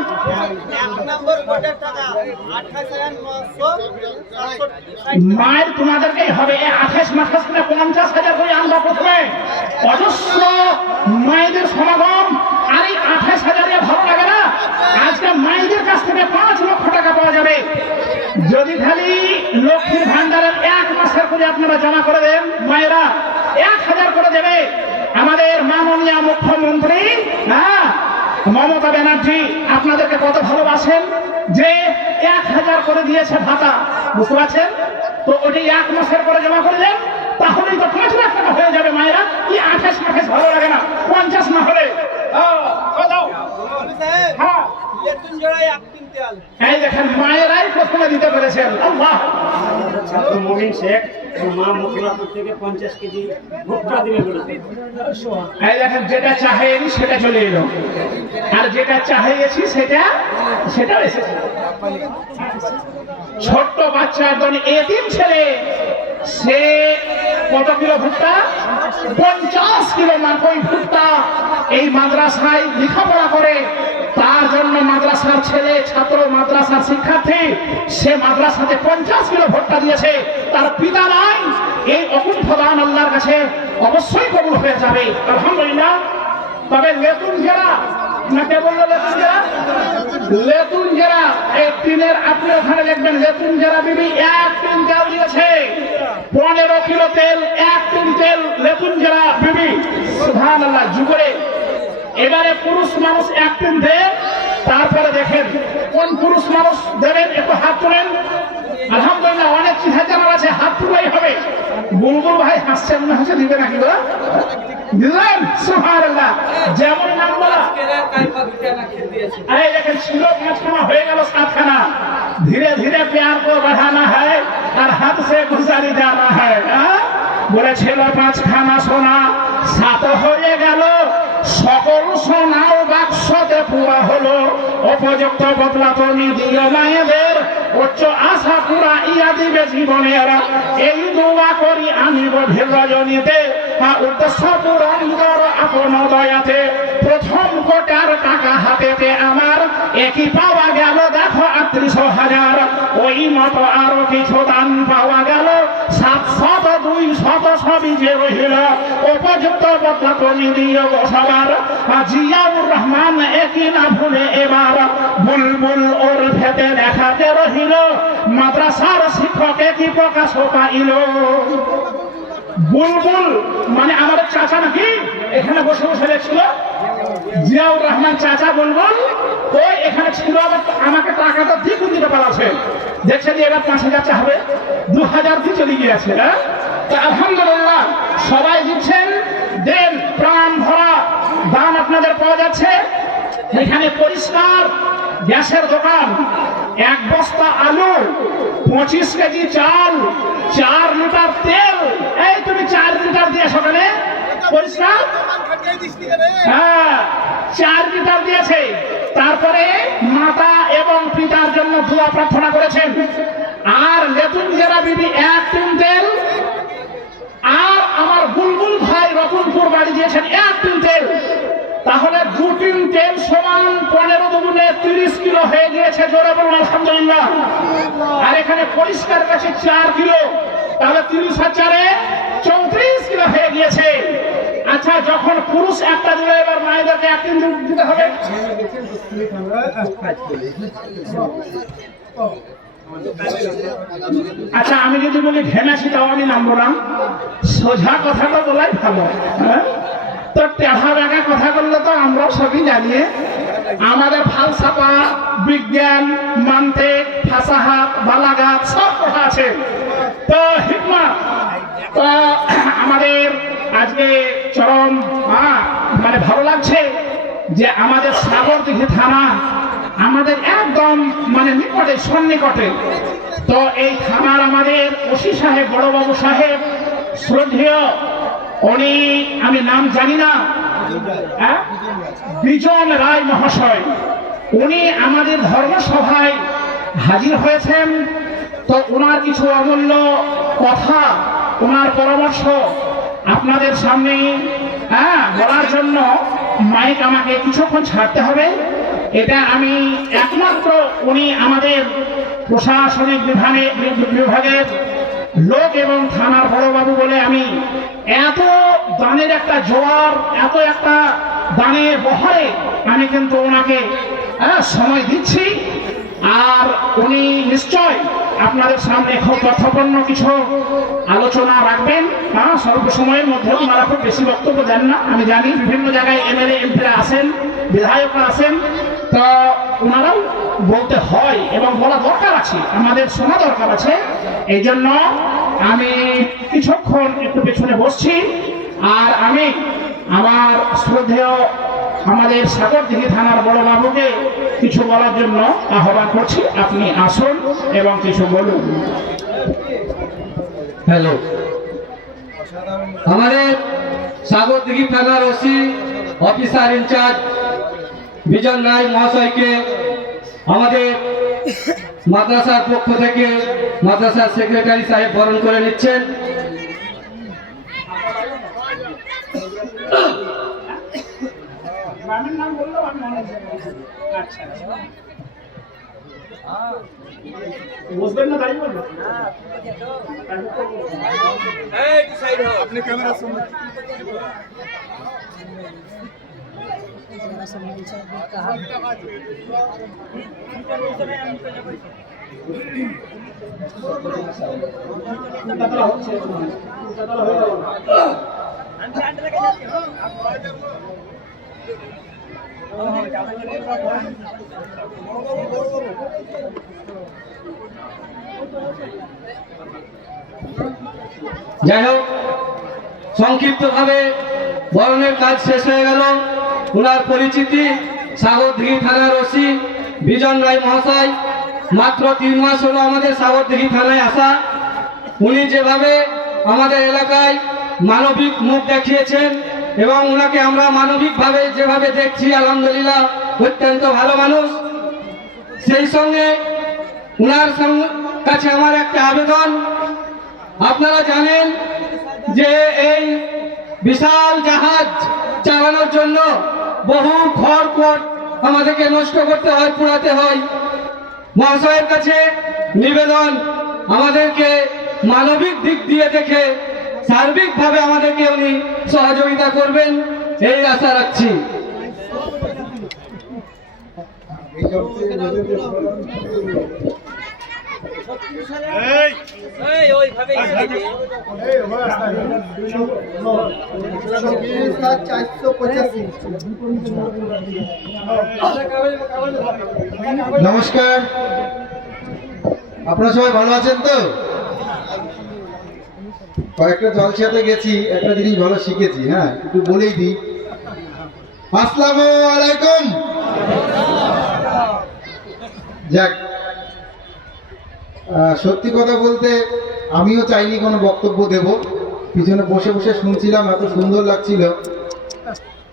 1 নম্বর কোটের টাকা 28,967। মায়ের তোমাদেরকেই হবে 28 মাস না 50,000 করে আমরা প্রথমে অজস্র মায়েদের সমাগম। আর এই 28,000 ভালো লাগে না? আজকে মায়েদের কাছ থেকে 5 লক্ষ টাকা পাওয়া যাবে যদি খালি লক্ষ্মীর ভান্ডারের 1 মাসের করে আপনারা জমা করে দেন। মায়েরা 1000 করে দেবে। আমাদের মাননীয় মুখ্যমন্ত্রী মমতা ব্যানার্জি আপনাদেরকে কত ভালোবাসেন যে 1000 করে দিয়েছে ভাতা, বুঝতে পারছেন? তো ওটি 1 মাসের করে জমা করে দেন, তাহলেই তো 5 লাখ টাকা হয়ে যাবে। মায়েরা কি 28 মাস ভালো লাগে না? 50 না হলে এই দেখেন মায়েরাই প্রথমে দিতে পেরেছেন। আল্লাহ। ছাত্র মমিন শেখ মা মকিলাপুর থেকে 50 কেজি ভুট্টা দিবে বলেছে। এই দেখেন যেটা চাহেনি সেটা চলে এলো, আর যেটা চাহিয়েছি সেটাও এসেছে। ছোট্ট বাচ্চা একজন এতিম ছেলে, সে কত কিলো ভুট্টা? 50 কিলো মাকই ভুট্টা এই মাদ্রাসায় লেখাপড়া করে। তার জন্য মাদ্রাসার ছেলে ছাত্র, মাদ্রাসার শিক্ষার্থী, সে মাদ্রাসাতে 50 কিলো ভুট্টা দিয়েছে। তার পিতা নাই। এই অকুণ্ঠ দান আল্লাহর কাছে অবশ্যই কবুল হয়ে যাবে আলহামদুলিল্লাহ। তবে লেতুন জেলা না কে বললো? লেতুন জেলা, লেতুন জেলা এই টিনের, আপনি ওখানে দেখবেন লেতুন জেলা বিবি 1 টিন তেল দিয়েছে, 15 কিলো তেল, 1 টিন তেল লেতুন জেলা বিবি। সুবহানাল্লাহ। যুগরে এবারে পুরুষ মানুষ 1 টিন দেন, তারপরে দেখেন কোন পুরুষ মানুষ দেবেন, একটু হাত তোলেন। আলহামদুলিল্লাহ। অনেক চিঠা জানার আছে, হাত তুলেই হবে। বুলবুল ভাই হাসছে, মনে হচ্ছে দিবে নাকি গো? দিলেন? সুবহানাল্লাহ। যেমন নাম বলা এই দেখেন ছিল 5 খানা হয়ে গেল 7 খানা। ধীরে ধীরে প্যার কো बढ़ाना है আর হাত সে গুজারি জানা है। বলেছিল 5 খানা সোনা 7 হয়ে গেল, সকল সোনাও বাক্সতে পুরা হলো। উপযুক্ত বদলা তুমি দিও মায়েদের, উচ্চ আশা পুরা ইয়া দিবে জীবনের। এই দোয়া করি আমি গভীর রজনীতে, উদ্দেশ্য পূরণ করো আপন দয়াতে। প্রথম কোটার টাকা হাতেতে আমার, একই পাওয়া গেল দেখো 38,000। ওই মতো আরো কিছু দান পাওয়া গেল 700, 200 সবই যে রহিল উপযুক্ত বদলা তুমি দিও গো সবার জিয়াউর রহমান একই না ভুলে এবার বুলবুল ওর ভেতে দেখাতে রহিল মাদ্রাসার শিক্ষক একই প্রকাশ পাইল বুলবুল মানে আমাদের চাচা নাকি এখানে বসে বসে দেখছিল জিয়াউর রহমান চাচা বুলবুল ওই এখানে ছিল আবার আমাকে টাকাটা দ্বিগুণ দিতে পারছে দেখছে যে এবার 5,000 চাবে 2,000 দিয়ে চলে গিয়েছে হ্যাঁ তো আলহামদুলিল্লাহ সবাই দিচ্ছেন দেন প্রাণ ভরা দান আপনাদের পাওয়া যাচ্ছে এখানে পরিষ্কার গ্যাসের দোকান 1 বস্তা আলু 25 কেজি চাল 4 লিটার তেল এই তুমি 4 লিটার দিয়ে সকালে পরিষ্কার হ্যাঁ 4 লিটার দিয়েছে তারপরে মাতা এবং পিতার জন্য দোয়া প্রার্থনা করেছেন আর লেতুন জেরা বিবি 1 টিন তেল আর আমার বুলবুল ভাই রতনপুর বাড়ি দিয়েছেন 1 টিন তেল তাহলে 2 টিন তেল সমান 15 দুগুণে 30 কিলো হয়ে গিয়েছে জোরে বলুন আলহামদুলিল্লাহ আর এখানে পরিষ্কার কাছে 4 কিলো তাহলে 30,000 এ 34 কিলো হয়ে গিয়েছে আচ্ছা যখন পুরুষ একটা দিলে এবার মায়েদেরকে 1 টিন দিতে হবে আচ্ছা আমি যদি বলি ঘেনাছি তাও আমি নামবো না সোজা কথাটা বলাই ভালো হ্যাঁ তো টেহা বেগা কথা বললে তো আমরাও সবই জানি আমাদের ফালসাফা বিজ্ঞান মান্তিক ফাসাহাত বালাগাত সব কথা আছে তো হিকমত তো আমাদের আজকে চরম মানে ভালো লাগছে যে আমাদের সাগরদিঘি থানা আমাদের একদম মানে নিকটে সন্নিকটে তো এই থানার আমাদের ওসি সাহেব বড়বাবু সাহেব শ্রদ্ধেয় উনি আমি নাম জানি না বিজন রায় মহাশয় উনি আমাদের ধর্মসভায় হাজির হয়েছেন তো ওনার কিছু অমূল্য কথা ওনার পরামর্শ আপনাদের সামনে বলার জন্য মাইক আমাকে কিছুক্ষণ ছাড়তে হবে এটা আমি একমাত্র উনি আমাদের প্রশাসনিক বিভাগের লোক এবং থানার বড়বাবু বলে আমি এত দানের একটা জোয়ার এত একটা দানের বহরে আমি কিন্তু ওনাকে সময় দিচ্ছি আর উনি নিশ্চয় আপনাদের সামনে খুব তথ্যপূর্ণ কিছু আলোচনা রাখবেন স্বল্প সময়ের মধ্যে ওনারা খুব বেশি বক্তব্য দেন না আমি জানি বিভিন্ন জায়গায় এমএলএ এমপিরা আসেন বিধায়করা আসেন তো ওনারাও বলতে হয় এবং বলা দরকার আছে আমাদের শোনা দরকার আছে এই জন্য আমি কিছুক্ষণ একটু পেছনে বসছি আর আমি আমার শ্রদ্ধেয় আমাদের সাগরদিঘি থানার বড়বাবুকে কিছু বলার জন্য আহ্বান করছি আপনি আসুন এবং কিছু বলুন হ্যালো আমাদের সাগরদিঘি থানার ওসি অফিসার ইনচার্জ বিজন রায় মহাশয়কে আমাদের মাদ্রাসার পক্ষ থেকে মাদ্রাসার সেক্রেটারি সাহেব বরণ করে নিচ্ছেন গ্রামের নাম বললেও আমি অনেক আচ্ছা বুঝবেন না তাই বলবেন আপনি ক্যামেরার সামনে যাই হোক সংক্ষিপ্তভাবে বরণের কাজ শেষ হয়ে গেল ওনার পরিচিতি সাগরদিঘি থানার ওসি বিজন রায় মহাশয় মাত্র 3 মাস হলো আমাদের সাগরদিঘি থানায় আসা উনি যেভাবে আমাদের এলাকায় মানবিক মুখ দেখিয়েছেন এবং ওনাকে আমরা মানবিকভাবে যেভাবে দেখছি আলহামদুলিল্লাহ অত্যন্ত ভালো মানুষ সেই সঙ্গে ওনার কাছে আমার একটা আবেদন আপনারা জানেন যে এই বিশাল জাহাজ চালানোর জন্য বহু খড় আমাদেরকে নষ্ট করতে হয় পোড়াতে হয় মহাশয়ের কাছে নিবেদন আমাদেরকে মানবিক দিক দিয়ে দেখে সার্বিকভাবে আমাদেরকে উনি সহযোগিতা করবেন এই আশা রাখছি। নমস্কার, আপনারা সবাই ভালো আছেন তো? কয়েকটা জলসাতে গেছি, একটা জিনিস ভালো শিখেছি। হ্যাঁ, একটু বলেই দিই। আসসালামু আলাইকুম। যাক, সত্যি কথা বলতে আমিও চাইনি কোনো বক্তব্য দেব, পিছনে বসে বসে শুনছিলাম, এত সুন্দর লাগছিল।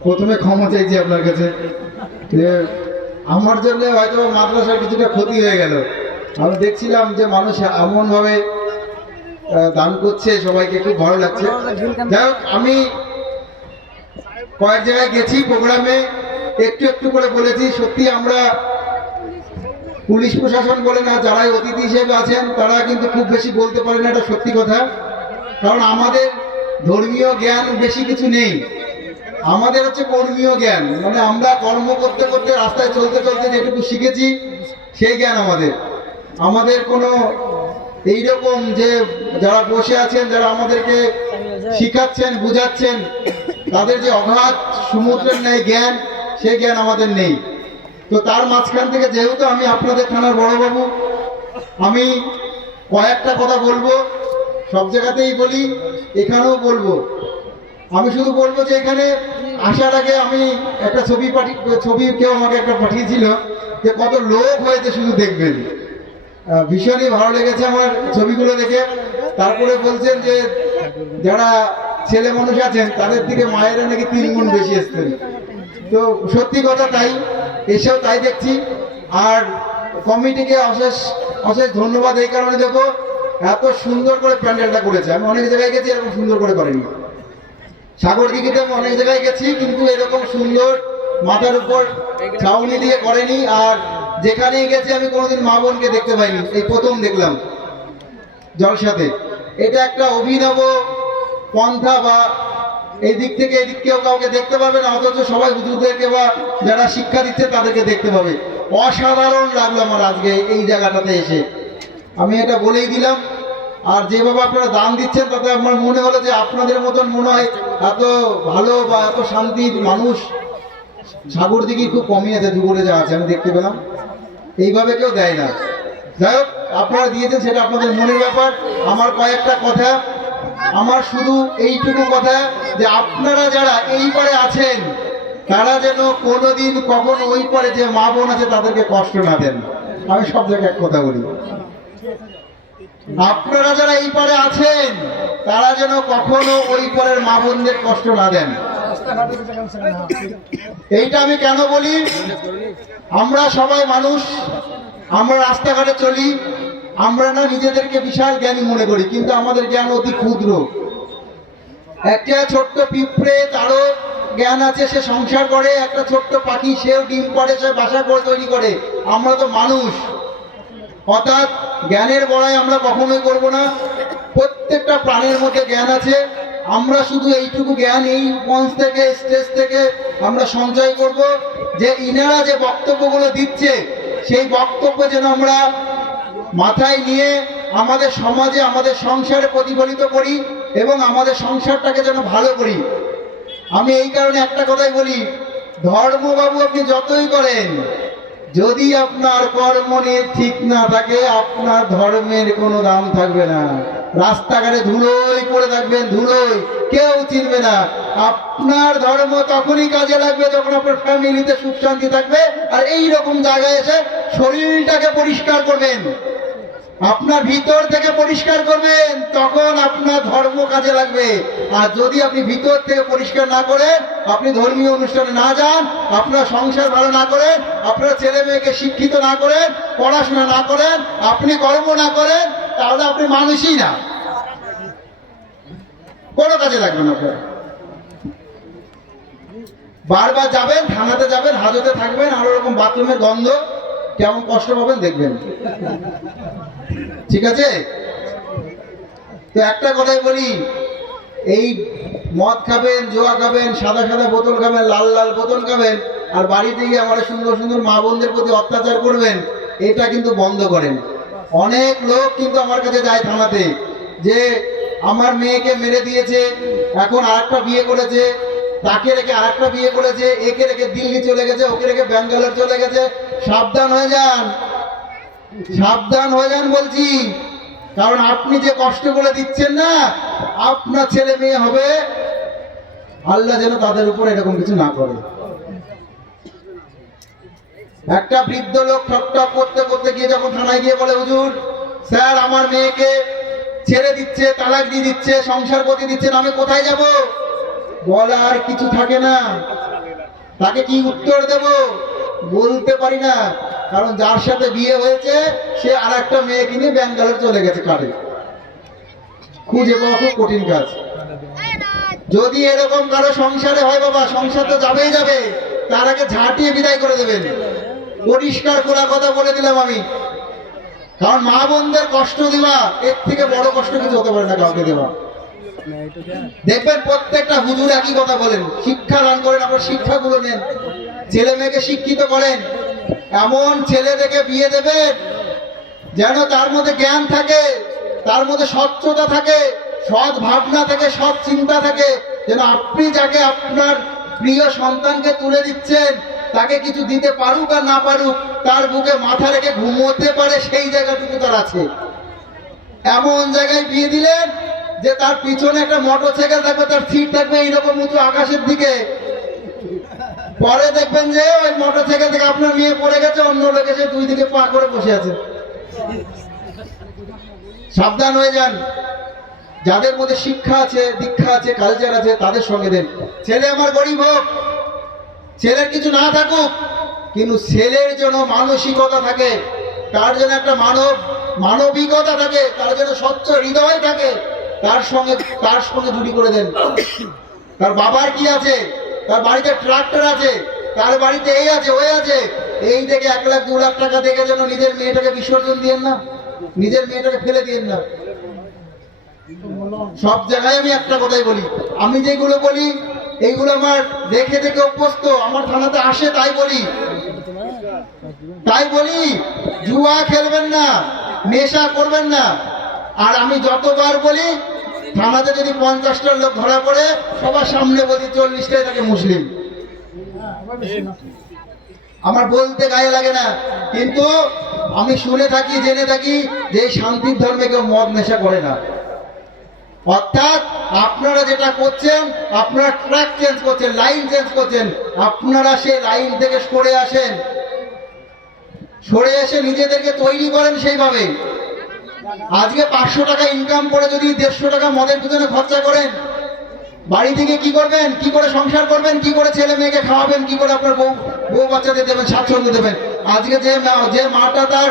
প্রথমে ক্ষমা চাইছি আপনার কাছে যে আমার জন্য হয়তো মাদ্রাসার কিছুটা ক্ষতি হয়ে গেল। আমি দেখছিলাম যে মানুষ এমনভাবে দান করছে, সবাইকে খুব ভালো লাগছে। যাই হোক, আমি কয়েক জায়গায় গেছি প্রোগ্রামে, একটু একটু করে বলেছি। সত্যি আমরা পুলিশ প্রশাসন বলে না, যারাই অতিথি হিসেবে আছেন তারা কিন্তু খুব বেশি বলতে পারে না, এটা সত্যি কথা। কারণ আমাদের ধর্মীয় জ্ঞান বেশি কিছু নেই, আমাদের হচ্ছে কর্মীয় জ্ঞান। মানে আমরা কর্ম করতে করতে, রাস্তায় চলতে চলতে যেটুকু শিখেছি সেই জ্ঞান আমাদের কোনো এইরকম যে যারা বসে আছেন, যারা আমাদেরকে শিখাচ্ছেন, বুঝাচ্ছেন, তাদের যে অগাধ সমুদ্রের ন্যায় জ্ঞান, সেই জ্ঞান আমাদের নেই। তো তার মাঝখান থেকে যেহেতু আমি আপনাদের থানার বড়বাবু, আমি কয়েকটা কথা বলবো, সব জায়গাতেই বলি, এখানেও বলবো। আমি শুধু বলবো যে এখানে আসার আগে আমি একটা ছবি কেউ আমাকে একটা পাঠিয়েছিল যে কত লোক হয়েছে শুধু দেখবেন। ভীষণই ভালো লেগেছে আমার ছবিগুলো দেখে। তারপরে বলছেন যে যারা ছেলে মানুষ আছেন তাদের দিকে মায়েরা নাকি 3 গুণ বেশি এসছেন। তো সত্যি কথা তাই, এসেও তাই দেখছি। আর কমিটিকে অশেষ অশেষ ধন্যবাদ এই কারণে দেবো, এত সুন্দর করে প্যান্ডেলটা করেছে। আমি অনেক জায়গায় গেছি, এরকম সুন্দর করে করেনি। সাগরদিঘিতে আমি অনেক জায়গায় গেছি, কিন্তু এরকম সুন্দর মাথার উপর ছাউনি দিয়ে করেনি। আর যেখানেই গেছি আমি কোনোদিন মা বোনকে দেখতে পাইনি, এই প্রথম দেখলাম জলসাতে। এটা একটা অভিনব পন্থা, বা এই দিক থেকে এদিক কেউ কাউকে দেখতে পাবে না, অথচ সবাই হুজুরদেরকে বা যারা শিক্ষা দিচ্ছে তাদেরকে দেখতে পাবে। অসাধারণ লাগলো আমার আজকে এই জায়গাটাতে এসে, আমি এটা বলেই দিলাম। আর যেভাবে আপনারা দান দিচ্ছেন তাতে আমার মনে হলো যে আপনাদের মতন মনে হয় এত ভালো বা এত শান্তির মানুষ সাগরদিঘি খুব কমই আছে, দুপুরে যা আছে আমি দেখতে পেলাম, এইভাবে কেউ দেয় না। যাই হোক, আপনারা দিয়েছেন সেটা আপনাদের মনের ব্যাপার। আমার কয়েকটা কথা, আমার শুধু এইটুকু কথা যে আপনারা যারা এই পারে আছেন তারা যেন কোনোদিন কখনো ওই পারে যে মা বোন আছে তাদেরকে কষ্ট না দেন। আমি সব জায়গায় এক কথা বলি, আপনারা যারা এই পারে আছেন তারা যেন কখনো ওই পারের মা বোনদের কষ্ট না দেন। এইটা আমি কেন বলি, আমরা সবাই মানুষ, আমরা রাস্তাঘাটে চলি, আমরা না নিজেদেরকে বিশাল জ্ঞানী মনে করি, কিন্তু আমাদের জ্ঞান অতি ক্ষুদ্র। একটা ছোট্ট পিঁপড়ে, তারও জ্ঞান আছে, সে সংসার করে। একটা ছোট্ট পাখি, সেও ডিম পাড়ে, সে বাসা করে তৈরি করে। আমরা তো মানুষ, অর্থাৎ জ্ঞানের বড়াই আমরা কখনোই করব না। প্রত্যেকটা প্রাণের মধ্যে জ্ঞান আছে। আমরা শুধু এইটুকু জ্ঞান এই মঞ্চ থেকে, স্টেজ থেকে আমরা সঞ্চয় করব যে ইনারা যে বক্তব্যগুলো দিচ্ছে সেই বক্তব্য যেন আমরা মাথায় নিয়ে আমাদের সমাজে, আমাদের সংসারে প্রতিফলিত করি এবং আমাদের সংসারটাকে যেন ভালো করি। আমি এই কারণে একটা কথাই বলি, ধর্মবাবু আপনি যতই করেন, যদি আপনার কর্ম নিয়ে ঠিক না থাকে আপনার ধর্মের কোনো দাম থাকবে না। রাস্তাঘাটে ধুলোই পড়ে থাকবেন, ধুলোই, কেউ চিনবে না। আপনার ধর্ম তখনই কাজে লাগবে যখন আপনার ফ্যামিলিতে সুখ শান্তি থাকবে। আর এই রকম জায়গায় এসে শরীরটাকে পরিষ্কার করবেন, আপনার ভিতর থেকে পরিষ্কার করবেন, তখন আপনার ধর্ম কাজে লাগবে। আর যদি আপনি ভিতর থেকে পরিষ্কার না করেন, আপনি ধর্মীয় অনুষ্ঠানে না যান, আপনার সংসার ভালো না করেন, আপনার ছেলে মেয়েকে শিক্ষিত না করেন, পড়াশোনা না করেন, আপনি কর্ম না করেন, তাহলে আপনি মানুষই না, কোনো কাজে লাগবে না। আপনার বারবার যাবেন, থানাতে যাবেন, হাজতে থাকবেন, আর ওরকম বাথরুমের গন্ধ, কেমন কষ্ট পাবেন দেখবেন। ঠিক আছে? তো একটা কথাই বলি, এই মদ খাবেন, জোয়া খাবেন, সাদা সাদা বোতল খাবেন, লাল লাল বোতল খাবেন, আর বাড়িতে গিয়ে আমার সুন্দর সুন্দর মা বোনদের প্রতি অত্যাচার করবেন, এটা কিন্তু বন্ধ করেন। অনেক লোক কিন্তু আমার কাছে যায় থানাতে যে আমার মেয়েকে মেরে দিয়েছে, এখন আরেকটা বিয়ে করেছে, তাকে রেখে আরেকটা বিয়ে করেছে, একে রেখে দিল্লি চলে গেছে, ওকে রেখে ব্যাঙ্গালোর চলে গেছে। সাবধান হয়ে যান, সাবধান হয়ে যান বলছি। কারণ আপনি যে কষ্ট করে দিচ্ছেন না, আপনার ছেলে মেয়ে হবে, আল্লাহ যেন তাদের উপর এরকম কিছু না করে। একটা বৃদ্ধ লোক ঠকঠক করতে করতে গিয়ে যখন থানায় গিয়ে বলে, হুজুর স্যার আমার মেয়েকে ছেড়ে দিচ্ছে, তালাক দিয়ে দিচ্ছে, সংসার করতে দিচ্ছেন, আমি কোথায় যাব? বলার কিছু থাকে না। তাকে কি উত্তর দেব বলতে পারি না, কারণ যার সাথে বিয়ে হয়েছে সে আর একটা মেয়েকে নিয়ে ব্যাঙ্গালোর চলে গেছে কারে। খুঁজে পাওয়া খুব কঠিন কাজ। যদি এরকম কারো সংসারে হয় বাবা, সংসার তো যাবেই যাবে, তার আগে ঝাঁটিয়ে বিদায় করে দেবেন। পরিষ্কার খোলা কথা বলে দিলাম আমি। কারণ মা বোনদের কষ্ট দেওয়া এর থেকে বড় কষ্ট কিছু হতে পারে না কাউকে দেওয়া। দেখবেন প্রত্যেকটা হুজুর একই কথা বলেন, শিক্ষা দান করেন, আপনার শিক্ষাগুলো নেন, ছেলে মেয়েকে শিক্ষিত করেন, এমন ছেলে দেখে বিয়ে দেবেন যেন তার মধ্যে জ্ঞান থাকে, তার মধ্যে স্বচ্ছতা থাকে, সৎ ভাবনা থাকে, সৎ চিন্তা থাকে, যেন আপনি যাকে আপনার প্রিয় সন্তানকে তুলে দিচ্ছেন তাকে কিছু দিতে পারুক আর না পারুক, তার বুকে মাথা রেখে ঘুমোতে পারে সেই জায়গাটুকু তার আছে। এমন জায়গায় বিয়ে দিলেন যে তার পিছনে একটা মোটরসাইকেল থাকবে, তার সিট থাকবে এইরকম উঁচু আকাশের দিকে। পরে দেখবেন যে ওই মোটরসাইকেল থেকে আপনার মেয়ে পড়ে গেছে, অন্য লোক এসে দুই দিকে পা করে বসে আছে। সাবধান হয়ে যান। যাদের মধ্যে শিক্ষা আছে, দীক্ষা আছে, কালচার আছে, তাদের সঙ্গে দেন। ছেলে আমার গরিব হোক, ছেলের কিছু না থাকুক, কিন্তু ছেলের জন্য মানসিকতা থাকে, তার জন্য একটা মানবিকতা থাকে, তার জন্য স্বচ্ছ হৃদয় থাকে, তার সঙ্গে জুড়ি করে দেন। তার বাবার কি আছে, তার বাড়িতে ট্রাক্টর আছে, তার বাড়িতে এই আছে ওই আছে, এই থেকে 1 লাখ 2 লাখ টাকা দেখে যেন নিজের মেয়েটাকে বিসর্জন দিয়েন না, নিজের মেয়েটাকে ফেলে দিয়েন না। সব জায়গায় আমি একটা কথাই বলি, আমি যেগুলো বলি এইগুলো আমার দেখে দেখে অভ্যস্ত, আমার থানাতে আসে তাই বলি জুয়া খেলবেন না, নেশা করবেন না। আর আমি যতবার বলি, থানাতে যদি 50টা লোক ধরা পড়ে, সবার সামনে বলি 40টাই থাকে মুসলিম। আমার বলতে গায়ে লাগে না, কিন্তু আমি শুনে থাকি, জেনে থাকি যে এই শান্তির ধর্মে কেউ মদ নেশা করে না। অর্থাৎ আপনারা যেটা করছেন, আপনারা ট্র্যাক চেঞ্জ করছেন, লাইন চেঞ্জ করছেন, আপনারা সেই লাইন থেকে সরে আসেন, সরে এসে নিজেদেরকে তৈরি করেন সেইভাবে। আজকে 500 টাকা ইনকাম করে যদি 150 টাকা মদের পিছনে খরচা করেন, বাড়ি থেকে কি করবেন, কি করে সংসার করবেন, কি করে ছেলে মেয়েকে খাওয়াবেন, কি করে আপনার বউ বাচ্চাদের দেবেন, স্বাচ্ছন্দ্য দেবেন। আজকে যে মাটা তার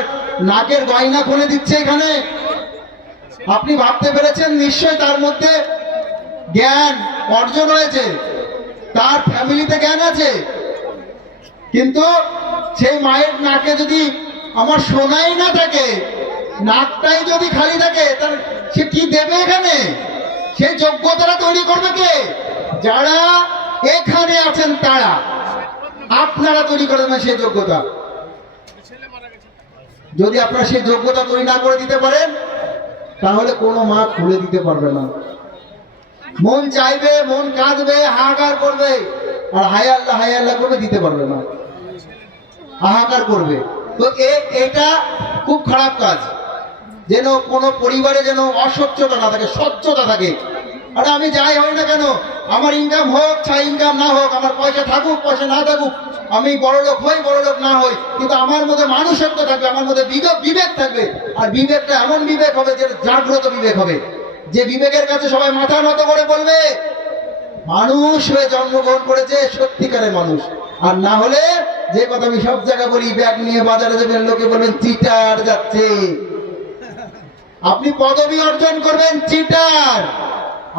নাকের গয়না খুলে দিচ্ছে এখানে, আপনি ভাবতে পেরেছেন নিশ্চয়ই তার মধ্যে জ্ঞান অর্জন হয়েছে, তার ফ্যামিলিতে জ্ঞান আছে। কিন্তু সেই মায়ের নাকে যদি আমার সোনাই না থাকে, নাকটাই যদি খালি থাকে, তার সে কি দেবে এখানে? সেই যোগ্যতাটা তৈরি করবে কে? যারা এখানে আছেন তারা, আপনারা তৈরি করে দেবেন সেই যোগ্যতা। যদি আপনারা সেই যোগ্যতা তৈরি না করে দিতে পারেন, তাহলে কোনো মা খুলে দিতে পারবে না। মন চাইবে, মন কাঁদবে, হাহাকার করবে, আর হায় আল্লাহ করবে, দিতে পারবে না, হাহাকার করবে। তো এটা খুব খারাপ কাজ। যেন কোনো পরিবারে যেন অস্বচ্ছতা না থাকে, স্বচ্ছতা থাকে। আর আমি যাই হই না কেন, আমার ইনকাম হোক চাই ইনকাম না হোক, আমার পয়সা থাকুক পয়সা না থাকুক, আমি বড় লোক হই বড় লোক না হই, কিন্তু আমার মধ্যে মানুষত্ব থাকবে, আমার মধ্যে বিবেক থাকবে। আর বিবেকটা এমন বিবেক হবে যে জাগ্রত বিবেক হবে, যে বিবেকের কাছে সবাই মাথা নত করে বলবে মানুষ হয়ে জন্মগ্রহণ করেছে, সত্যিকারের মানুষ। আর না হলে, যে কথা আমি সব জায়গায় বলি, ব্যাগ নিয়ে বাজারে যাবেন, লোকে বলবেন চিটার যাচ্ছে। আপনি পদবি অর্জন করবেন চিটার।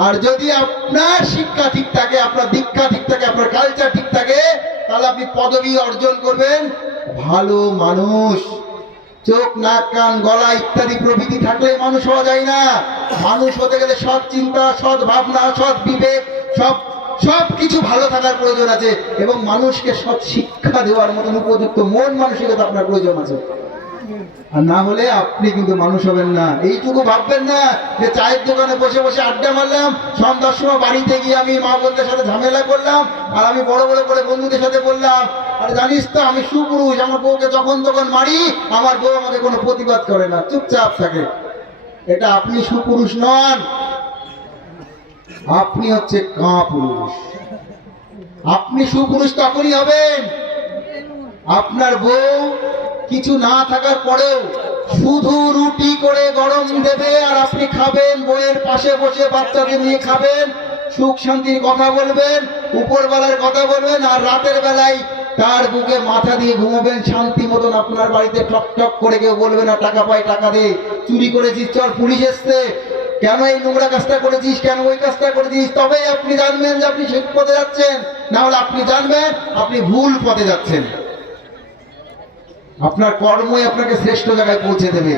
আর যদি আপনার শিক্ষা ঠিক থাকে, আপনার দীক্ষা ঠিক থাকে, আপনার কালচার ঠিক থাকে, তাহলে আপনি পদবি অর্জন করবেন ভালো মানুষ। চোখ, নাক, কান, গলা ইত্যাদি প্রভৃতি থাকলে মানুষ হওয়া যায় না। মানুষ হতে গেলে সৎ চিন্তা, সৎ ভাবনা, সৎ বিবেক, সব কিছু ভালো থাকার প্রয়োজন আছে এবং মানুষকে সৎ শিক্ষা দেওয়ার মতন উপযুক্ত মন মানসিকতা আপনার প্রয়োজন আছে। আর না হলে আপনি কিন্তু মানুষ হবেন না। এইটুকু ভাববেন না যে চায়ের দোকানে বসে বসে আড্ডা মারলাম, সন্ধ্যার সময় বাড়িতে গিয়ে আমি মা বোনদের সাথে ঝামেলা করলাম, আর আমি বড় বড় করে বন্ধুদের সাথে বললাম, আর জানিস তো আমি সুপুরুষ, আমার বউকে যখন তখন মারি, আমার বউ আমাকে কোনো প্রতিবাদ করে না, চুপচাপ থাকে। এটা আপনি সুপুরুষ নন, আপনি হচ্ছে কাপুরুষ। আপনি সুপুরুষ তখনই হবেন আপনার বউ কিছু না থাকার পরেও শুধু রুটি করে গরম দেবে আর আপনি খাবেন, বউয়ের পাশে বসে বাচ্চাদের নিয়ে খাবেন, সুখ শান্তির কথা বলবেন, উপরবেলার কথা বলবেন, আর রাতের বেলায় তার বুকে মাথা দিয়ে ঘুমাবেন শান্তি মতন। আপনার বাড়িতে টক টক করে কেউ বলবে না টাকা পাই, টাকা দে, চুরি করেছিস, চল পুলিশ এসছে, কেন এই নোংরা কাজটা করেছিস, কেন ওই কাজটা করেছিস, তবেই আপনি জানবেন যে আপনি ঠিক পথে যাচ্ছেন। না হলে আপনি জানবেন আপনি ভুল পথে যাচ্ছেন। আপনার কর্মই আপনাকে শ্রেষ্ঠ জায়গায় পৌঁছে দেবে।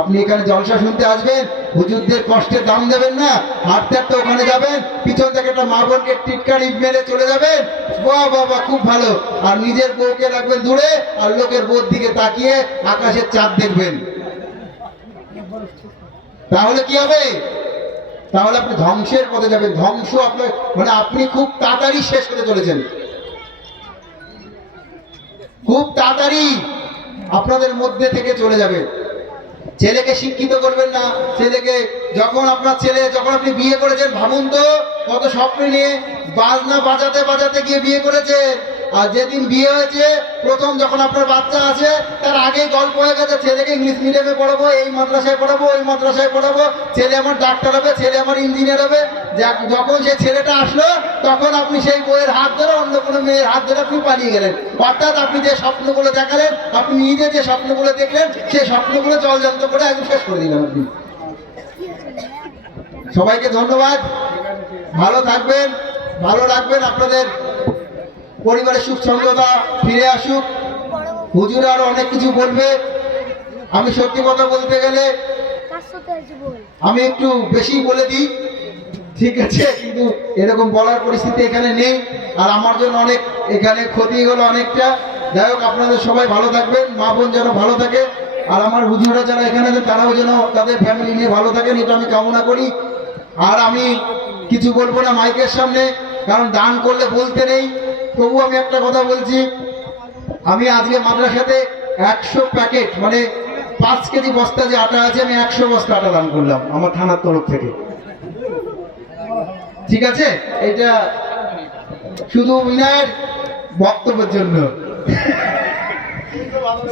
আপনি এখানে জলসা শুনতে আসবেন, হুজুরদের কষ্টের দাম দেবেন না, হাঁটতে হাঁটতে ওখানে যাবেন, পিছন থেকে একটা মা বোনকে টিটকারি মেরে চলে যাবেন, বাহ বাবা খুব ভালো, আর নিজের বউকে রাখবেন দূরে, আর লোকের বউর দিকে তাকিয়ে আকাশের চাঁদ দেখবেন। তাহলে কি হবে? তাহলে আপনি ধ্বংসের পথে যাবেন। ধ্বংস আপনার মানে আপনি খুব তাড়াতাড়ি শেষ হতে চলেছেন, খুব তাড়াতাড়ি আপনাদের মধ্যে থেকে চলে যাবে। ছেলেকে শিক্ষিত করবেন না। ছেলেকে যখন আপনি বিয়ে করেছেন, ভাবুন তো কত স্বপ্ন নিয়ে বাজনা বাজাতে বাজাতে গিয়ে বিয়ে করেছেন, আর যেদিন বিয়ে হয়েছে প্রথম যখন আপনার বাচ্চা আছে তার আগেই গল্প হয়ে গেছে, ছেলেকে ইংলিশ মিডিয়ামে পড়াবো, এই মাদ্রাসায় পড়াবো, ওই মাদ্রাসায় পড়াবো, ছেলে আমার ডাক্তার হবে, ছেলে আমার ইঞ্জিনিয়ার হবে। যখন সেই ছেলেটা আসলো তখন আপনি সেই বইয়ের হাত ধরে অন্য কোনো মেয়ের হাত ধরে আপনি পালিয়ে গেলেন। অর্থাৎ আপনি যে স্বপ্নগুলো দেখালেন, আপনি নিজে যে স্বপ্নগুলো দেখলেন, সেই স্বপ্নগুলো জলজান্ত করে একদম শেষ করে দিলেন আপনি। সবাইকে ধন্যবাদ, ভালো থাকবেন, ভালো রাখবেন, আপনাদের পরিবারের সুখ সঙ্গতা ফিরে আসুক। হুজুর আরো অনেক কিছু বলবে। আমি সত্যি কথা বলতে গেলে আমি একটু বেশি বলে দিই, ঠিক আছে, কিন্তু এরকম বলার পরিস্থিতি এখানে নেই, আর আমার জন্য অনেক এখানে ক্ষতি হলো অনেকটা। যাই হোক, আপনাদের সবাই ভালো থাকবেন, মা বোন যেন ভালো থাকে, আর আমার হুজুরা যারা এখানে আছেন তারাও যেন তাদের ফ্যামিলি নিয়ে ভালো থাকেন, এটা আমি কামনা করি। আর আমি কিছু বলবো না মাইকের সামনে, কারণ দান করলে বলতে নেই, তবু আমি একটা কথা বলছি। আমি আজকে মাদ্রাসাতে 100 প্যাকেট মানে 5 কেজি বস্তা যে আটা আছে, আমি 100 বস্তা আটা দান করলাম আমার থানার তরফ থেকে, ঠিক আছে? এটা শুধু বিনয়ের বক্তব্যের জন্য,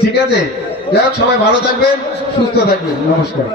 ঠিক আছে? যাই হোক, সবাই ভালো থাকবেন, সুস্থ থাকবেন, নমস্কার।